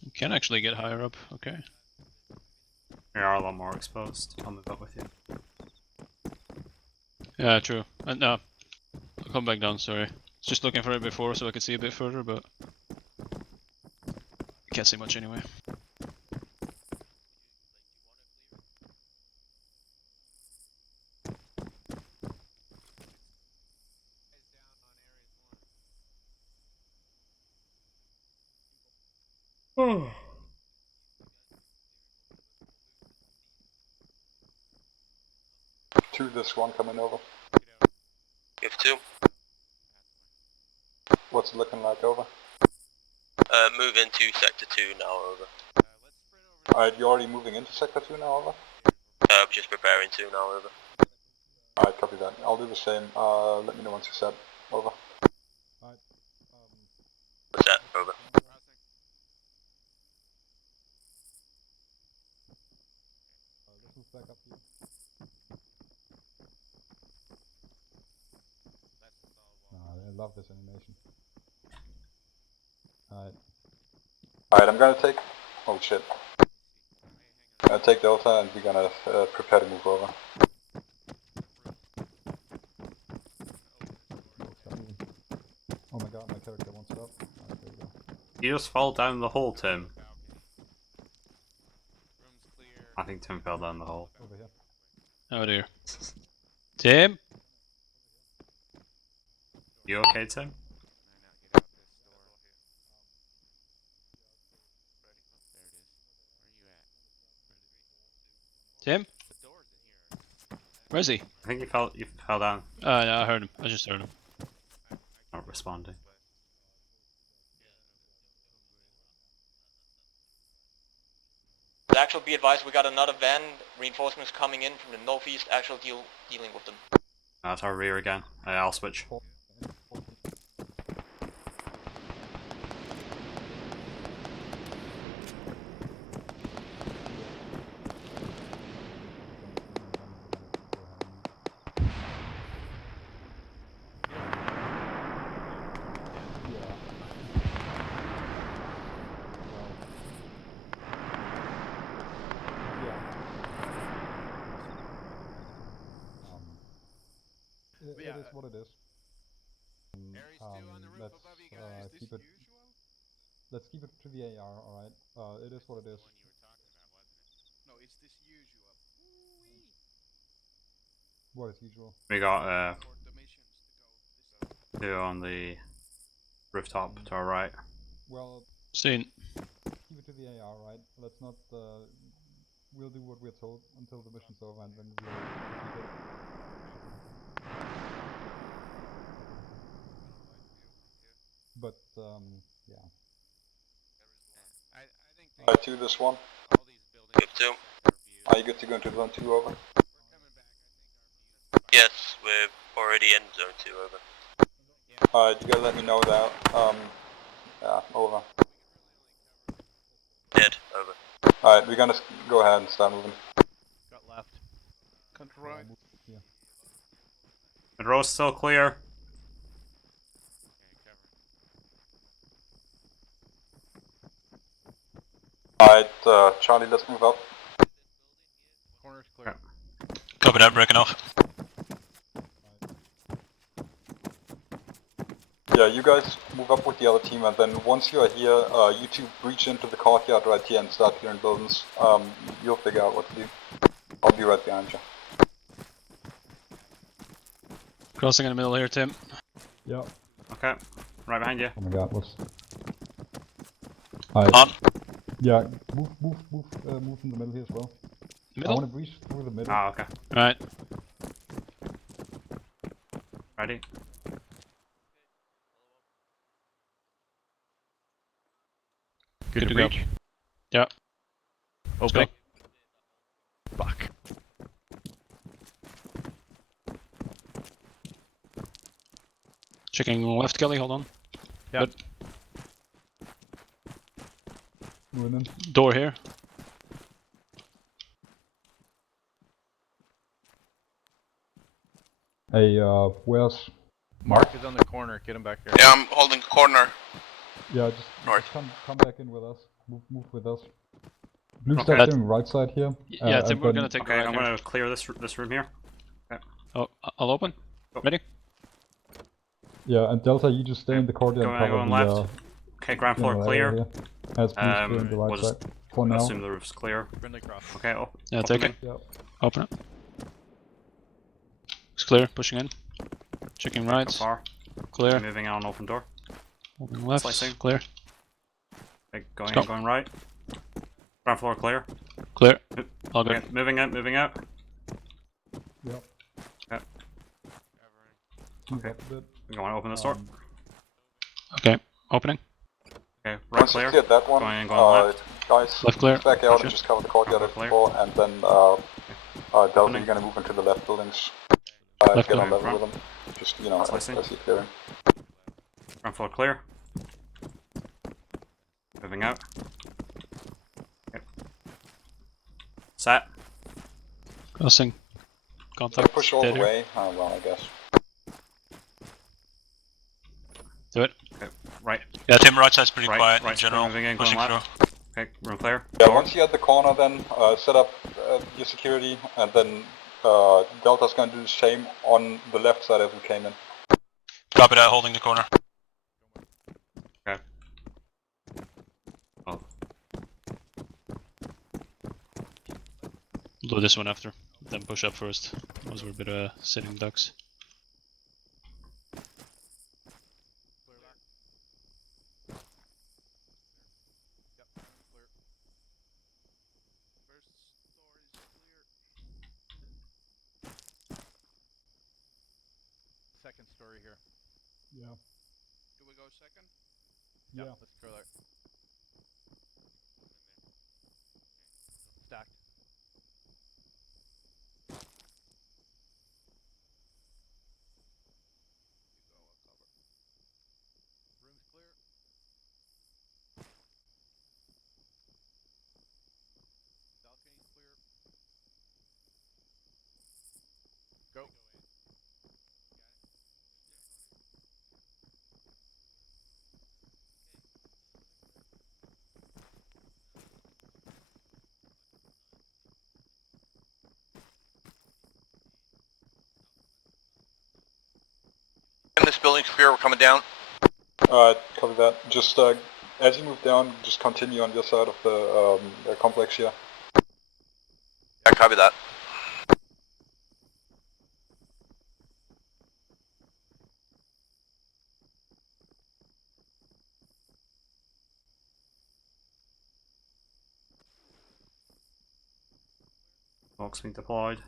You can actually get higher up. Okay. We are a lot more exposed. I'll move up with you. Yeah, true. No, I'll come back down. Sorry. Just looking for it before so I could see a bit further, but can't see much anyway. Two, this one coming over. Give 2. What's it looking like over? Move into sector 2 now, over. Alright, you're already moving into sector 2 now, over? Just preparing to now, over. Alright, copy that. I'll do the same. Let me know once you're set. Over. What's that, over? Let's move back up here. I love this animation. Alright. Alright, I'm gonna take... Oh shit. I'm gonna take Delta and we're gonna prepare to move over. Oh my god, my character won't stop. Alright, there we go. You just fall down the hole, Tim. I think Tim fell down the hole. Over here. Oh dear. Tim? You okay, Tim? Tim? Where is he? I think you fell down. No, I heard him. I just heard him. Not responding. Actual, be advised, we got another van, reinforcements coming in from the northeast, actual dealing with them. That's our rear again. I'll switch. It is what it is. Let's keep it to the AR, alright? It is what it is. No, it's this usual. What is usual? We got 2 on the rooftop to our right. Well, seen. Keep it to the AR, right? Let's not. We'll do what we're told until the mission's over, and then we'll defeat it. But yeah. I do this one. Give 2. Are you good to go into zone 2, over? Yes, we're already in zone 2, over. Alright, you gotta let me know that. Yeah, over. Dead, over. Alright, we're gonna go ahead and start moving. Got left. Come to right. Yeah. Monroe's still clear. Alright, Charlie, let's move up. Corner's clear. Copy that, breaking off. Yeah, you guys move up with the other team, and then once you are here, you two breach into the courtyard right here and start clearing buildings. You'll figure out what to do. I'll be right behind you. Crossing in the middle here, Tim. Yeah. Okay, right behind you. Oh my god, what's... Alright. On. Yeah, move in the middle here as well. Middle? I wanna breach through the middle. Ah, okay. Alright. Ready? Good to breach? go. Yeah. Opening. Fuck. Checking left, Kelly. Hold on. Yep. Good. Moving in. Door here. Hey, where's Mark is on the corner. Get him back here. Yeah, I'm holding corner. Yeah, just North. come back in with us. Move with us. Blue Okay. start doing right side here. Yeah, Tim, we're gonna take Okay, right I'm here. gonna clear this room here. Okay. Oh, I'll open. Ready? Yeah, and Delta, you just stay in the courtyard and cover Going the left. Okay, ground floor general clear. area here. Has blue clearing the right We'll side just for now. assume the roof's clear. Friendly cross. Okay, Yeah, take it. Yep. Open it. It's clear. Pushing in. Checking right. Far. Clear. Moving on open door. Moving left. Slicing. Clear. Okay, going Go. in, going right. Ground floor clear. Clear. All good. Okay, moving out, moving out. Yep. Okay. Move up a bit. We're going to open this door. Okay. Opening. Okay, right Once you clear. cleared that one, Going in, going left. guys, Left clear. back out Roger. and just cover the courtyard Left as clear. before, and then Delta, Opening. you're gonna move into the left buildings. Left Get on clear. level with them. Just, you know, as Slicing. you're clearing. Ground floor clear. Moving out. Okay. Set. Crossing. So Contact. push all the Dead here. way. Oh, well, I guess. Do it. Okay, right. Yeah, Tim, right side's pretty Right, quiet right, in general. moving in, Pushing going through. left. Okay, room clear. Yeah, once you're at the corner, then set up your security, and then Delta's gonna do the same on the left side as we came in. Copy that, holding the corner. Okay. Oh, We'll do this one after. Then push up first. Those were a bit sitting ducks. Second story here. Yeah. Do we go second? Yeah. Let's go there. Stacked. Room's clear. Balcony clear. Go. In this building's clear, we're coming down. Copy that. Just as you move down, just continue on your side of the complex here. Yeah, copy that. box being deployed.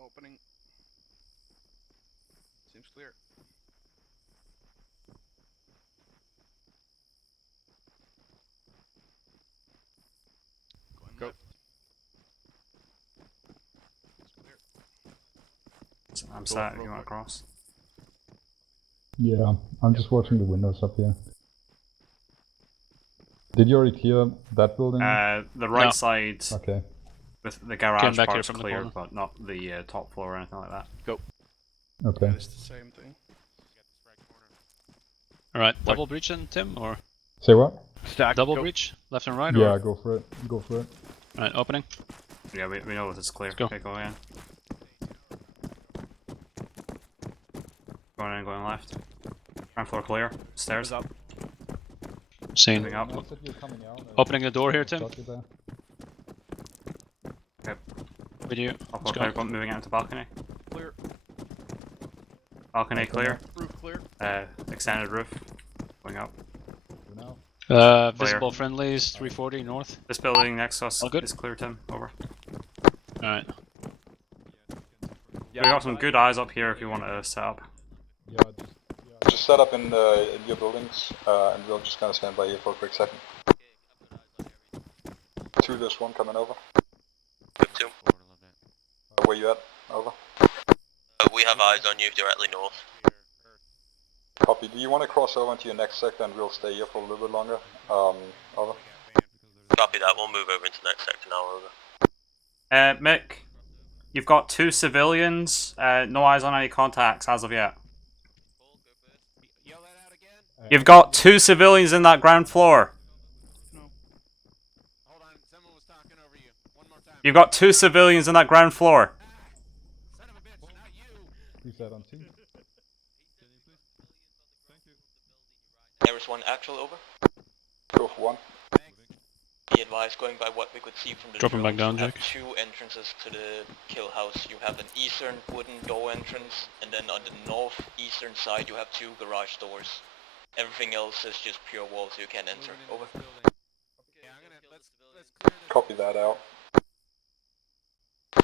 Opening. Seems clear. Going Go. left. It's clear. I'm sat if you want to cross. Yeah, I'm just watching the windows up here. Did you already clear that building? The right side. Okay. With the garage back here part's from the clear, corner. but not the top floor or anything like that. Go. Okay. It's the same thing. Alright, double breach then, Tim, or? Say what? Stack. Double Go. breach, left and right, Yeah, or? go for it. Go for it. Alright, opening. Yeah, we know this is clear. Let's go. Okay, go in. Going in, going left. Ground floor clear. Stairs. Up. Seen. Moving up. Nice that you're coming out. Opening the door here, Tim. Got you there. Okay. With you. Top Let's floor go. clear, moving out into balcony. Clear. Balcony clear. Roof clear. Extended roof. Going up. For now. Visible friendlies, 340 north. This building next to us All good? is clear, Tim. Over. Alright. We got some good eyes up here if you want to set up. Yeah, just yeah. Just set up in your buildings, and we'll just kind of stand by here for a quick second. 2, there's one coming over. Good 2. Where you at? Over. We have eyes on you directly north. Copy. Do you want to cross over into your next sector and we'll stay here for a little bit longer? Over. Copy that, we'll move over into the next sector now, over. Mick, you've got 2 civilians, no eyes on any contacts as of yet. You've got 2 civilians in that ground floor. You've got 2 civilians in that ground floor. Who's that on 2? Ares 1 actual, over. Go for 1. Be advised, going by what we could see from the Drop him back drones, down, you have Jack. 2 entrances to the kill house. You have an eastern wooden door entrance, and then on the northeastern side you have 2 garage doors. Everything else is just pure wall, so you can't enter. Over. Copy that out.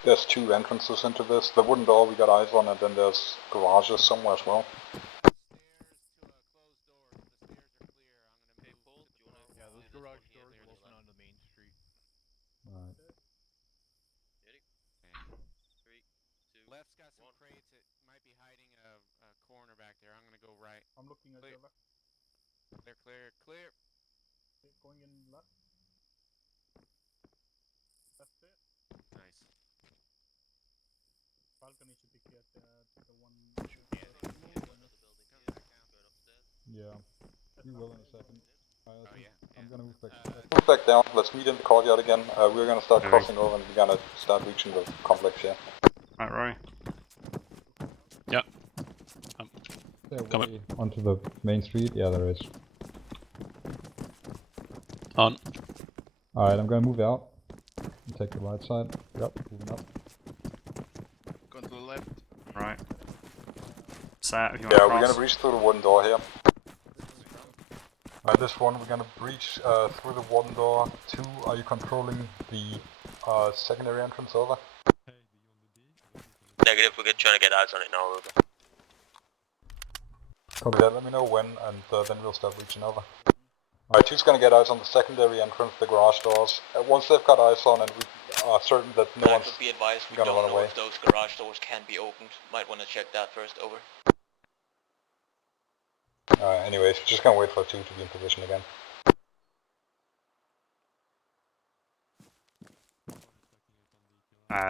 There's 2 entrances into this. The wooden door we got eyes on, and then there's garages somewhere as well. Yeah, those garage doors will open onto Main Street. Alright. Left's got some crates. It might be hiding a corner back there. I'm gonna go right. I'm looking at your left. Clear. Going in left. That's it. Nice. Balcony should be clear. The one. Yeah. You will in a second. I'm gonna move back. Move back down. Let's meet in the courtyard again. We're gonna start crossing over and we're gonna start reaching the complex here. Alright, Rory. Yeah. There Coming. way onto the main street? Yeah, there is. On. Alright, I'm gonna move out. And take the right side. Yep, moving up. Going to the left. Right. Set if you want Yeah, to we're cross. gonna reach through the wooden door here. This one, we're gonna breach through the wooden door. 2, are you controlling the secondary entrance? Over. Negative, we're trying to get eyes on it now, over. Copy that, let me know when, and then we'll start reaching over. Alright, 2's gonna get eyes on the secondary entrance, the garage doors. Once they've got eyes on and we are certain that no one's Be advised, we gonna don't run know away. if those garage doors can be opened. Might want to check that first. Over. Anyways, just gonna wait for 2 to be in position again.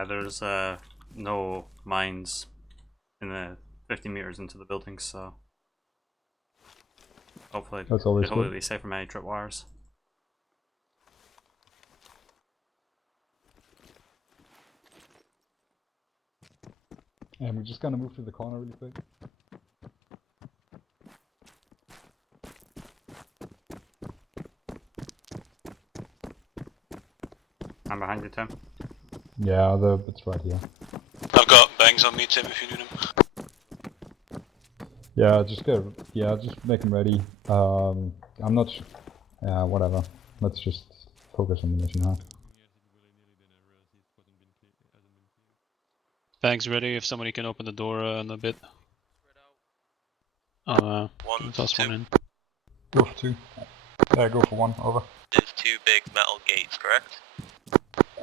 There's no mines in the 50 meters into the building, so hopefully That's always hopefully good. be safe from any tripwires. And we're just gonna move to the corner really quick. I'm behind you, Tim. Yeah, it's right here. I've got bangs on me, Tim, if you need them. Yeah, just make them ready. I'm not yeah, whatever. Let's just focus on the mission now. Bags ready if somebody can open the door in a bit. Toss one in. Go for 2. Go for 1, over. There's 2 big metal gates, correct?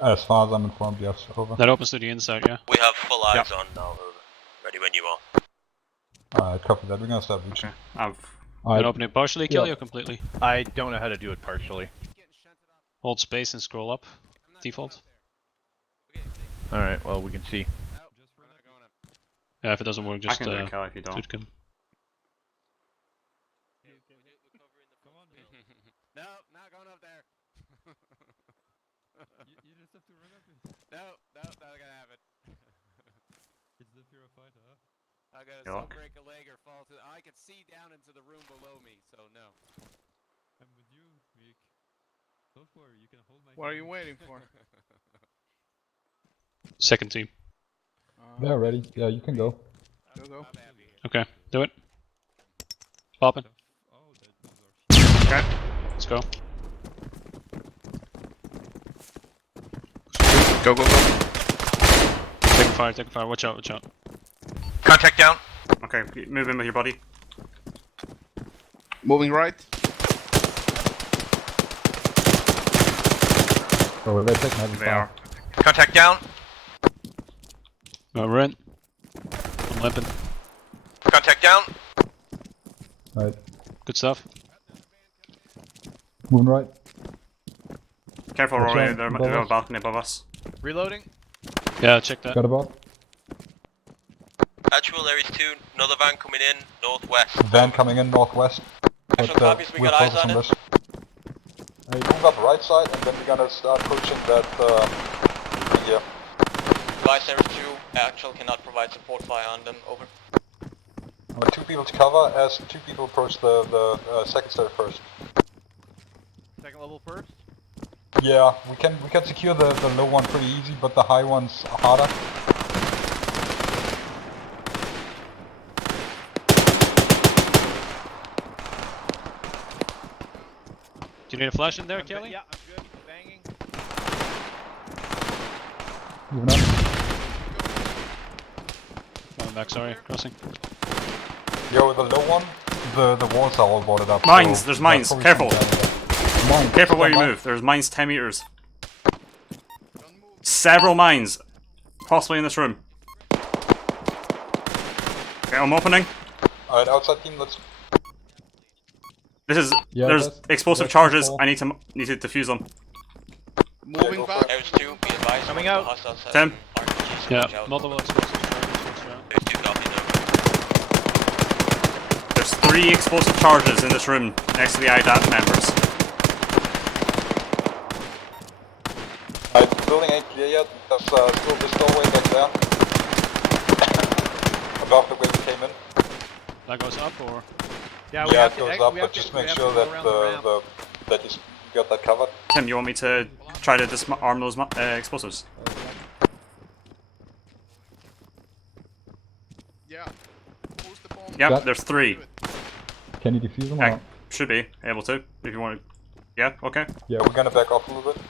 As far as I'm informed, yes, over. That opens to the inside, yeah. We have full eyes on now, over. Ready when you are. Copy that, we're gonna start reaching. I've Can open it partially, Kelly, or completely? I don't know how to do it partially. Hold space and scroll up. Default. Alright, well, we can see. Yeah, if it doesn't work, just I can do it, Kelly, if you don't. tweet him. No, not going up there. You just have to run up. No, not gonna happen. It's the fear of fighter, huh? I gotta You're so welcome. break a leg or fall to. I can see down into the room below me, so no. I'm with you, Mick. Don't worry, you can hold my What are you hand. waiting for? Second team. They're ready. Yeah, you can go. Go. Okay, do it. Poppin'. Okay. Let's go. Go. Taking fire, watch out. Contact down. Okay, move in with your body. Moving right. Oh, they're taking heavy They fire. are. Contact down. We're in. I'm limping. Contact down. Right. Good stuff. Moving right. Careful, Watch Rory. out, They have above a us. balcony above us. Reloading. Yeah, check that. Got a bot. Actual, there is 2, another van coming in, northwest. Van coming in northwest. Actual But copies, we we'll got eyes focus on on it. this. Move up right side, and then we're gonna start pushing that here. Advise there is 2. Actual cannot provide support fire on them. Over. 2 people to cover as 2 people approach the second stair first. Second level first. Yeah, we can secure the low one pretty easy, but the high one's harder. Do you need a flash in there, Kelly? Yeah, I'm good. Banging. Moving up. Going back, sorry, crossing. Yo, the low one, the walls are all boarded up. Mines, so there's mines, probably careful. some damage. Mines, Careful where you mine. move. There's mines 10 meters. Several mines. Possibly in this room. Okay, I'm opening. Alright, outside team, let's... This is Yeah, there's that's- explosive that's charges. control. I need to defuse them. Moving back. There's 2. Be advised. Coming one of out. the hostiles has Tim. some RPGs, so Yeah, watch out. multiple explosive charges. Watch out. There's 2 copies over. There's 3 explosive charges in this room next to the IDAP members. Alright, the building ain't clear yet. There's still this doorway back there. Above the way we came in. That goes up or? Yeah, Yeah, have it to goes ex- up, we have but to- just we make have to sure go that around the ramp. that you got that covered. Tim, you want me to try to disarm those explosives? Yeah. Who's the bomb? Yep, That- there's 3. Can you defuse them or I not? should be able to if you want to. Yeah, okay. Yeah, we're gonna back off a little bit.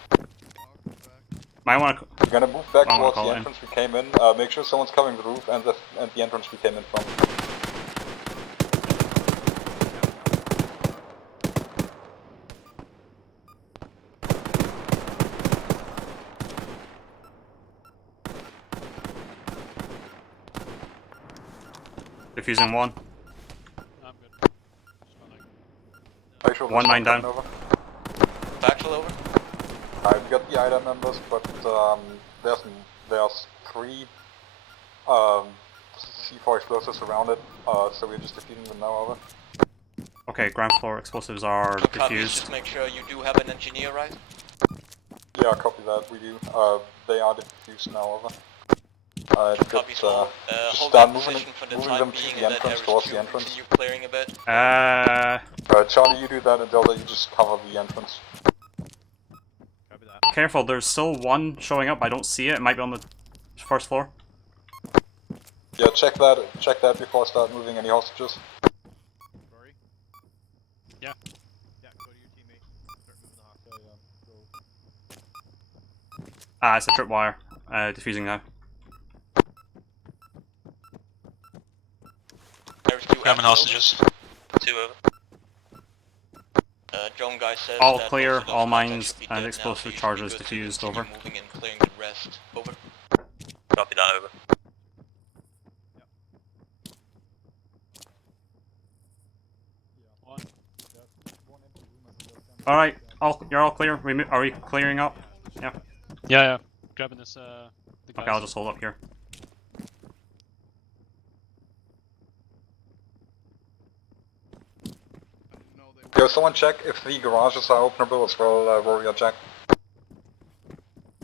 Might want to. We're gonna move back I wanna towards call the in. entrance we came in. Make sure someone's covering the roof and the entrance we came in from. Defusing 1. I'm good. Make sure One mine down. Over. Actual over. We got the IDA members, but there's 3 C4 explosives around it, so we're just defeating them now. Over. Okay, ground floor explosives are Actual copies, defused. just make sure you do have an engineer, right? Yeah, copy that. We do. They are defused now. Over. Copies all. just Hold start that moving, position for the moving time them being to and the let entrance, Ares towards 2 the entrance. continue clearing a bit. Charlie, you do that, and Delta, you just cover the entrance. Careful, there's still 1 showing up. I don't see it. It might be on the first floor. Yeah, check that before I start moving any hostages. Yeah. Yeah, go to your teammate. Start moving the hostage. Ah, it's a tripwire. Defusing now. Ares 2 Grabbing actual hostages. 2 over. Drone guy says All that clear, most of those all contacts mines should be and dead now, explosive so you should be charges good to diffused, continue over. moving and clearing the rest. Over. Copy that over. Alright, you're all clear. Are we clearing up? Yeah. Yeah, yeah. Grabbing this, the guys. Okay, I'll just hold up here. Yo, someone check if the garages are openable as well, Warrior Jack.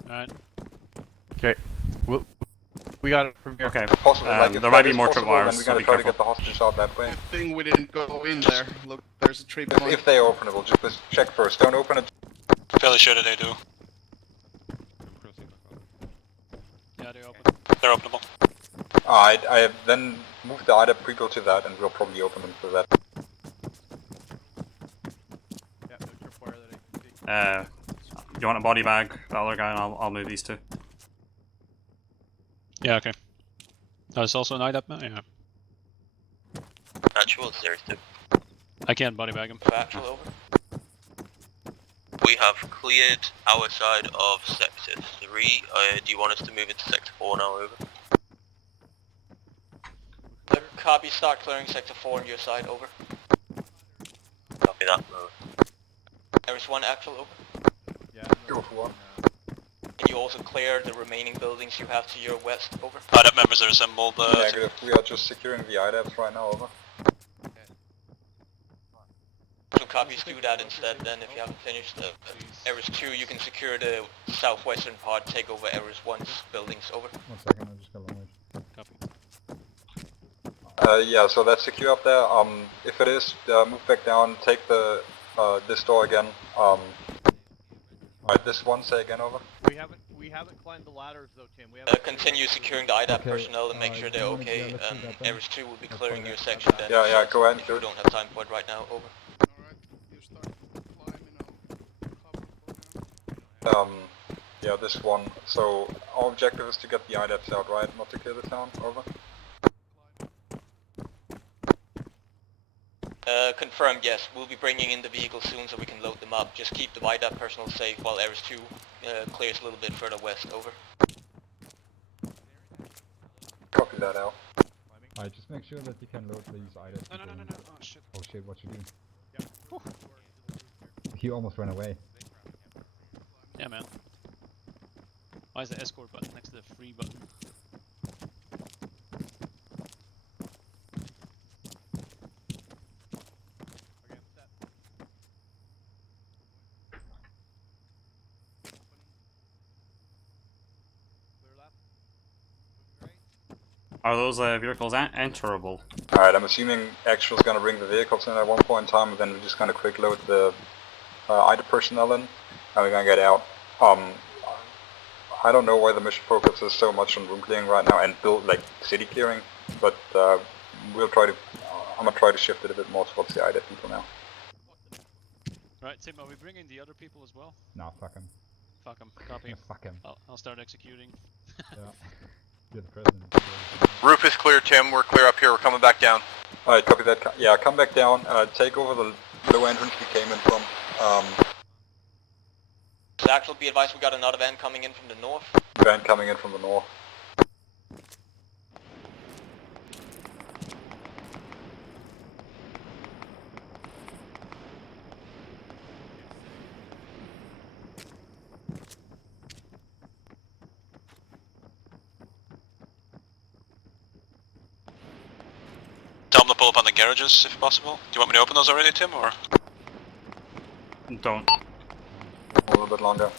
Alright. Okay. We got it from here. Okay. Possible, like, if there that might be is more possible, tripwires, then we're so gonna be try to careful. get the hostage out that way. Good thing we didn't go in there. Look, there's a tree point. If they are openable, just check first. Don't open it. Fairly sure that they do. Yeah, they open. They're openable. I then move the IDA people to that, and we'll probably open them to that. Yeah, no tripwire that I can see. You want a body bag, the other guy, and I'll move these 2. Yeah, okay. There's also an IDAP now? Yeah. Actual, there's 2. I can't body bag him. Actual over. We have cleared our side of Sector 3. Do you want us to move into Sector 4 now, over? Copy, start clearing Sector 4 on your side, over. Copy that, over. Ares 1, actual, over. Yeah, go for one. Can you also clear the remaining buildings you have to your west, over? IDAP members are assembled. Negative, we are just securing the IDAPs right now, over. So copies do that instead then if you haven't finished. Ares 2, you can secure the southwestern part, take over Ares 1's buildings, over. 1 second, I just got long Copy. Yeah, so that's secure up there. If it is, move back down, take the this door again. Alright, this one, say again, over. We haven't climbed the ladders though, Tim. We Continue securing the IDAP personnel and make sure they're okay. Ares 2 will be clearing your section then. Yeah, go ahead and if do you it. don't have time for it right now, over. Yeah, this one. So, our objective is to get the IDAPs out, right? Not to clear the town, over. Confirmed, yes. We'll be bringing in the vehicles soon so we can load them up. Just keep the IDAP personnel safe while Ares 2 clears a little bit further west, over. Copy that out. Alright, just make sure that you can load these items. No. Oh shit. Oh shit, what you doing? He almost ran away. Yeah, man. Why is the escort button next to the free button? Are those vehicles enterable? Alright, I'm assuming Actual's gonna bring the vehicles in at one point in time, and then we're just gonna quick load the IDAP personnel in, and we're gonna get out. I don't know why the mission focus is so much on room clearing right now and build like city clearing, but we'll try to. I'm gonna try to shift it a bit more towards the IDAP people now. Right, Tim, are we bringing the other people as well? Nah, fuck him. Fuck him. Copy. Yeah, fuck him. I'll start executing. Yeah. You're the president. Roof is clear, Tim. We're clear up here. We're coming back down. Alright, copy that. Yeah, come back down. Take over the low entrance we came in from. So actually be advised we got another van coming in from the north. Van coming in from the north. Tell them to pull up on the garages if possible. Do you want me to open those already, Tim, or? Don't. A little bit longer.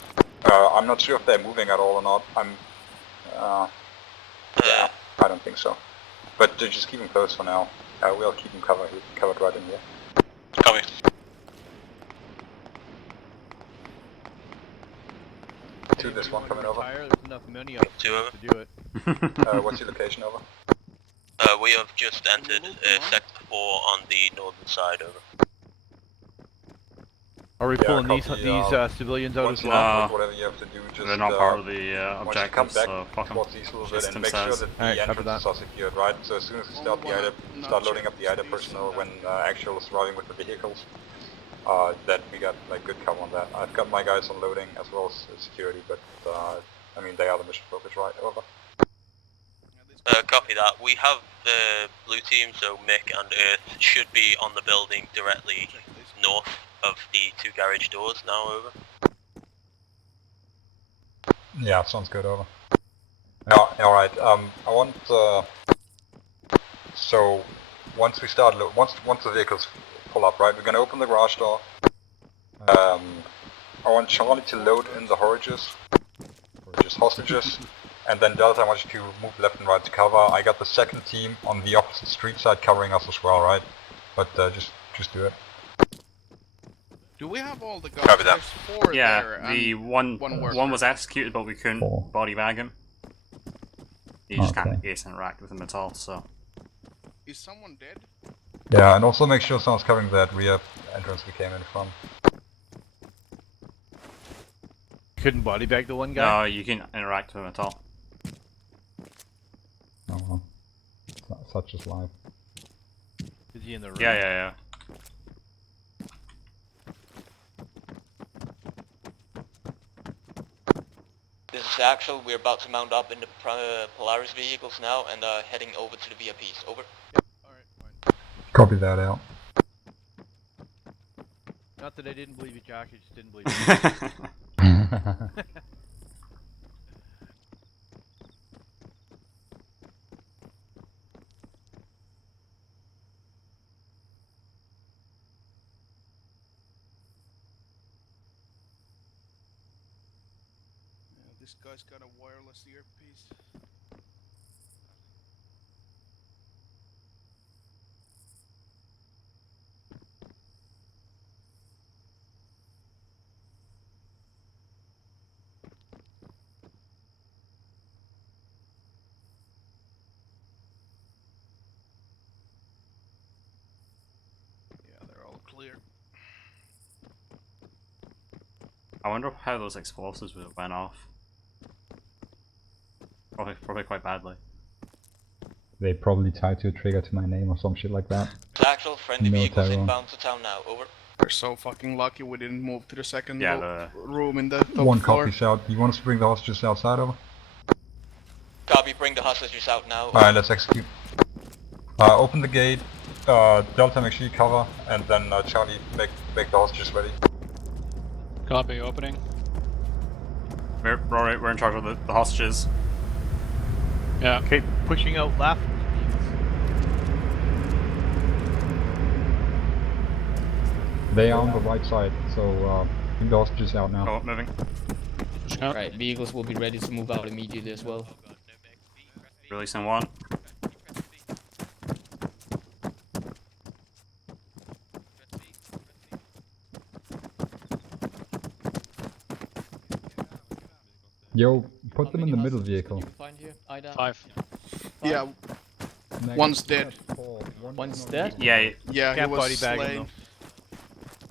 I'm not sure if they're moving at all or not. Yeah, I don't think so. But just keep them close for now. We'll keep them covered right in here. Copy. To this one coming over. There's enough money up Two over. to do it. What's your location, over? We have just entered Sector 4 on the northern side, over. Are we Yeah, pulling copy, these civilians out once as you well? have whatever you have to do, just They're not part of the once you come objectives, back so fuck 'em. towards these a little bit Just and make sure themselves. that the Alright, copy entrances are secured, right? So as soon as we start the start loading up the IDA personnel when Actual is arriving with the vehicles, that we got like good cover on that. I've got my guys on loading as well as security, but I mean they are the mission focus, right? Over. Copy that. We have the blue team, so Mick and Earth should be on the building directly north of the two garage doors now, over. Yeah, sounds good, over. Alright, I want, so, once we start, once the vehicles pull up, right, we're gonna open the garage door. I want Charlie to load in the hostages, and then Delta, I want you to move left and right to cover. I got the second team on the opposite street side covering us as well, right? But just do it. Do we have all the guns? Copy that. There's 4 Yeah, there, the and one worker. was executed, but we couldn't body bag him. You just can't interact with him at all. So. Is someone dead? Yeah, and also make sure someone's covering that rear entrance we came in from. Couldn't body bag the one guy? No, you can't interact with him at all. Oh well. Such is life. Is he in the room? Yeah. Satchel, we're about to mount up in the Polaris vehicles now and are heading over to the VIPs. Over. Copy that out. Not that I didn't believe you, Josh, I just didn't believe you. This guy's got a wireless earpiece. Yeah, they're all clear. I wonder how those explosives went off. Probably quite badly. They probably tied to a trigger to my name or some shit like that. Satchel, friendly No vehicles terror. inbound to town now. Over. We're so fucking lucky we didn't move to the second Yeah, room in the top One floor. copy shout. You want us to bring the hostages outside over? Copy, bring the hostages out now. Alright, let's execute. Open the gate, Delta make sure you cover, and then Charlie make the hostages ready. Copy, opening. We're in charge of the hostages. Yeah. Okay, pushing out left. They are on the right side, so bring the hostages out now. Oh, moving. Right, vehicles will be ready to move out immediately as well. Releasing one. Yo, put them in the middle vehicle. Five. Yeah, Next, one's dead. One's dead? Yeah, yeah, he Can't was body bag him,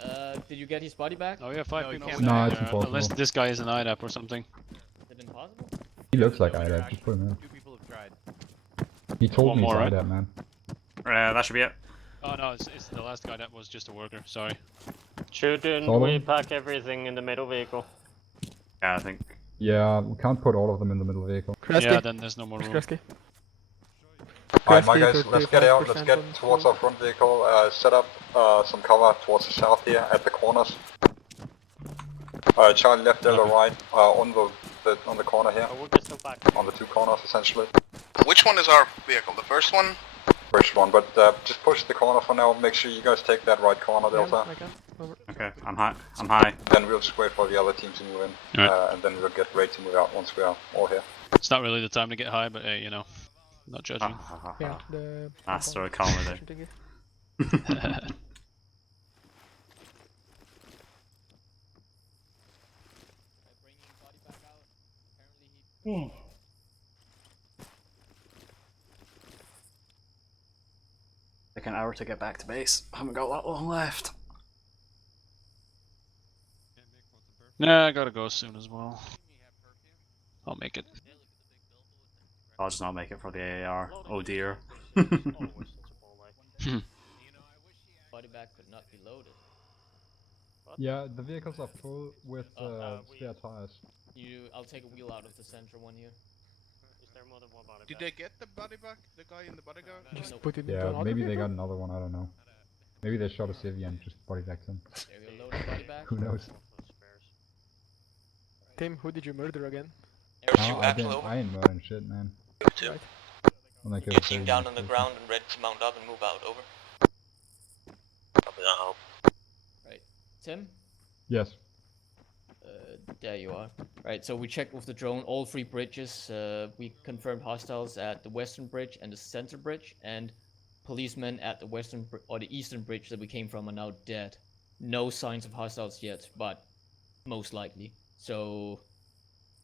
slain. Did you get his body back? Oh yeah, five No, you people. can't. No, it's Unless impossible. this guy is an IDAP or something. Is it impossible? He looks like IDAP, just put him in. Two people have tried. He told One me he's more, right? IDAP, man. That should be it. Oh no, it's the last guy that was just a worker. Sorry. Shouldn't Follow? we pack everything in the middle vehicle? Yeah, I think. Yeah, we can't put all of them in the middle vehicle. Yeah, then there's no more room. Alright, my guys, let's get out, let's get towards our front vehicle, set up some cover towards the south here at the corners. Charlie left, Delta right, on the corner here, We'll get some back. on the two corners essentially. Which one is our vehicle? The first one? First one, but just push the corner for now, make sure you guys take that right corner, Delta. Okay, I'm high. Then we'll just wait for the other team to move in, Alright. and then we'll get ready to move out once we are all here. It's not really the time to get high, but hey, you know, not judging. Yeah, the Master of comedy. Take an hour to get back to base. I haven't got that long left. Yeah, I gotta go soon as well. I'll make it. I'll just not make it for the AAR. Oh dear. Body bag could not be loaded. Yeah, the vehicles are full with spare tires. I'll take a wheel out of the center one here. Is there more than one body Did bag? they get the body back? The guy in the body guard? Just put it into Yeah, another maybe they vehicle? got another one, I don't know. Maybe they shot a civvy and just body bagged him. There we go, loaded body bag. Who knows? Tim, who did you murder again? Air I Actual, over. ain't murdering shit, man. Right. I'm like, Get team down on the ground and ready to mount up and move out. Over. Copy that, Hope. Right. Tim? Yes. There you are. Right, so we checked with the drone all three bridges. We confirmed hostiles at the western bridge and the center bridge, and policemen at the western or the eastern bridge that we came from are now dead. No signs of hostiles yet, but most likely. So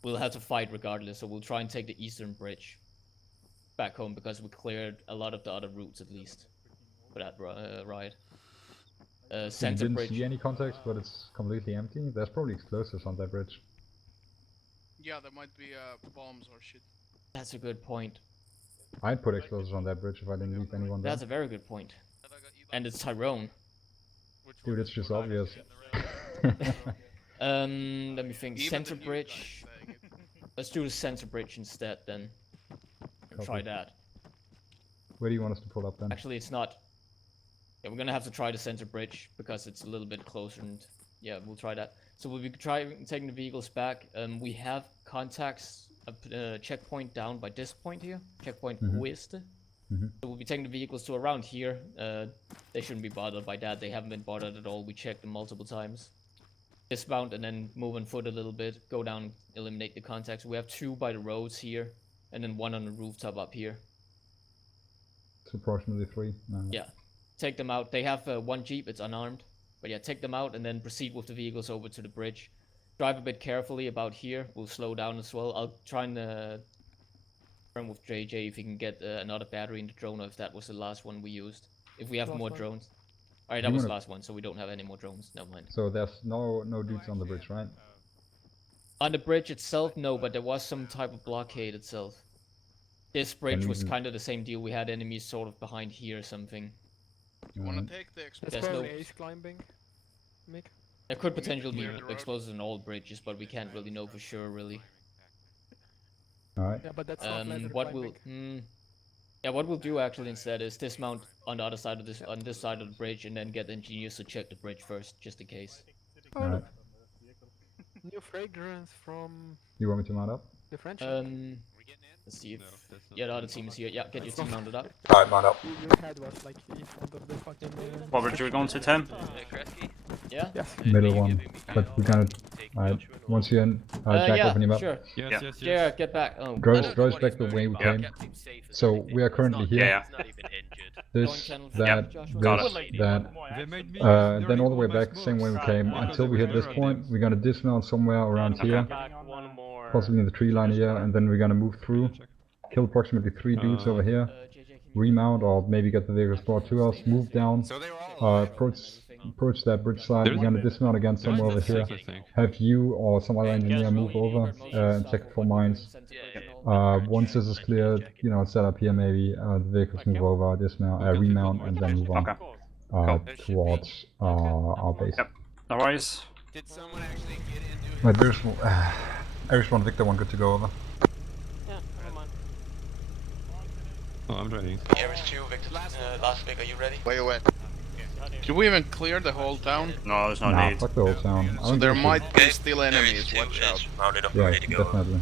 we'll have to fight regardless. So we'll try and take the eastern bridge back home because we cleared a lot of the other routes at least for that ride. You Center didn't bridge. see any contacts, but it's completely empty. There's probably explosives on that bridge. Yeah, there might be bombs or shit. That's a good point. I'd put explosives on that bridge if I didn't leave anyone there. That's a very good point. And it's Tyrone. Dude, it's just obvious. Let me think. Center bridge. Let's do the center bridge instead then. And try Copy. that. Where do you want us to pull up then? Actually, it's not. Yeah, we're gonna have to try the center bridge because it's a little bit closer, and yeah, we'll try that. So we'll be trying taking the vehicles back. We have contacts, checkpoint down by this point here, checkpoint west. So we'll be taking the vehicles to around here. They shouldn't be bothered by that. They haven't been bothered at all. We checked them multiple times. Dismount and then move on foot a little bit. Go down, eliminate the contacts. We have 2 by the roads here, and then 1 on the rooftop up here. It's approximately 3. No. Yeah, take them out. They have 1 jeep. It's unarmed. But yeah, take them out and then proceed with the vehicles over to the bridge. Drive a bit carefully about here. We'll slow down as well. I'll try and confirm with JJ if he can get another battery in the drone, or if that was the last one we used. If we have more drones. Alright, that was the last one, so we don't have any more drones. Never mind. So there's no dudes on the bridge, right? On the bridge itself, no, but there was some type of blockade itself. This bridge was kind of the same deal. We had enemies sort of behind here or something. You want to take the There's no ace climbing, Mick? There could potentially be explosives on all bridges, but we can't really know for sure, really. Alright. Yeah, but that's not ladder what climbing. what we'll do actually instead is dismount on the other side of this, on this side of the bridge, and then get the engineers to check the bridge first, just in case. Alright. New fragrance from You want me to mount up? the French. Let's see if the other team is here. Yeah, get your team mounted up. Alright, mount up. Your head was like in front of the fucking. What bridge are we going to, Tim? Yeah. Yes. Middle one. But we're gonna. Alright. Once you're in, Jack, yeah, open him up. sure. Yes. Yeah, get back. Oh. Drive back the way we came. So we are currently here. Yeah. This, Yep. that, then all the way back, same way we came, until we hit this point. We're gonna dismount somewhere around here, possibly in the tree line here, and then we're gonna move through, kill approximately 3 dudes over here, remount, or maybe get the vehicles brought to us, move down, approach that bridge side. We're gonna dismount again somewhere over here, have you or some other engineer move over and check for mines. Once this is cleared, set up here maybe, the vehicles move over, dismount, remount, and then move on towards our base. Yep. No worries. Did someone actually get into Right, there's Irish 1, Victor 1, good to go over. Yeah, never mind. Oh, I'm ready. Ares 2, Victor, last Vic, are you ready? Where you went? Should we even clear the whole town? No, there's no Nah, need. fuck the whole town. So there might be still enemies, watch out. Mounted up, Yeah, ready to go. definitely.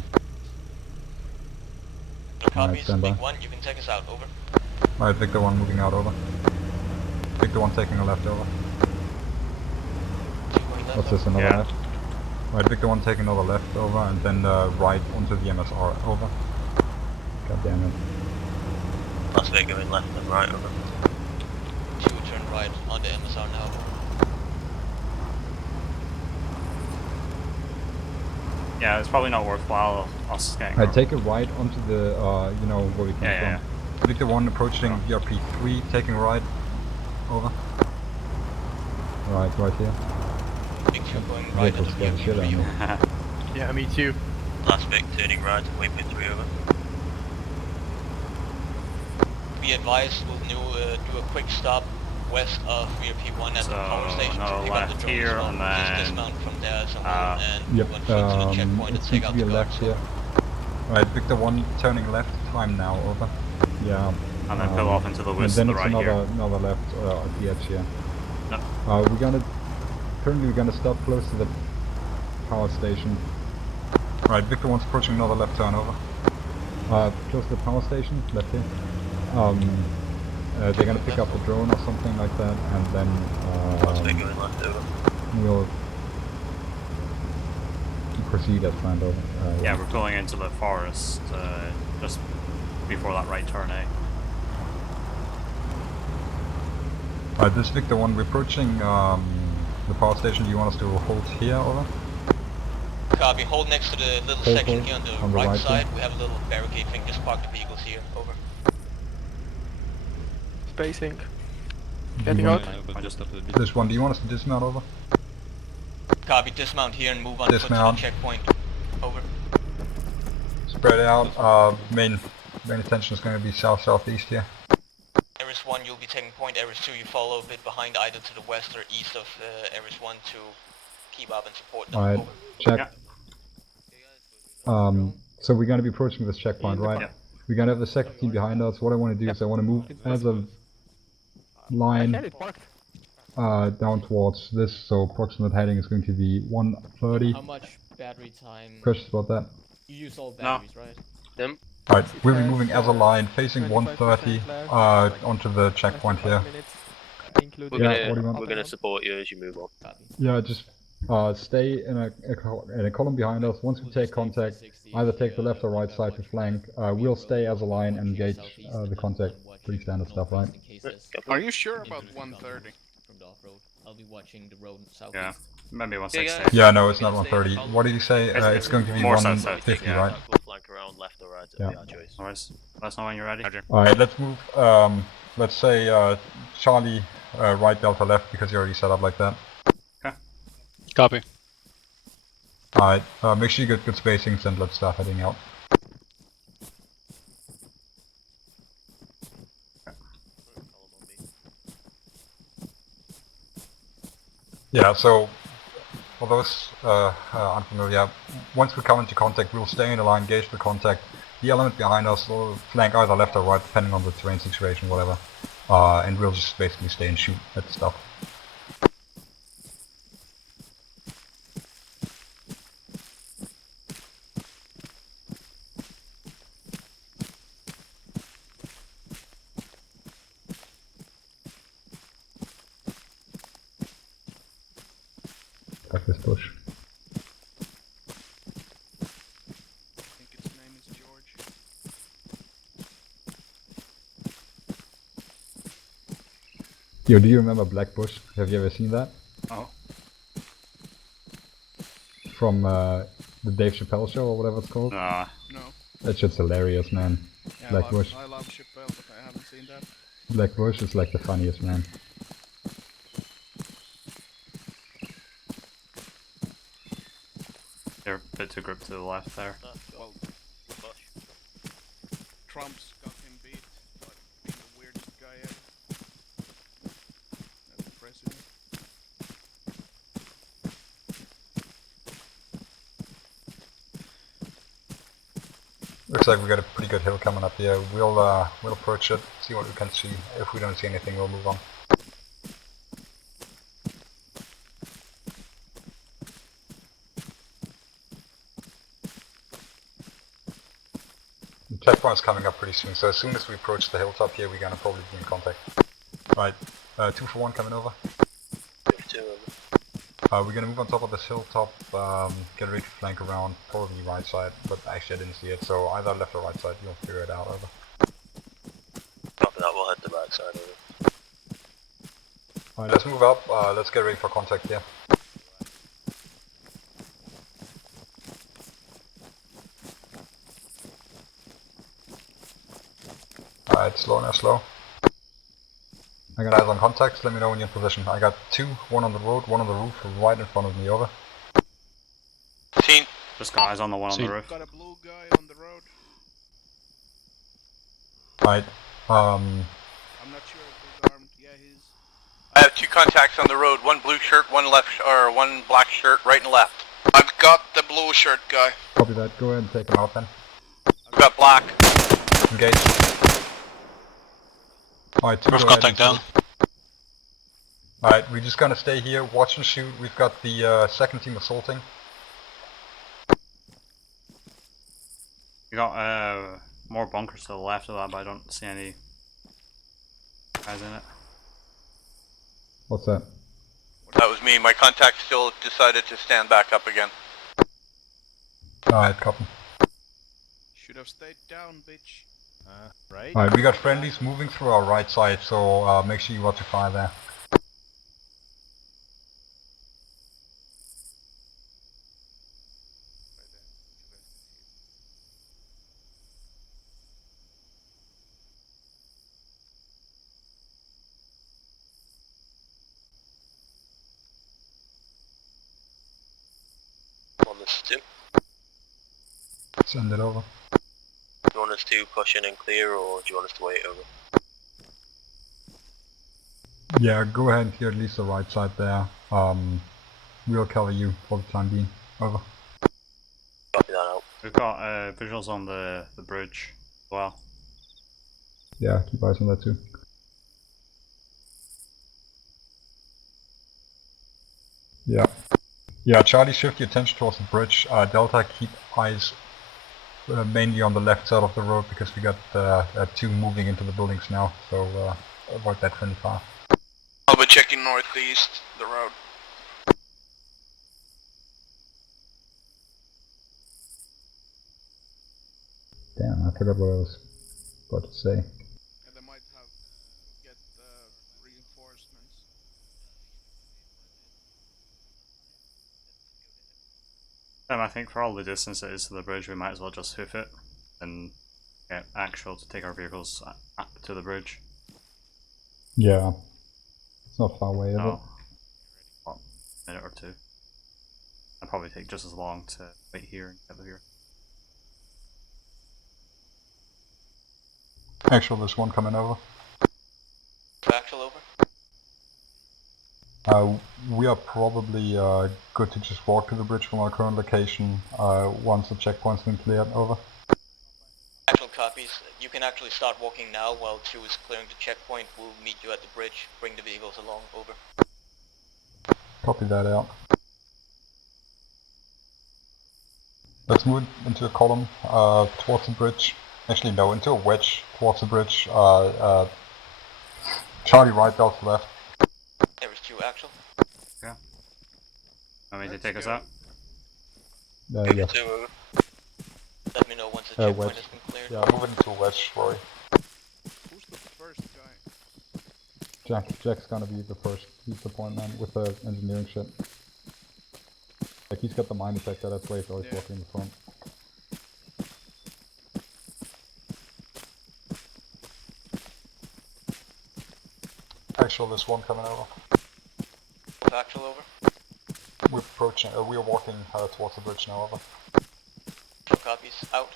Copies, stand by. Vic 1, you can take us out, over. Alright, Victor 1 moving out, over. Victor 1 taking a left, over. 2 going left, What's this, another Yeah. left? Right, Victor 1 taking another left, over, and then right onto the MSR, over. God damn it. Last bit going left and right over. 2 turn right on the MSR now. Yeah, it's probably not worthwhile us getting. I take a right onto the, where we come Yeah, from. Victor 1 approaching VRP 3, taking right, over. Right here. Big 2 going right Vehicles at the get shit on me. Yeah, me too. Last bit turning right and waypoint 3 over. Be advised, we'll do a quick stop west of VRP 1 at the power station no, to pick up the left drone here as well. and Just then, dismount from there somewhere and Yep, move on foot to the checkpoint it and seems take to out be the a left guards. here. Right, Victor 1 turning left, time now, over. Yeah. And then pull off into the west and to then the it's right another left at the edge here. No. Currently we're gonna stop close to the power station. Right, Victor 1's approaching another left turn, over. Close to the power station, left here. They're gonna pick up the drone or something like that, and then Last bit going left over. we'll proceed as planned over. Yeah, we're going into the forest just before that right turn, eh? Right, this is Victor 1, we're approaching the power station. Do you want us to hold here, over? Copy, hold next to the little Hold, section hold, here on the on the right right side. here. We have a little barricade thing, just park the vehicles here, over. Spacing. Do Getting you out. want- I just up the This one, do you want us to dismount, over? Copy, dismount here and move on foot to the Dismount. checkpoint, over. Spread out, main attention is going to be south-southeast here. Ares 1, you'll be taking point. Ares 2, you follow a bit behind, either to the west or east of Ares 1 to keep up and support them, Alright, over. check. So we're gonna be approaching this checkpoint, right? Yeah. We're gonna have the second team behind us. What I want to do is I want to move as a line down towards this. So approximate heading is going to be 1:30. How much battery time? Questions about that? You use all batteries, right? Them. Alright, we'll be moving as a line facing 1:30 onto the checkpoint here. We're gonna support you as you move on. Yeah, just stay in a column behind us. Once we take contact, either take the left or right side to flank. We'll stay as a line and engage the contact. Pretty standard stuff, right? Are you sure about 1:30? From the off-road. I'll be watching the road south. Yeah, maybe 160. Yeah, no, it's not 1:30. What did you say? It's going to be more 1:50, yeah. right? We'll flank around left or right. Yeah. Alright, let us know when you're ready. Alright, let's move, let's say Charlie right, Delta left, because you already set up like that. Okay. Copy. Alright, make sure you get good spacings and let's start heading out. Yeah, so for those unfamiliar, once we come into contact, we'll stay in the line, engage the contact. The element behind us will flank either left or right, depending on the terrain situation, whatever. And we'll just basically stay and shoot at stuff. Back this bush. I think its name is George. Yo, do you remember Black Bush? Have you ever seen that? Oh. From the Dave Chappelle show or whatever it's called? No. That shit's hilarious, man. Yeah, Black Bush. I love Chappelle, but I haven't seen that. Black Bush is like the funniest, man. They're a bit too grouped to the left there. Well, Trump's got him beat, but being the weirdest guy ever. As the president. Looks like we got a pretty good hill coming up here. We'll approach it, see what we can see. If we don't see anything, we'll move on. The checkpoint's coming up pretty soon, so as soon as we approach the hilltop here, we're gonna probably be in contact. Right, 2 for 1 coming over. We're gonna move on top of this hilltop, get ready to flank around, probably right side, but actually I didn't see it, so either left or right side, you'll figure it out, over. Copy that, we'll head the back side of it. Alright, let's move up, let's get ready for contact here. Alright, slow now, slow. I got eyes on contacts, let me know when you're in position. I got 2, 1 on the road, 1 on the roof, right in front of me, over. Seen. Just got eyes on the one on the roof. Got a blue guy on the road. Alright, I'm not sure if he's armed. Yeah, he's... I have 2 contacts on the road, 1 blue shirt, 1 1 black shirt, right and left. I've got the blue shirt guy. Copy that, go ahead and take him out then. I've got black. Engage. Alright, 2 Roof go ahead contact and down. Alright, we're just gonna stay here, watch and shoot. We've got the second team assaulting. You got more bunkers to the left of that, but I don't see any guys in it. What's that? That was me. My contact still decided to stand back up again. Alright, copy. Should have stayed down, bitch. Right? Alright, we got friendlies moving through our right side, so make sure you watch your fire there. On this 2. Send it over. Do you want us to push in and clear, or do you want us to wait over? Yeah, go ahead and clear at least the right side there. We'll cover you for the time being. Over. Copy that out. We've got visuals on the bridge as well. Yeah, keep eyes on that too. Yeah. Yeah, Charlie, shift your attention towards the bridge. Delta, keep eyes mainly on the left side of the road because we got two moving into the buildings now, so avoid that friendly fire. I'll be checking northeast, the road. Damn, I forgot what I was about to say. And they might have get reinforcements. I think for all the distance it is to the bridge, we might as well just hoof it and get actual to take our vehicles up to the bridge. Yeah. It's not far away, is it? Oh, well, a minute or two. I'll probably take just as long to wait here and get here. Actual, there's one coming over. Actual over. We are probably good to just walk to the bridge from our current location once the checkpoint's been cleared. Over. Actual copies. You can actually start walking now while 2 is clearing the checkpoint. We'll meet you at the bridge. Bring the vehicles along. Over. Copy that out. Let's move into a column towards the bridge. Actually, no, into a wedge towards the bridge. Charlie right, Delta left. There is 2 actual. Yeah. Want me to take us out? Yeah. Let me know once the checkpoint Wedge. has been cleared. Yeah, move it into a wedge, Rory. Who's the first guy? Jack's gonna be the first. He's the point man with the engineering shit. Like, he's got the mine detector, that's why he's always walking in the front. Actual, there's one coming over. Actual over. We're approaching. We are walking towards the bridge now. Over. Actual copies. Out.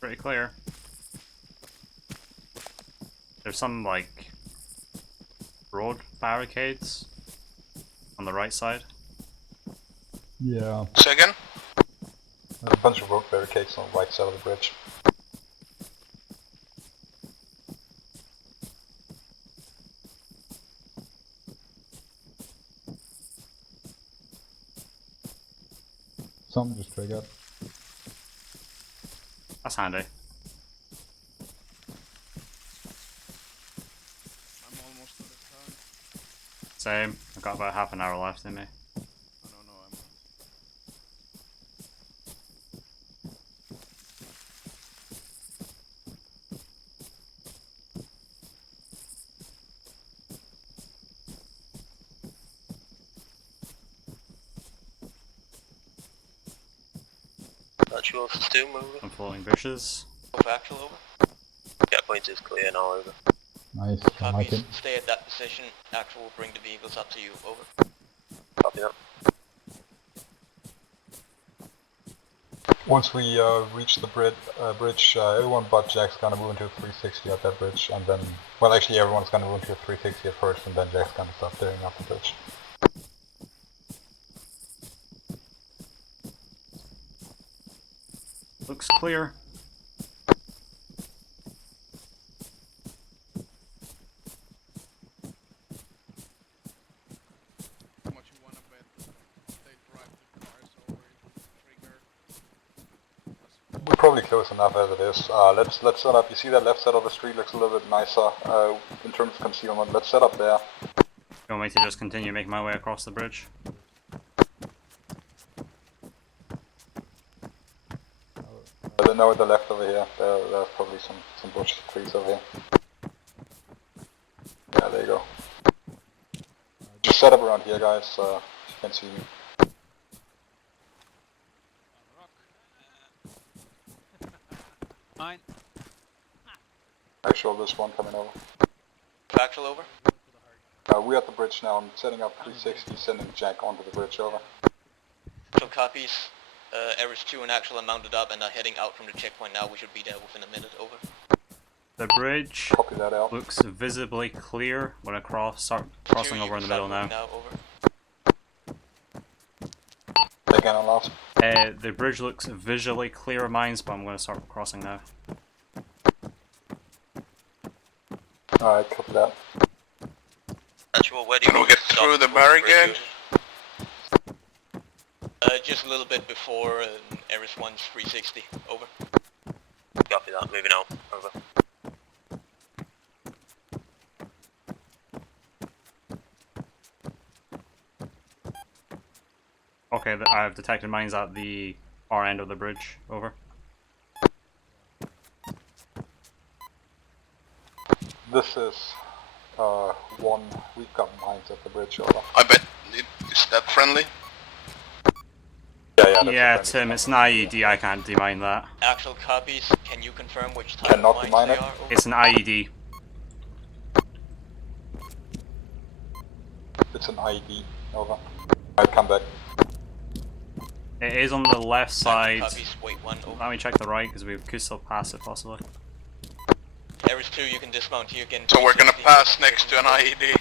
Pretty clear. There's some like road barricades on the right side. Yeah. Say again? There's a bunch of road barricades on the right side of the bridge. Some just triggered. That's handy. I'm almost out of time. Same. I've got about half an hour left in me. I don't know, I'm... Actual still moving. I'm following bushes. Actual over. Checkpoint is clear now, over. Nice, I like Copies. it. Stay at that position. Actual will bring the vehicles up to you. Over. Copy that. Once we reach the bridge, everyone but Jack's gonna move into a 360 at that bridge, and then, well, actually everyone's gonna move into a 360 at first, and then Jack's gonna start clearing up the bridge. Looks clear. How much you wanna bet they drive the cars over trigger? We're probably close enough as it is. Let's set up. You see that left side of the street looks a little bit nicer in terms of concealment. Let's set up there. You want me to just continue making my way across the bridge? No, the left over here. There's probably some bushes, trees over here. Yeah, there you go. Just set up around here, guys. You can see me. Mine. Actual, there's one coming over. Actual over. We're at the bridge now. I'm setting up 360, sending Jack onto the bridge. Over. Actual copies. Errors 2 and actual are mounted up and are heading out from the checkpoint now. We should be there within a minute. Over. The bridge Copy that out. looks visibly clear when I start crossing over in the middle now. Over. again on last. The bridge looks visually clear of mines, but I'm going to start crossing now. Alright, copy that. Actual, where do you Can we get through the barricade? Just a little bit before Eris 1's 360. Over. Copy that, moving out. Over. Okay, I've detected mines at the far end of the bridge. Over. This is 1. We've got mines at the bridge. Over. I bet is that friendly? Yeah, Tim, it's an IED. I can't demine that. Actual copies. Can you confirm which type Cannot of mines demine they it. are? Over. It's an IED. It's an ID. Over. Alright, come back. It is on the left side. Copies. Wait 1. Over. Let me check the right because we could still pass it possibly. Eris 2, you can dismount here again. So we're gonna pass next to an IED.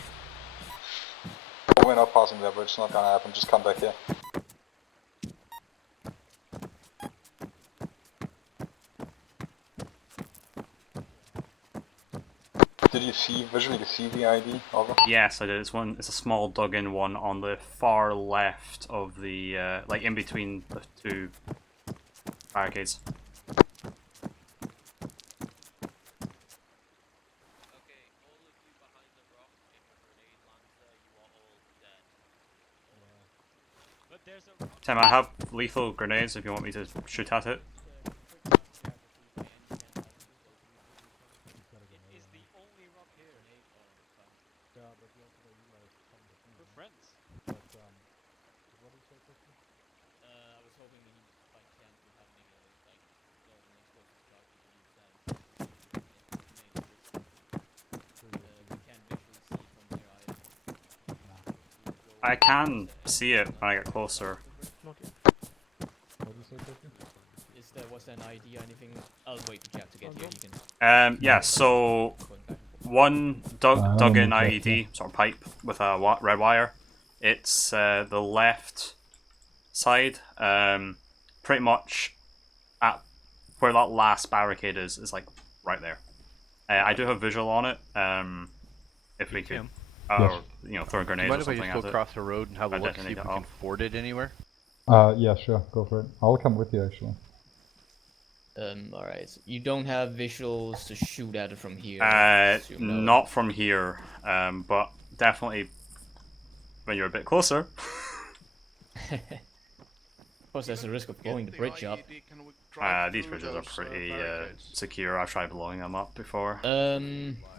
We're not passing the bridge. It's not gonna happen. Just come back here. Did you visually see the ID? Over. Yes, I did. It's a small dug-in one on the far left of the, like in between the two barricades. Tim, I have lethal grenades if you want me to shoot at it. I can see it when I get closer. Was there an ID or anything? I'll wait for Jack to get here. You can. Yeah. So one dug-in IED, sort of pipe with a red wire. It's the left side, pretty much at where that last barricade is like right there. I do have visual on it. If we could, or throw a grenade or something Mind if I just at go it. across the road and have a look, see if we detonate it can off. ford it anywhere? Yeah, sure, go for it. I'll come with you actually. Alright. So you don't have visuals to shoot at it from here? Not from here, but definitely when you're a bit closer. Of course, there's a risk of blowing the bridge up. These bridges are pretty secure. I've tried blowing them up before.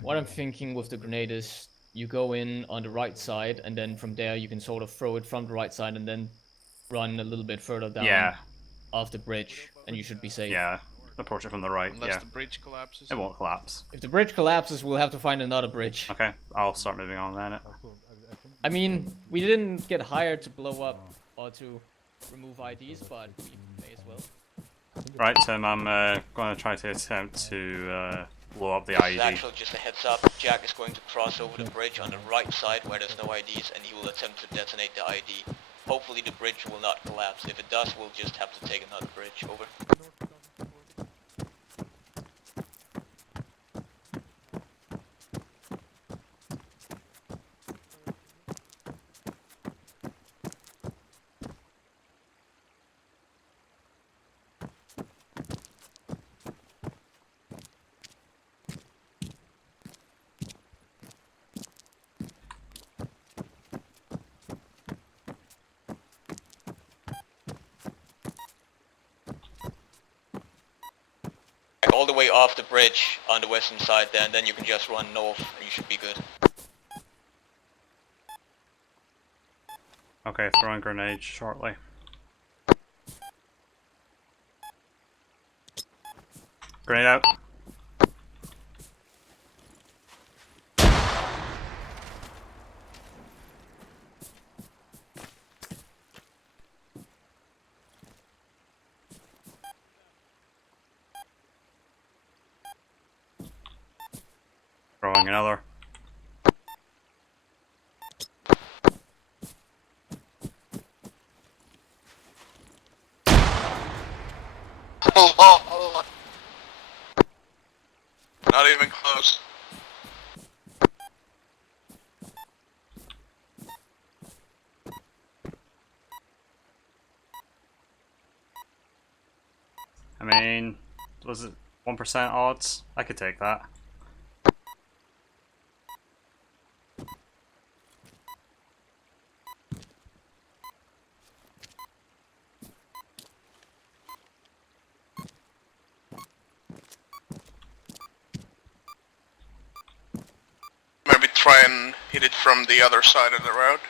What I'm thinking with the grenade is you go in on the right side, and then from there you can sort of throw it from the right side and then run a little bit further down off the bridge, and you should be safe. Yeah, approach it from the right. Unless the bridge collapses. It won't collapse. If the bridge collapses, we'll have to find another bridge. Okay, I'll start moving on then. I mean, we didn't get hired to blow up or to remove IDs, but we may as well. Right, Tim, I'm going to try to attempt to blow up the This is IED. actual, just a heads up. Jack is going to cross over the bridge on the right side where there's no IDs, and he will attempt to detonate the ID. Hopefully the bridge will not collapse. If it does, we'll just have to take another bridge. Over. All the way off the bridge on the western side there, and then you can just run north and you should be good. Okay, throwing grenades shortly. Grenade out. Throwing another. I mean, was it 1% odds? I could take that. Maybe try and hit it from the other side of the road.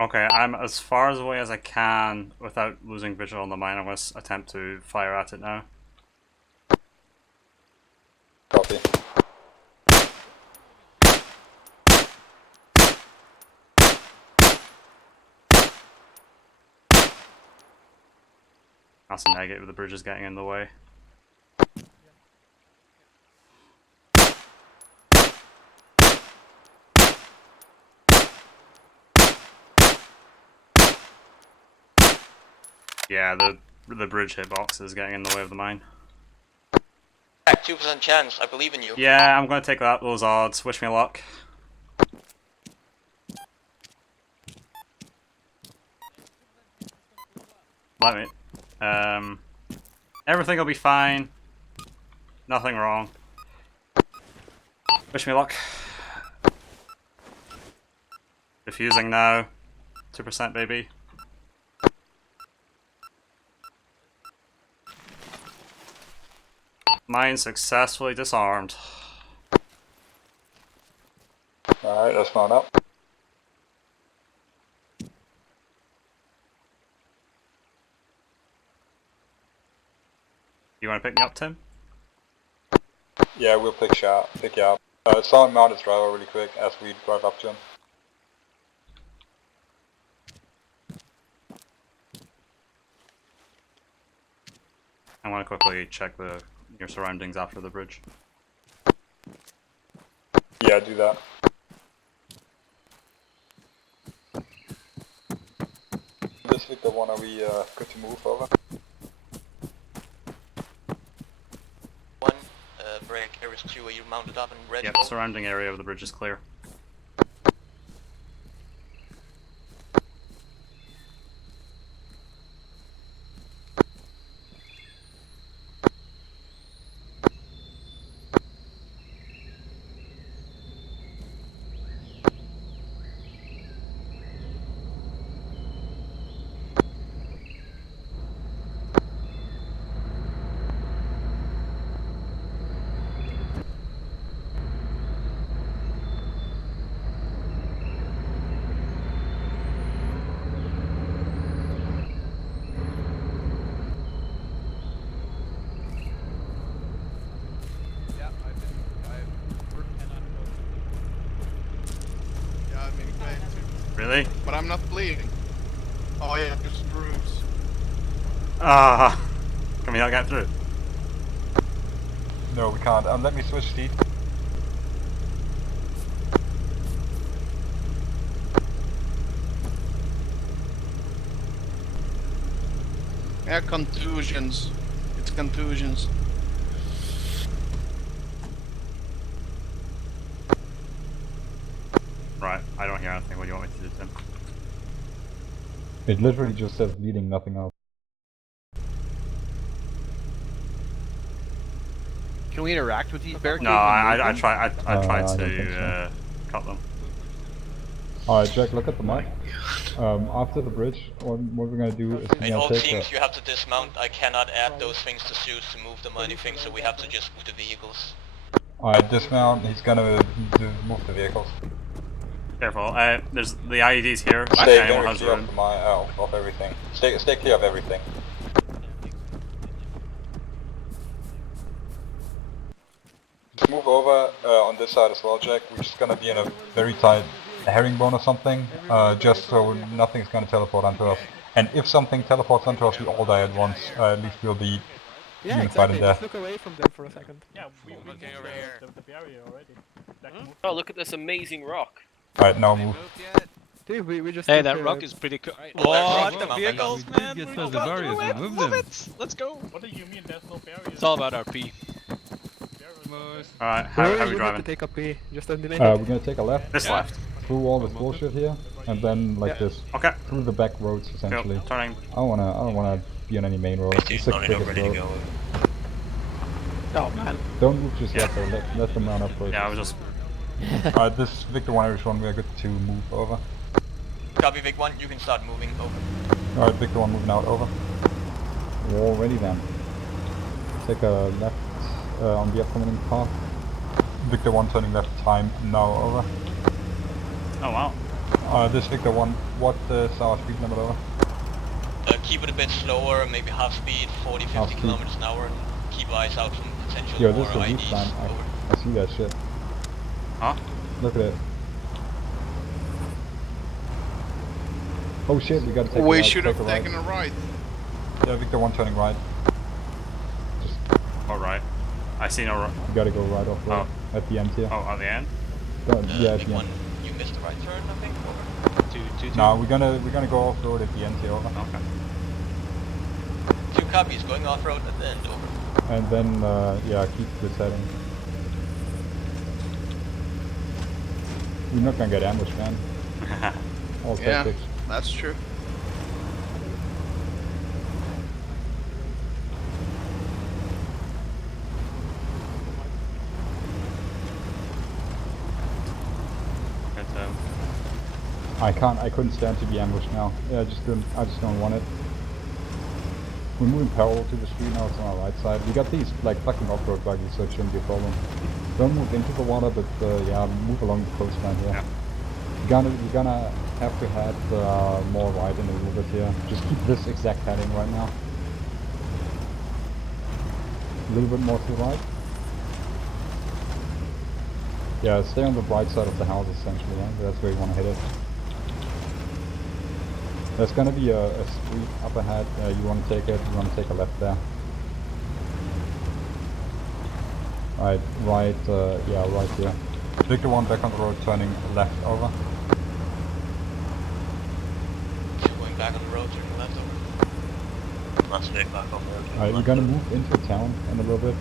Okay, I'm as far away as I can without losing visual on the mine. I'm going to attempt to fire at it now. Copy. That's a negative, the bridge is getting in the way. Yeah, the bridge hitbox is getting in the way of the mine. 2% chance, I believe in you. Yeah, I'm going to take those odds. Wish me luck. Let me. Everything will be fine. Nothing wrong. Wish me luck. Diffusing now. 2% baby. Mine successfully disarmed. Alright, let's mount up. You want to pick me up, Tim? Yeah, we'll pick you up. Someone mount his driver really quick as we drive up to him. I want to quickly check your surroundings after the bridge. Yeah, do that. This Victor 1, are we good to move over? Break, Ares 2, are you mounted up and ready? Yep, surrounding area of the bridge is clear. Really? But I'm not bleeding. Oh yeah, just bruise. Ah, can we not get through? No, we can't. Let me switch seat. Yeah, contusions. It's contusions. Right, I don't hear anything. What do you want me to do, Tim? It literally just says bleeding, nothing else. Can we interact with these barricades? No, I tried I don't think to so. cut them. Alright, Jack, look at the map. After the bridge, what we're gonna do is we're In gonna all take teams, you have to dismount. I cannot add those things to Zeus to move them or anything, so we have to just move the vehicles. Alright, dismount. He's gonna move the vehicles. Careful. There's the IEDs here. Stay Anyone very has clear room. of everything. Stay clear of everything. Just move over on this side as well, Jack. We're just gonna be in a very tight herringbone or something, just so nothing's gonna teleport onto us. And if something teleports onto us, we all die at once. At least we'll be unified in death. Just look away from them for a second. Yeah, we Looking over here. the barrier already. Oh, look at this amazing rock. Alright, now move. Moved yet? Steve, we just Hey, took, that rock is pretty cool. What? What? The vehicles, We man? did get We past the got barriers, through we it. moved Move them. it. Let's go. What do you mean there's no barriers? It's all about our P. Alright, we how always we wanted driving? to take a P, just eliminate We're it. gonna take a left This left. through all this bullshit here, and then like Yeah. this Okay. through the back roads essentially. Turning. I don't wanna be on any main road. It's the quickest road. Oh man. Don't move just yet though. Let them run up first. Yeah, I was just. Alright, this Victor 1 Irish 1, we are good to move over. Copy Vic 1, you can start moving, over. Alright, Victor 1 moving out, over. Already then. Take a left on the upcoming path. Victor 1 turning left, time now, over. Oh wow. This Victor 1, what is our speed limit, over? Keep it a bit slower, maybe half speed, 40, 50 Half speed. kilometers an hour. Keep eyes out from potential Yo, more this is the IDs. loop line. I see that shit. Huh? Look at it. Oh shit, we gotta take a We right. should take have a right. taken a right. Yeah, Victor 1 turning right. Alright. I see no right. You gotta go right off road at the end here. Oh, at the end? Yeah, at Vic the 1, end. you missed the right turn, I think, over. No, we're gonna go off road at the end here, over. Okay. 2 copies, going off-road at the end, over. And then, yeah, keep this heading. We're not gonna get ambushed, man. All Yeah, tactics. that's true. I couldn't stand to be ambushed now. Yeah, I just don't want it. We're moving parallel to the street now, it's on our right side. We got these, like, fucking off-road buggies, so it shouldn't be a problem. Don't move into the water, but, yeah, move along the coastline here. Yeah. We're gonna have to head more right in a little bit here. Just keep this exact heading right now. A little bit more to the right. Yeah, stay on the right side of the house essentially, yeah? That's where you want to hit it. There's gonna be a street up ahead, you want to take it, you want to take a left there. Right, yeah, right here. Victor 1 back on the road, turning left, over. Going back on the road, turning left, over. Let's take back on the road. Alright, you're gonna move into town in a little bit.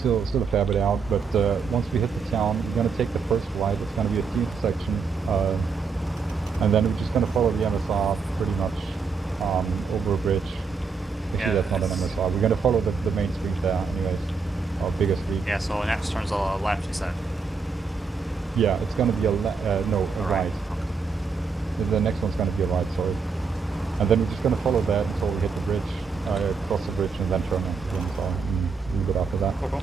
Still a fair bit out, but once we hit the town, we're gonna take the first right. It's gonna be a T intersection, and then we're just gonna follow the MSR pretty much over a bridge. Actually, Yeah, that's not an MSR. We're gonna follow the main street there, anyways. Our biggest street. Yeah, so next turns a left, you said. Yeah, it's gonna be a right. The next one's gonna be a right, sorry. And then we're just gonna follow that until we hit the bridge, cross the bridge, and then turn off again. So a little bit after that. Cool.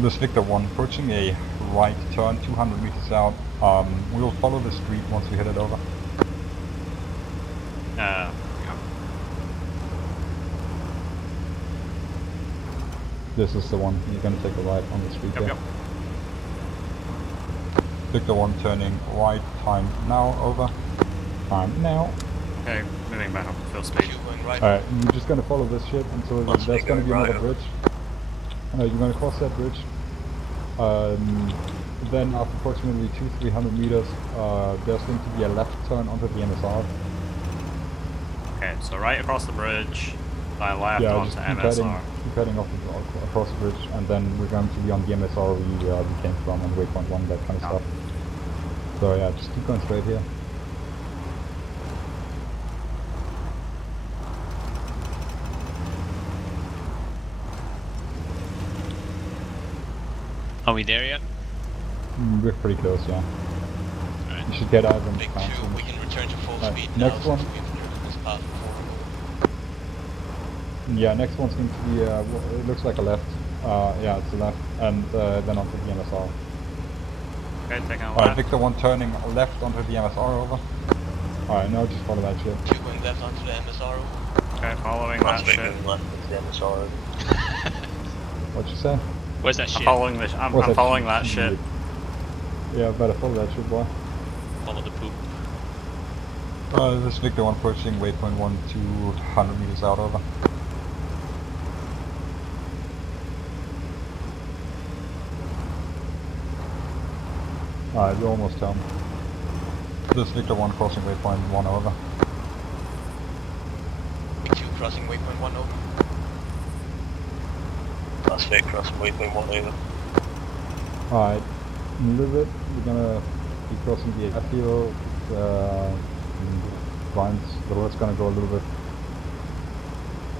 This Victor 1, approaching a right turn 200 meters out. We will follow the street once we hit it over. Yeah. This is the one. You're gonna take a right on the street there. Yep. Victor 1 turning right, time now, over. Time now. Okay, moving back up to full speed. Alright, you're just gonna follow this shit until there's gonna be another bridge. You're gonna cross that bridge. Then after approximately 200-300 meters, there's going to be a left turn onto the MSR. Okay, so right across the bridge, then left Yeah, onto just MSR. keep heading across the bridge, and then we're going to be on the MSR we came from on waypoint 1, that kind of stuff. So yeah, just keep going straight here. Are we there yet? We're pretty close, yeah. You should get out and Big 2, we can return to full speed next now one. since we've driven this path before. Yeah, next one's going to be, it looks like a left. Yeah, it's a left, and then onto the MSR. Okay, taking a Alright, left. Victor 1 turning left onto the MSR, over. Alright, now just follow that shit. 2 going left onto the MSR, over. Okay, following that shit. Left into the MSR. What'd you say? Where's that shit? I'm following that shit. Yeah, better follow that shit, boy. Follow the poop. This is Victor 1 approaching waypoint 1, 200 meters out, over. Alright, we're almost home. This Victor 1 crossing waypoint 1 over. Big 2 crossing waypoint 1 over. That's Vic crossing waypoint 1 over. Alright, in a little bit we're gonna be crossing the airfield. The road's gonna go a little bit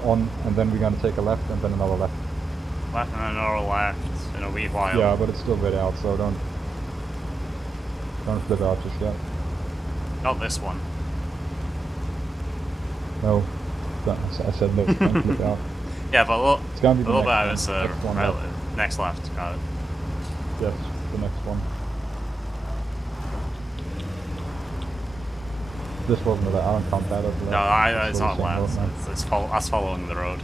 on, and then we're gonna take a left and then another left. Left and another left in a wee while. Yeah, but it's still a bit out, so don't flip out just yet. Not this one. No, I said no, don't flip out. Yeah, but look, It's gonna be a the little bit next out. one. It's Next one left. next left. Got it. Yes, the next one. This wasn't I don't count that as left. No, it's still not the same left. road, It's us following the road.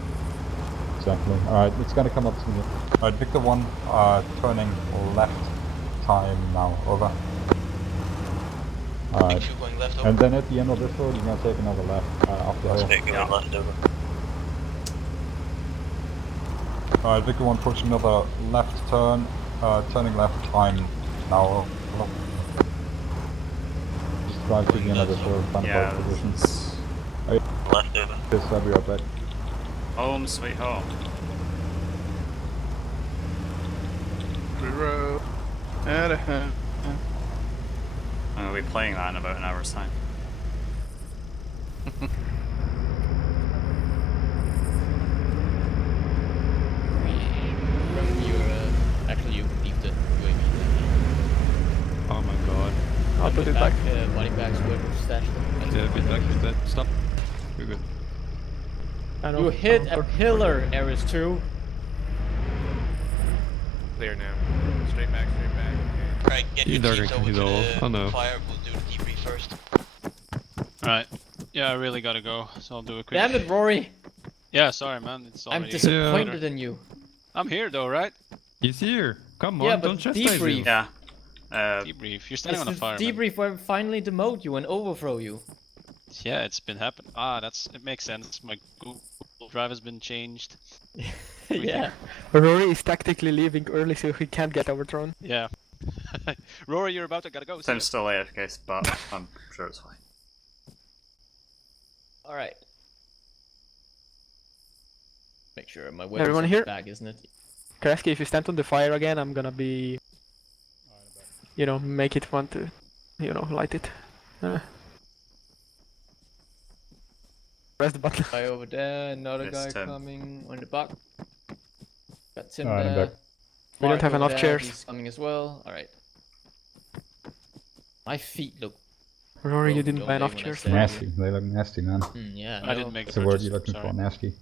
Exactly. Alright, it's gonna come up to me. Alright, Victor 1, turning left time now, over. Alright. Big 2 going left over. And then at the end of this road, you're gonna take another left up the hill. Vic going left over. Alright, Victor 1 push another left turn, turning left time now. Just drive to the end of this road, find a better position. Left over. Yes, I'll be right back. Home sweet home. Road. I'm gonna be playing that in about an hour's time. Actually, you can leave the UAV. Oh my god. I'll put it back. Body bags were stashed. Yeah, bit back, bit back. Stop. You're good. You hit a pillar, Ares 2. Clear now. Straight back, straight back. Okay. Alright, get You your dark teams over to control. the Oh no. fire. We'll do the debrief first. Alright. Yeah, I really gotta go, so I'll do a quick. Damn it, Rory! Yeah, sorry, man. It's I'm already disappointed in you. I'm here though, right? He's here. Come Yeah, on, but don't chastise debrief. him. Yeah. Debrief. You're standing It's on a the fire. man. debrief where we finally demote you and overthrow you. Yeah, it's been happening. It makes sense. My Google Drive has been changed. Yeah. Rory is tactically leaving early so he can't get overthrown. Yeah. Rory, you're about to gotta go. I'm still AFK, but I'm sure it's fine. Alright. Make sure my weapon's Everyone on here? back, isn't it? Kreski, if you stand on the fire again, I'm gonna be... You know, make it fun to, you know, light it. Press the button. Guy over there, another Yes, guy Tim. coming on the back. Got Tim Alright, I'm there. back. We don't have Mark over enough there, chairs. He's coming as well. Alright. My feet look... Rory, you broke, didn't don't buy they, enough when I chairs. stand Nasty, here? they look nasty, man. Yeah, I no. didn't make That's a the word purchase, you're looking sorry. for, nasty.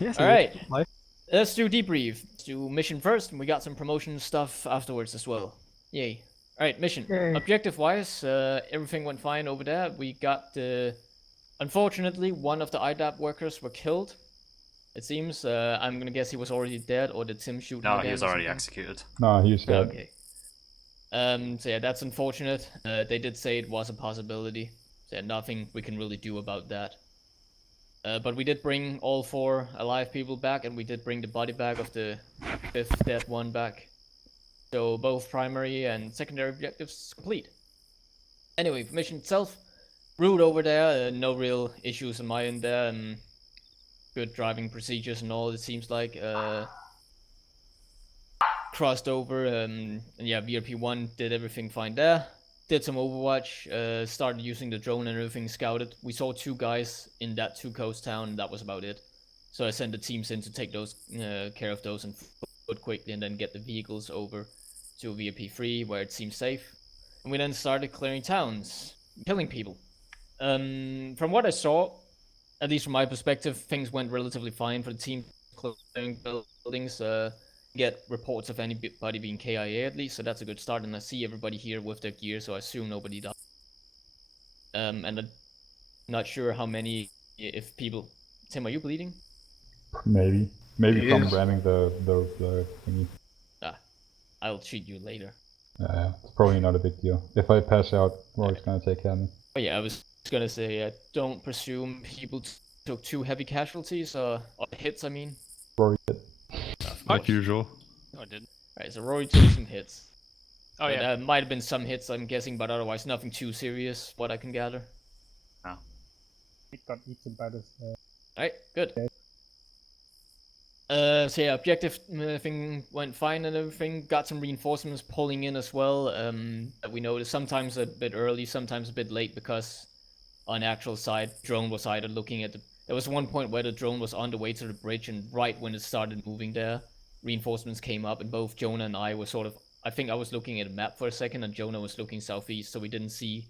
Yes, Alright. Let's do debrief. Let's do mission first, and we got some promotion stuff afterwards as well. Yay. Alright, mission. Yay. Objective-wise, everything went fine over there. We got, unfortunately, one of the IDAP workers were killed. It seems. I'm gonna guess he was already dead, or did Tim shoot him No, again he was or already something? executed. No, he's dead. Okay. So yeah, that's unfortunate. They did say it was a possibility. So yeah, nothing we can really do about that. But we did bring all 4 alive people back, and we did bring the body bag of the 5th dead one back. So both primary and secondary objectives complete. Anyway, mission itself, route over there, no real issues on my end there. Good driving procedures and all, it seems like. Crossed over, and yeah, VRP1 did everything fine there. Did some Overwatch, started using the drone and everything, scouted. We saw 2 guys in that 2-coast town, and that was about it. So I sent the teams in to take those care of those and foot quickly, and then get the vehicles over to VRP3 where it seems safe. And we then started clearing towns, killing people. From what I saw, at least from my perspective, things went relatively fine for the team clearing buildings. Get reports of anybody being KIA at least, so that's a good start. And I see everybody here with their gear, so I assume nobody died. And I'm not sure how many, if people. Tim, are you bleeding? Maybe He from is. ramming the thingy. I'll treat you later. It's probably not a big deal. If I pass out, Rory's gonna take care of me. Oh yeah, I was gonna say, don't presume people took 2 heavy casualties, or hits, I mean. Rory did. Like usual. No, I didn't. Alright, so Rory took some hits. Oh, yeah. There might have been some hits, I'm guessing, but otherwise nothing too serious, what I can gather. It got eaten by this. Alright, good. So yeah, objective thing went fine and everything. Got some reinforcements pulling in as well. That we noticed sometimes a bit early, sometimes a bit late, because on the actual side, drone was either looking at the... There was one point where the drone was on the way to the bridge, and right when it started moving there, reinforcements came up, and both Jonah and I were sort of... I think I was looking at a map for a second, and Jonah was looking southeast, so we didn't see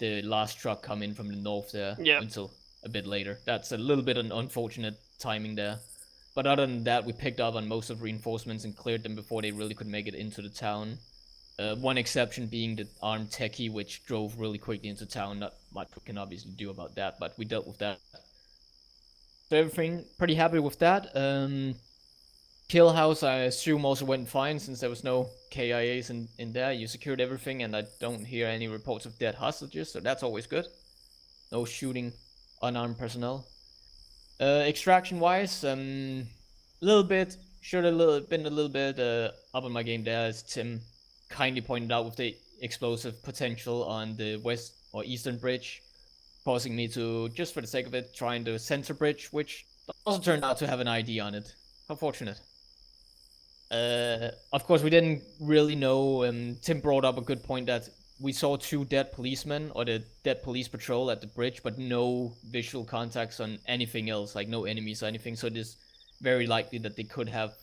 the last truck come in from the north there until a bit later. That's a little bit an unfortunate timing there. But other than that, we picked up on most of reinforcements and cleared them before they really could make it into the town. One exception being the armed techie, which drove really quickly into town. Not much we can obviously do about that, but we dealt with that. So everything, pretty happy with that. Kill house, I assume, also went fine since there was no KIAs in there. You secured everything, and I don't hear any reports of dead hostages, so that's always good. No shooting unarmed personnel. Extraction wise, a little bit, should have been a little bit up on my game there, as Tim kindly pointed out with the explosive potential on the west or eastern bridge, causing me to, just for the sake of it, try the center bridge, which also turned out to have an ID on it. How fortunate. Of course, we didn't really know. Tim brought up a good point that we saw 2 dead policemen, or the dead police patrol at the bridge, but no visual contacts on anything else, like no enemies or anything, so it is very likely that they could have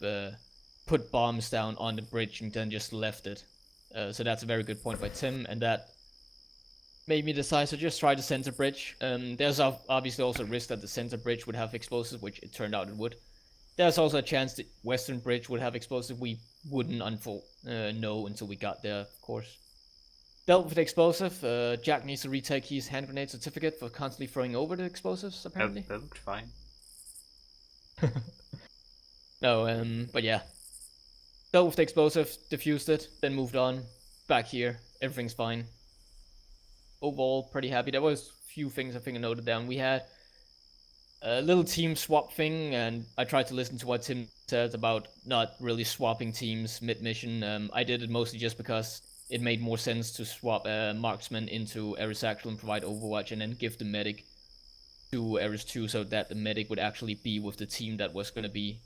put bombs down on the bridge and then just left it. So that's a very good point by Tim, and that made me decide to just try the center bridge. There's obviously also a risk that the center bridge would have explosives, which it turned out it would. There's also a chance the western bridge would have explosives. We wouldn't know until we got there, of course. Dealt with the explosive. Jack needs to retake his hand grenade certificate for constantly throwing over the explosives, apparently. That looked fine. No, but yeah. Dealt with the explosive, diffused it, then moved on. Back here, everything's fine. Overall, pretty happy. There was a few things I think I noted down. We had a little team swap thing, and I tried to listen to what Tim said about not really swapping teams mid-mission. I did it mostly just because it made more sense to swap marksman into Ares Actual and provide Overwatch, and then give the medic to Ares 2, so that the medic would actually be with the team that was going to be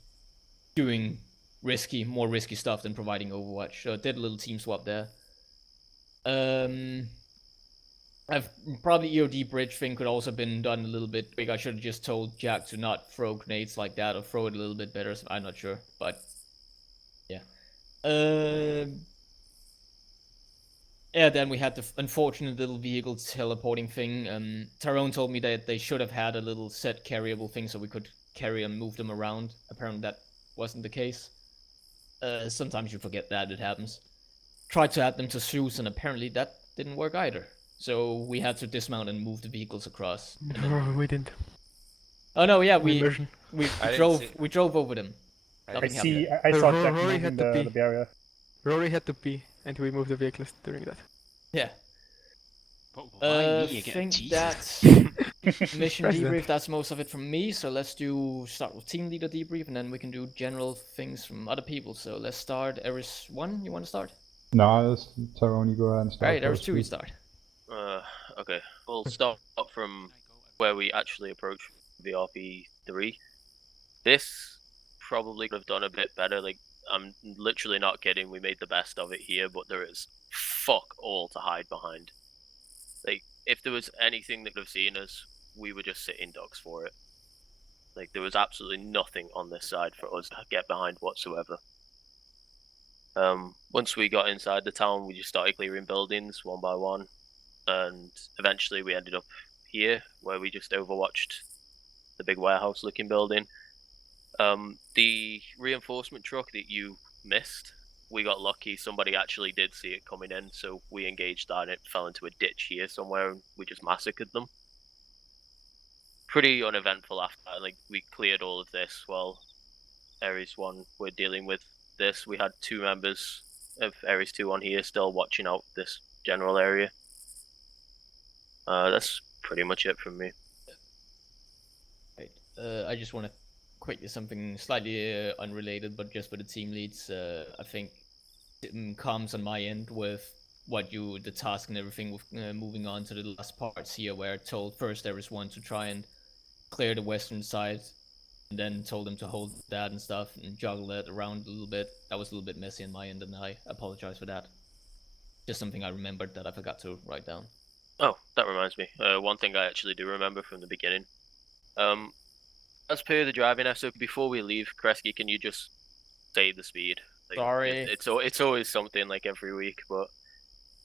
doing more risky stuff than providing Overwatch. So I did a little team swap there. I've probably EOD bridge thing could also have been done a little bit quick. I should have just told Jack to not throw grenades like that, or throw it a little bit better. So I'm not sure, but yeah. Yeah, then we had the unfortunate little vehicle teleporting thing. Tyrone told me that they should have had a little set carryable thing so we could carry and move them around. Apparently that wasn't the case. Sometimes you forget that, it happens. Tried to add them to Zeus, and apparently that didn't work either. So we had to dismount and move the vehicles across. We didn't. Oh no, yeah, we drove over them. I saw Jack Rory moving had to the pee. barrier. Rory had to pee, and we moved the vehicles during that. Yeah. Why me I again? think Jesus. that's mission debrief. That's most of it from me. So let's start with team leader debrief, and then we can do general things from other people. So let's start. Eris 1, you want to start? No, Tyrone, you go ahead and start. Alright, Eris 2, you start. Okay. We'll start from where we actually approach the RP3. This probably could have done a bit better. Like, I'm literally not kidding. We made the best of it here, but there is fuck all to hide behind. Like, if there was anything that could have seen us, we were just sitting ducks for it. Like, there was absolutely nothing on this side for us to get behind whatsoever. Once we got inside the town, we just started clearing buildings one by one, and eventually we ended up here, where we just overwatched the big warehouse-looking building. The reinforcement truck that you missed, we got lucky. Somebody actually did see it coming in, so we engaged that, and it fell into a ditch here somewhere, and we just massacred them. Pretty uneventful after that. Like, we cleared all of this while Ares 1 were dealing with this. We had 2 members of Ares 2 on here still watching out this general area. That's pretty much it from me. Right. I just want to quickly something slightly unrelated, but just for the team leads. I think comms on my end with the task and everything with moving on to the last parts here, where I told first there was one to try and clear the western side, and then told them to hold that and stuff and juggle it around a little bit. That was a little bit messy on my end, and I apologize for that. Just something I remembered that I forgot to write down. Oh, that reminds me. One thing I actually do remember from the beginning. As per the driving SOP, before we leave, Kresge, can you just say the speed? Like, Sorry. It's always something like every week, but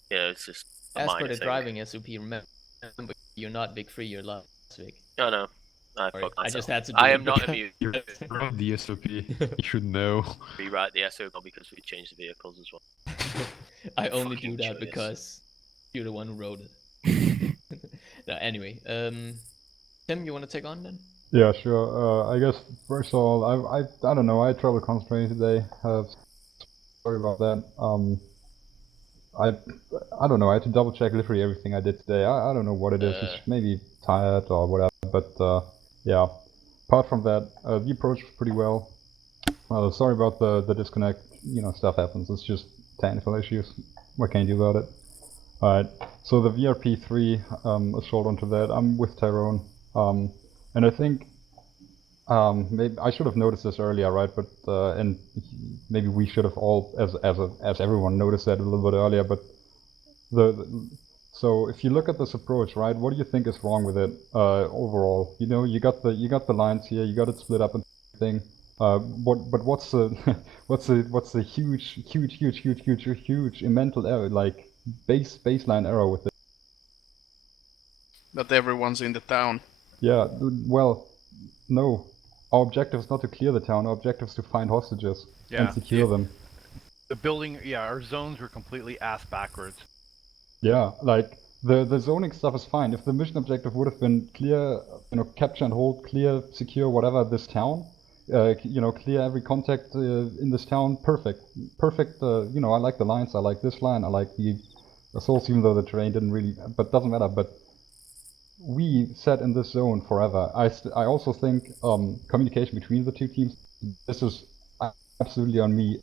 yeah, it's just a As minor per the thing. driving SOP, remember you're not Vic 3, you're last week. Oh no. Sorry, Fuck myself. I just had to do I it am not because- immune. You're from the SOP. You should know. Rewrite the SOP because we changed the vehicles as well. I only do Fucking that choice. because you're the one who wrote it. No, anyway, Tim, you want to take on then? Yeah, sure. I guess first of all, I don't know. I had trouble concentrating today. Sorry about that. I don't know. I had to double check literally everything I did today. I don't know what it is. It's maybe tired or whatever. But yeah. Apart from that, the approach was pretty well. Sorry about the disconnect. You know, stuff happens. It's just technical issues. What can you do about it? Alright. So the VRP3 assault onto that. I'm with Tyrone. And I think maybe I should have noticed this earlier, right? But and maybe we should have all, as everyone, noticed that a little bit earlier. But so if you look at this approach, right? What do you think is wrong with it overall? You know, you got the lines here. You got it split up into thing. What's the what's the huge mental error, like baseline error with it? That everyone's in the town. Yeah, well, no. Our objective is not to clear the town. Our objective is to find hostages and secure them. The building, yeah, our zones were completely ass backwards. Yeah, like the zoning stuff is fine. If the mission objective would have been clear, you know, capture and hold, clear, secure, whatever this town, you know, clear every contact in this town, perfect. You know, I like the lines. I like this line. I like the assaults, even though the terrain didn't really, but doesn't matter. But we sat in this zone forever. I also think communication between the two teams, this is absolutely on me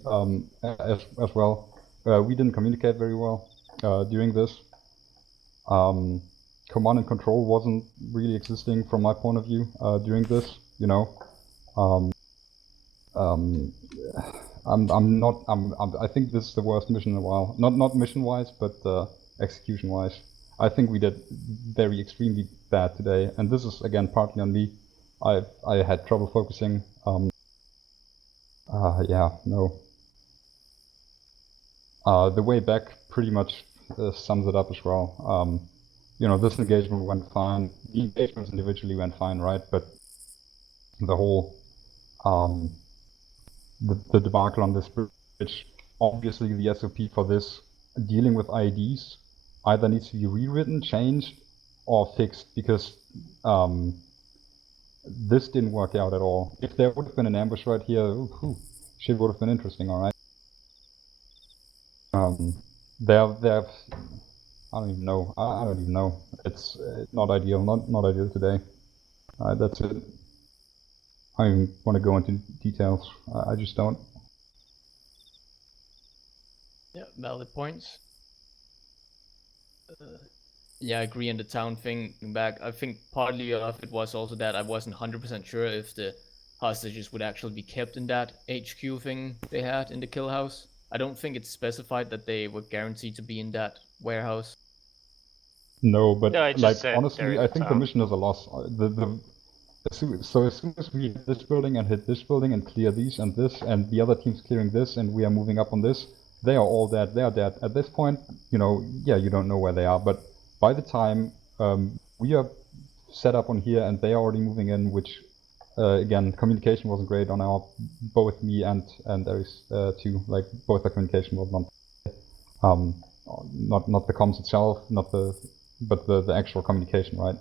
as well. We didn't communicate very well during this. Command and control wasn't really existing from my point of view during this, you know. I think this is the worst mission in a while. Not mission-wise, but execution-wise. I think we did very extremely bad today, and this is again partly on me. I had trouble focusing. Yeah, no. The way back pretty much sums it up as well. You know, this engagement went fine. The engagements individually went fine, right? But the whole the debacle on this bridge, obviously the SOP for this dealing with IEDs either needs to be rewritten, changed, or fixed, because this didn't work out at all. If there would have been an ambush right here, shit would have been interesting, alright? I don't even know. I don't even know. It's not ideal. Not ideal today. That's it. I don't even want to go into details. I just don't. Yeah, valid points. Yeah, I agree on the town thing back. I think partly of it was also that I wasn't 100% sure if the hostages would actually be kept in that HQ thing they had in the kill house. I don't think it's specified that they were guaranteed to be in that warehouse. No, but No, it just like said honestly, they're in I the think the town. mission is a loss. So as soon as we hit this building and hit this building and clear these and this, and the other team's clearing this, and we are moving up on this, they are all dead. They are dead. At this point, you know, yeah, you don't know where they are, but by the time we are set up on here and they are already moving in, which again, communication wasn't great on our, both me and Ares too. Like both the communication was not the comms itself, but the actual communication, right?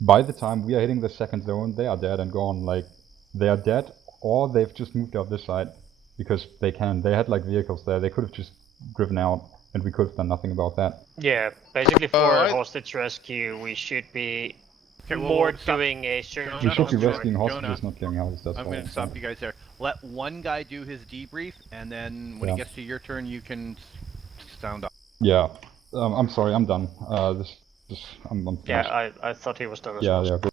By the time we are hitting the second zone, they are dead and gone. Like, they are dead, or they've just moved out this side because they can. They had like vehicles there. They could have just driven out, and we could have done nothing about that. Yeah, basically for hostage rescue, we should be more doing a search. We should be Jonah, rescuing hostages, Jonah, not killing houses. That's I'm why. going to stop you guys there. Let one guy do his debrief, and then when Yeah. it gets to your turn, you can sound off. Yeah. I'm sorry. I'm done. I'm finished. Yeah, I thought he was done as Yeah. well. Yeah. Good.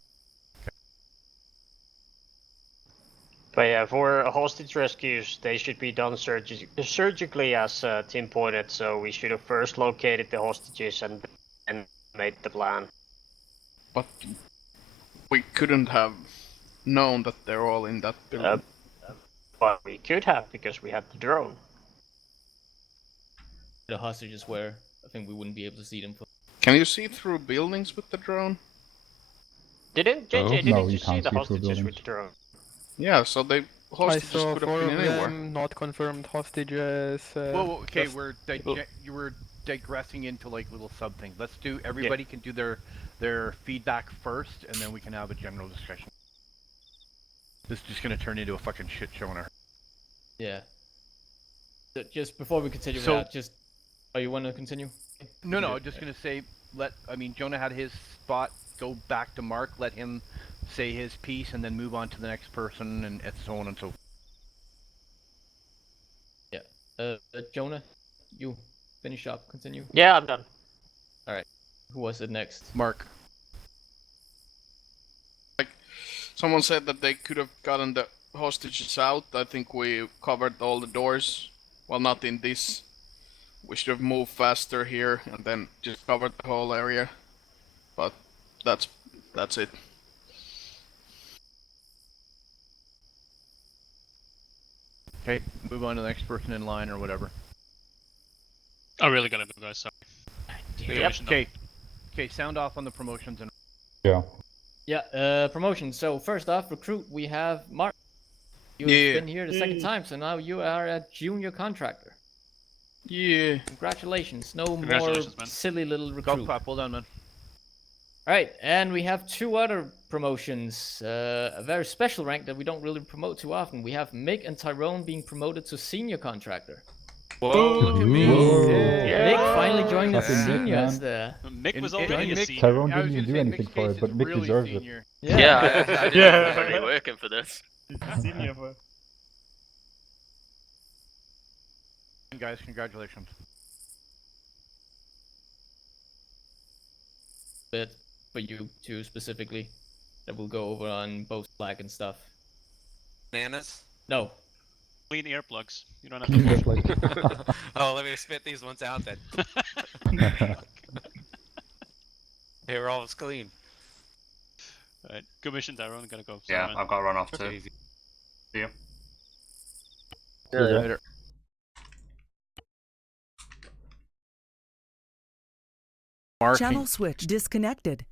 But yeah, for hostage rescues, they should be done surgically, as Tim pointed. So we should have first located the hostages and made the plan. But we couldn't have known that they're all in that building. But we could have, because we had the drone. The hostages were. I think we wouldn't be able to see them. Can you see through buildings with the drone? Didn't No, JJ? you Didn't you see can't the see through hostages buildings. with the drone? Yeah, so they I hostages saw could have 4 been of anywhere. them, not confirmed hostages. Whoa, okay, just- you were digressing into like little something. Let's do. Everybody can do their feedback first, and then we can have a general discussion. This is just gonna turn into a fucking shit show in our. Yeah. So just before we continue with that, just. Oh, you want to continue? No, I'm just gonna say, Jonah had his spot. Go back to Mark. Let him say his piece, and then move on to the next person, and so on and so forth. Yeah. Jonah, you finish up. Continue. Yeah, I'm done. All right. Who was it next? Mark. Someone said that they could have gotten the hostages out. I think we covered all the doors. Well, not in this. We should have moved faster here and then just covered the whole area. But that's it. Okay, move on to the next person in line or whatever. I'm really gonna go, guys. Sorry. Yep. Okay, sound off on the promotions and. Yeah. Yeah. Promotions. So first off, recruit. We have Mark. You've been here the second time, so now you are a junior contractor. Yeah. Congratulations. No Congratulations, more man. silly little recruit. Golf clap, well done, man. Alright, and we have 2 other promotions. A very special rank that we don't really promote too often. We have Mick and Tyrone being promoted to senior contractor. Whoa, look at me. Yeah. Mick finally joined the Fucking Mick, seniors man. there. Mick was already a senior. Tyrone I was didn't even gonna do say anything Mick's for case it, but is Mick really deserves senior. it. Yeah, I didn't put any work in for this. Senior for. Guys, congratulations. But for you two specifically, that will go over on both flag and stuff. Bananas? No. Clean earplugs. You don't have to. Oh, let me spit these ones out then. They were almost clean. Alright, good mission, Tyrone. Gotta go. Yeah, Sorry, I've got to run off too. Easy. See you. See you guys. Later. Channel switch disconnected.